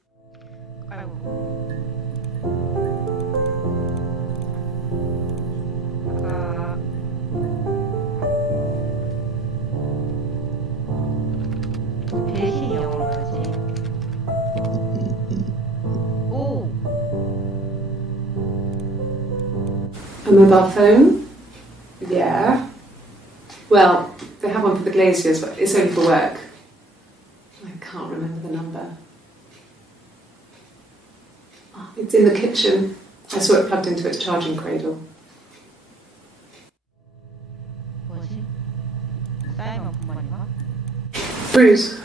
a mobile phone? Yeah. Well, they have one for the glaziers, but it's only for work. I can't remember the number. Oh, it's in the kitchen. I saw it plugged into its charging cradle. Bruise?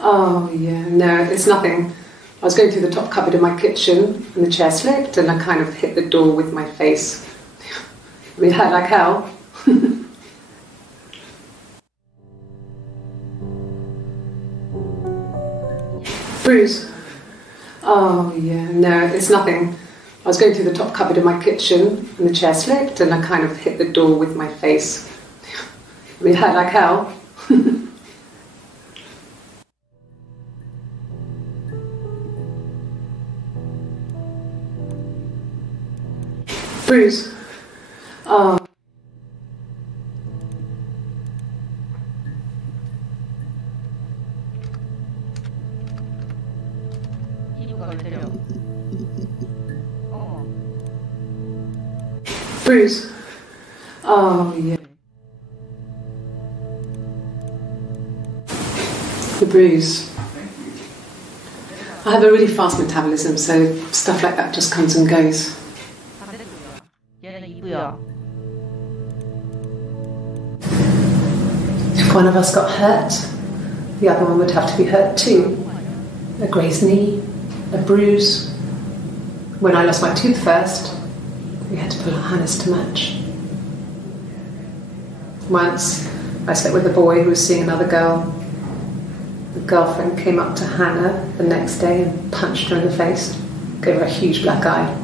Oh, yeah, no, it's nothing. I was going through the top cupboard in my kitchen and the chair slipped and I kind of hit the door with my face. It hurt like hell. Bruise? Oh, yeah, no, it's nothing. I was going through the top cupboard in my kitchen and the chair slipped and I kind of hit the door with my face. It hurt like hell. Bruise? Oh. Bruise? Oh, yeah. The bruise. I have a really fast metabolism, so stuff like that just comes and goes. If one of us got hurt, the other one would have to be hurt too. A grazed knee, a bruise. When I lost my tooth first, we had to pull our harness to match. Once, I slept with a boy who was seeing another girl. The girlfriend came up to Hannah the next day and punched her in the face, gave her a huge black eye.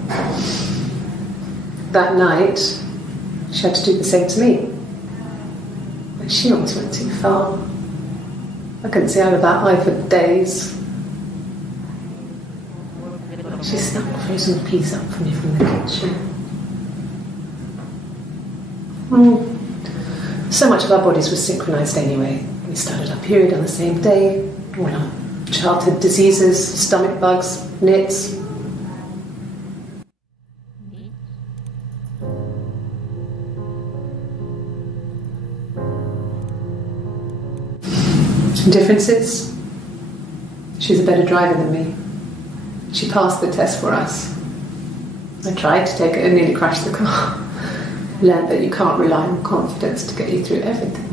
That night, she had to do the same to me. But she almost went too far. I couldn't see out of that eye for days. She snuck frozen peas up for me from the kitchen. So much of our bodies were synchronised anyway. We started our period on the same day. All our childhood diseases, stomach bugs, nits. Differences? She's a better driver than me. She passed the test for us. I tried to take it and nearly crashed the car. Learned that you can't rely on confidence to get you through everything.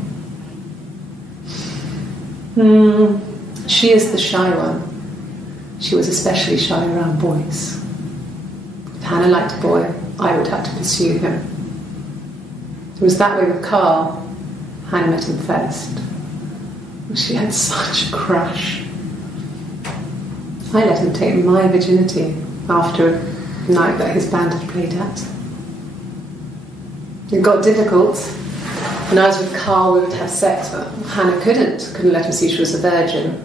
She is the shy one. She was especially shy around boys. If Hannah liked a boy, I would have to pursue him. It was that way with Carl. Hannah met him first. She had such a crush. I let him take my virginity after a night that his band had played at. It got difficult. When I was with Carl, we would have sex, but Hannah couldn't let him see she was a virgin.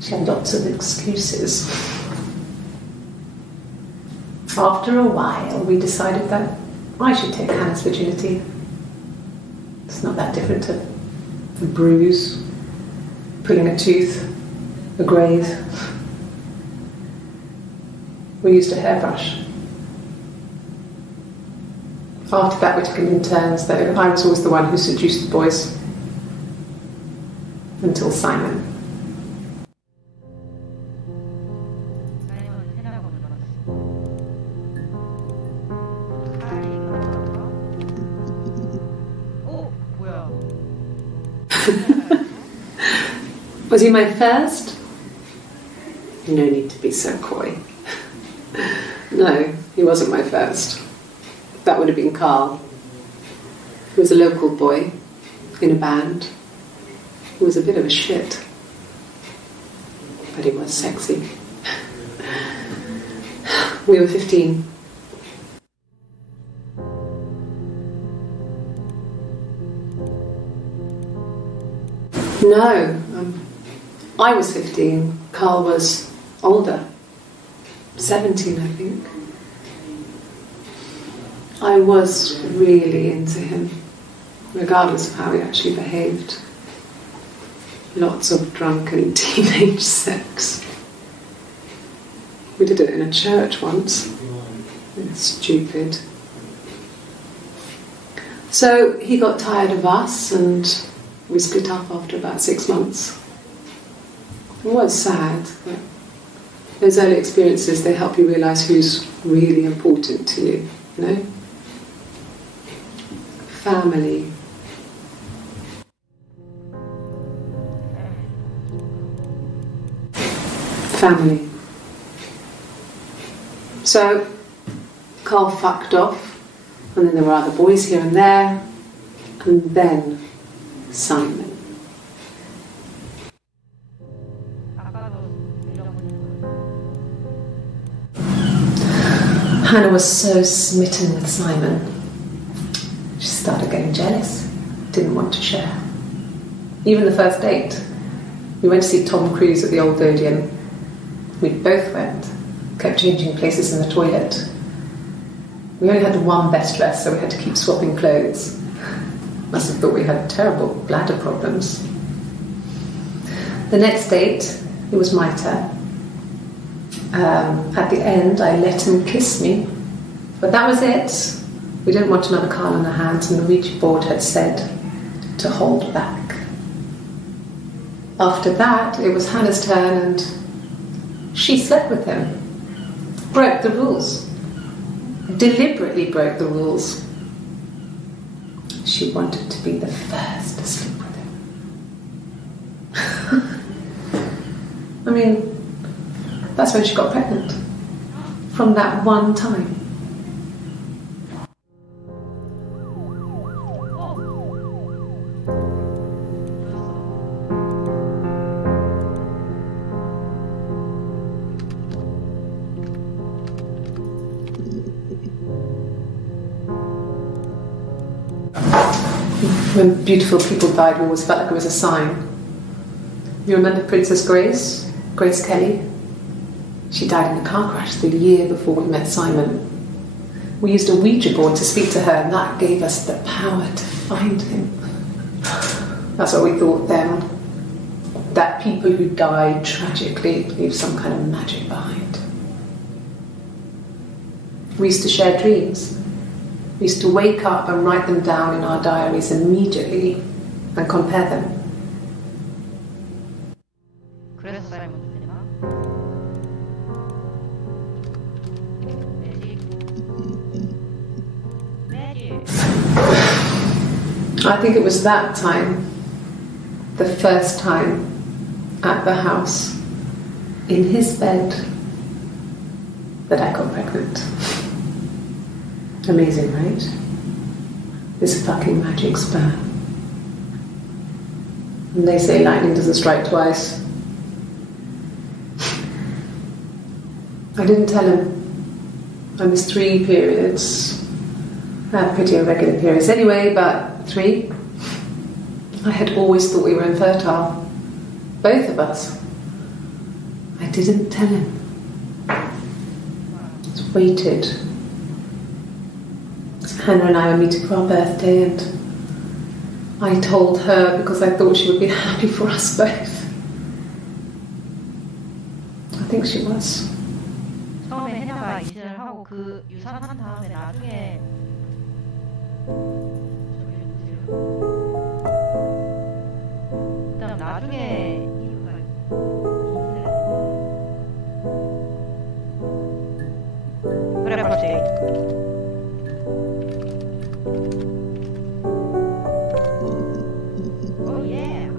She had lots of excuses. After a while, we decided that I should take Hannah's virginity. It's not that different to a bruise, pulling a tooth, a graze. We used a hairbrush. After that, we took it in turns, though. I was always the one who seduced the boys. Until Simon. Was he my first? No need to be so coy. No, he wasn't my first. That would have been Carl. He was a local boy in a band. He was a bit of a shit, but he was sexy. We were 15. No, I was 15. Carl was older, 17, I think. I was really into him, regardless of how he actually behaved. Lots of drunken teenage sex. We did it in a church once. It was stupid. So he got tired of us and we split up after about 6 months. It was sad, but those early experiences, they help you realise who's really important to you, you know? Family. Family. So, Carl fucked off, and then there were other boys here and there, and then Simon. Hannah was so smitten with Simon. She started getting jealous, didn't want to share. Even the first date, we went to see Tom Cruise at the Old Odeon. We both went, kept changing places in the toilet. We only had one best dress, so we had to keep swapping clothes. Must have thought we had terrible bladder problems. The next date, it was my turn. At the end, I let him kiss me, but that was it. We didn't want another Carl on our hands, and the Ouija board had said to hold back. After that, it was Hannah's turn, and she slept with him. Broke the rules. Deliberately broke the rules. She wanted to be the first to sleep with him. I mean, that's when she got pregnant. From that one time. When beautiful people died, we always felt like it was a sign. You remember Princess Grace? Grace Kelly? She died in a car crash the year before we met Simon. We used a Ouija board to speak to her, and that gave us the power to find him. That's what we thought then. That people who died tragically leave some kind of magic behind. We used to share dreams. We used to wake up and write them down in our diaries immediately and compare them. 그래서 사이먼 되나? 매직. I think it was that time, the first time at the house, in his bed, that I got pregnant. Amazing, right? This fucking magic sperm. And they say lightning doesn't strike twice. I didn't tell him. I missed 3 periods. I had pretty irregular periods anyway, but 3. I had always thought we were infertile. Both of us. I didn't tell him. Just waited. Hannah and I were meeting for our birthday, and I told her because I thought she would be happy for us both. I think she was. 처음에 해나가 임신을 하고 그 유산한 다음에 나중에 그다음 나중에 이유가 그래 그렇지. Oh yeah.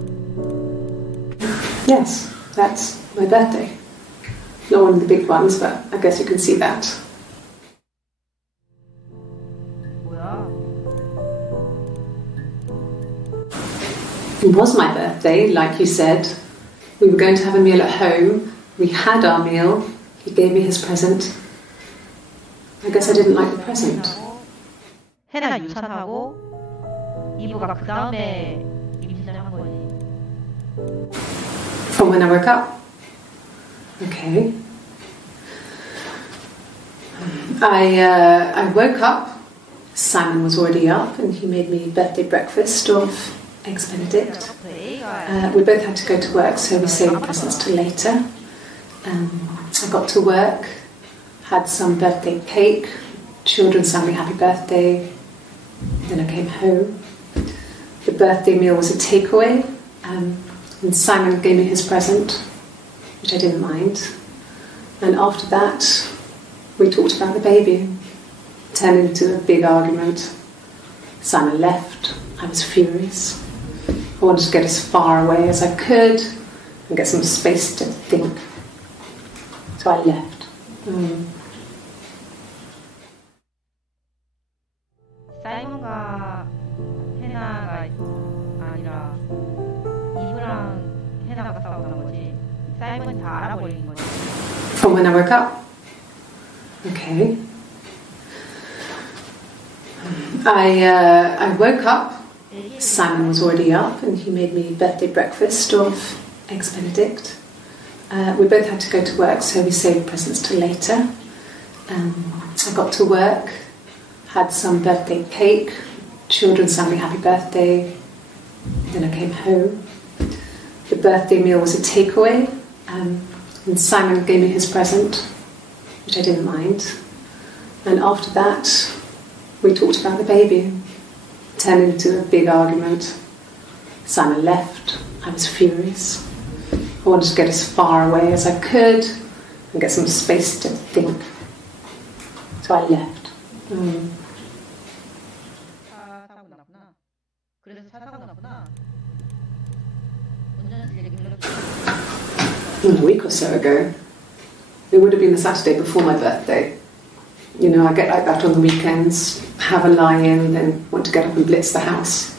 Yes, that's my birthday. Not one of the big ones, but I guess you can see that. 뭐야? It was my birthday, like you said. We were going to have a meal at home. We had our meal. He gave me his present. I guess I didn't like the present. 해나가 유산하고 이브가 그 다음에 임신을 한 거지. From when I woke up. Okay. I woke up. Simon was already up, and he made me birthday breakfast of eggs Benedict. We both had to go to work, so we saved the presents till later. I got to work, had some birthday cake. Children sang me happy birthday. Then I came home. The birthday meal was a takeaway, and Simon gave me his present, which I didn't mind. And after that, we talked about the baby. It turned into a big argument. Simon left. I was furious. I wanted to get as far away as I could and get some space to think. So I left. 사이먼과 해나가 아니라 이브랑 해나가 싸웠던 거지. 사이먼이 다 알아버린 거지. From when I woke up. Okay. I woke up. Simon was already up, and he made me birthday breakfast of eggs Benedict. We both had to go to work, so we saved presents till later. I got to work, had some birthday cake. Children sang me happy birthday. Then I came home. The birthday meal was a takeaway, and Simon gave me his present, which I didn't mind. And after that, we talked about the baby. It turned into a big argument. Simon left. I was furious. I wanted to get as far away as I could and get some space to think. So I left. 차 사고 났구나. 그래서 차 사고 났구나. 운전해서 이렇게 A week or so ago. It would have been the Saturday before my birthday. You know, I get like that on the weekends, have a lie-in, then want to get up and blitz the house.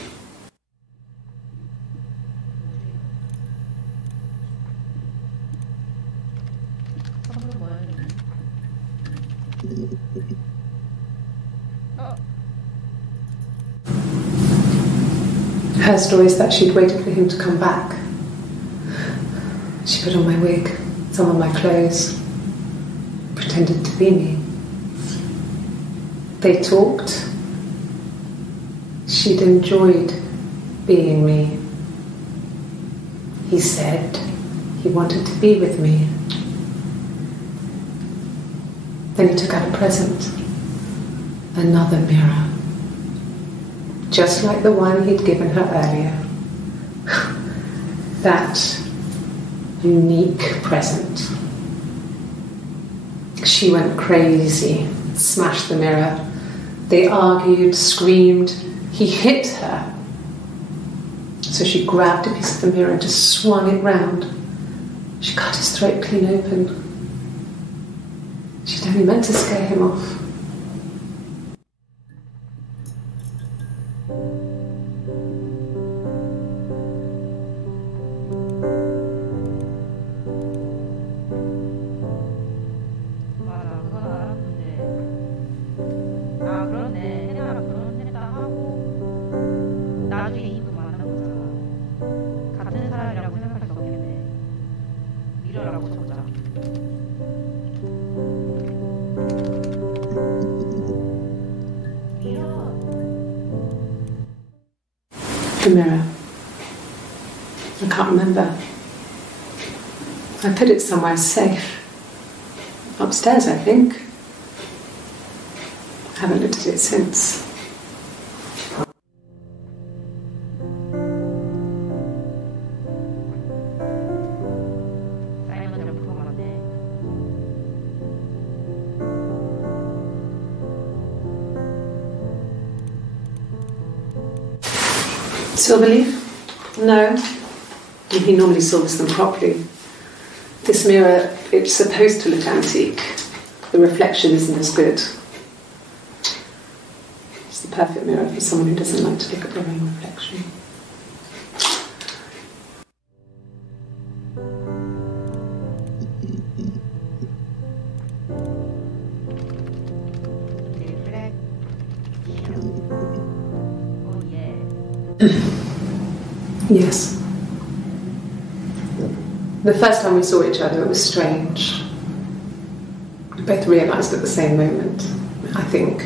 Her story is that she'd waited for him to come back. She put on my wig, some of my clothes, pretended to be me. They talked. She'd enjoyed being me. He said he wanted to be with me. Then he took out a present. Another mirror. Just like the one he'd given her earlier. That unique present. She went crazy, smashed the mirror. They argued, screamed. He hit her. So she grabbed a piece of the mirror and just swung it round. She cut his throat clean open. She'd only meant to scare him off. The mirror. I can't remember. I put it somewhere safe. Upstairs, I think. I haven't looked at it since. Silver leaf? No. He normally silvers them properly. This mirror, it's supposed to look antique. The reflection isn't as good. It's the perfect mirror for someone who doesn't like to look at their own reflection. Yes. The first time we saw each other, it was strange. We both realised at the same moment, I think.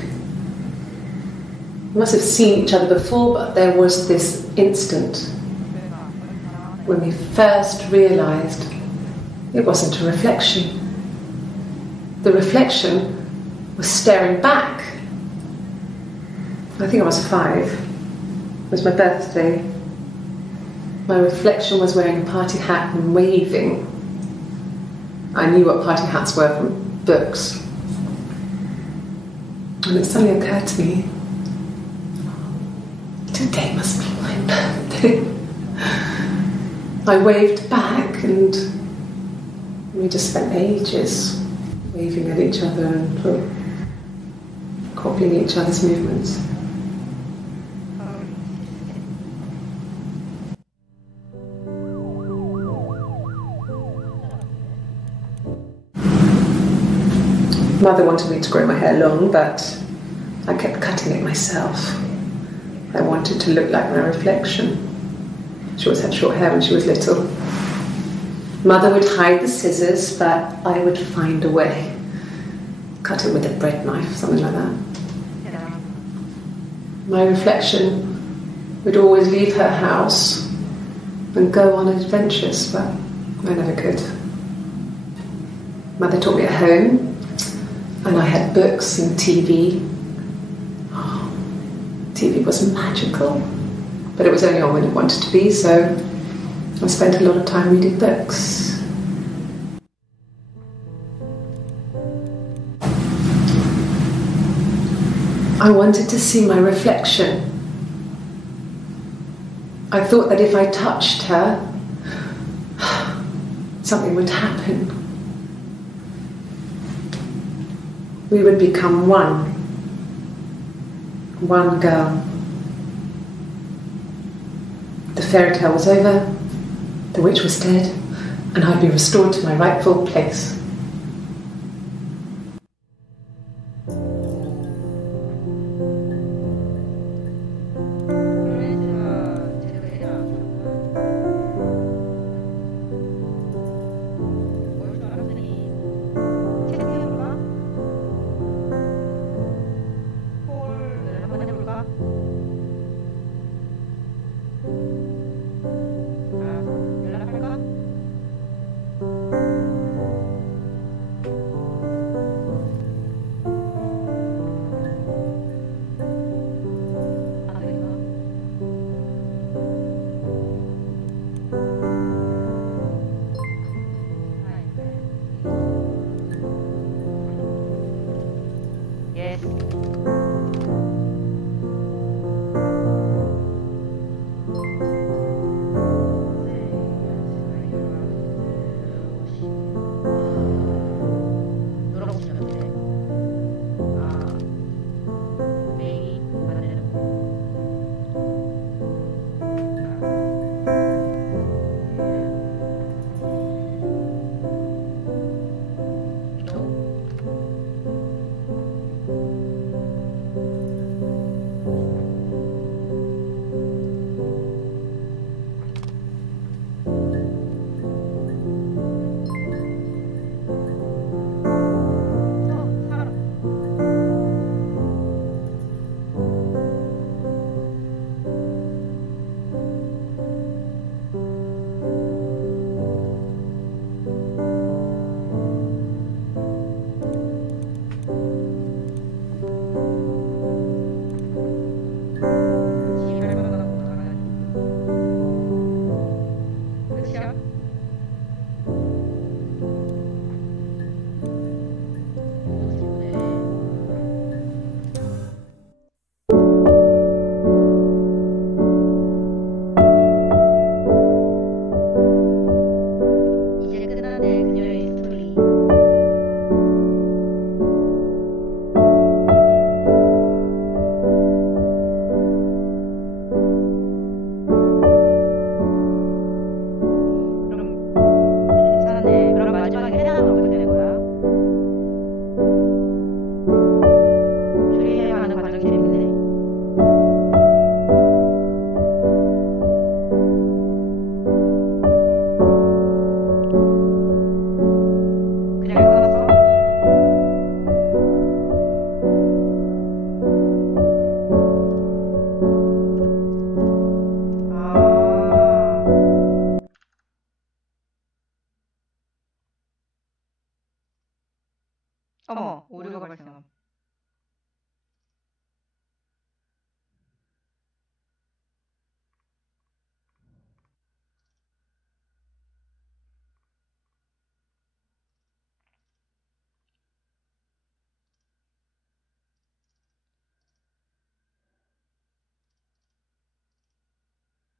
We must have seen each other before, but there was this instant when we first realised it wasn't a reflection. The reflection was staring back. I think I was 5. It was my birthday. My reflection was wearing a party hat and waving. I knew what party hats were from books. And it suddenly occurred to me, today must be my birthday. I waved back and we just spent ages waving at each other and copying each other's movements. Mother wanted me to grow my hair long, but I kept cutting it myself. I wanted to look like my reflection. She always had short hair when she was little. Mother would hide the scissors, but I would find a way. Cut it with a bread knife, something like that. Yeah. My reflection would always leave her house and go on adventures, but I never could. Mother taught me at home. And I had books and TV. Oh, TV was magical. But it was only on when it wanted to be, so I spent a lot of time reading books. I wanted to see my reflection. I thought that if I touched her, something would happen. We would become one girl. The fairy tale was over, the witch was dead, and I'd be restored to my rightful place.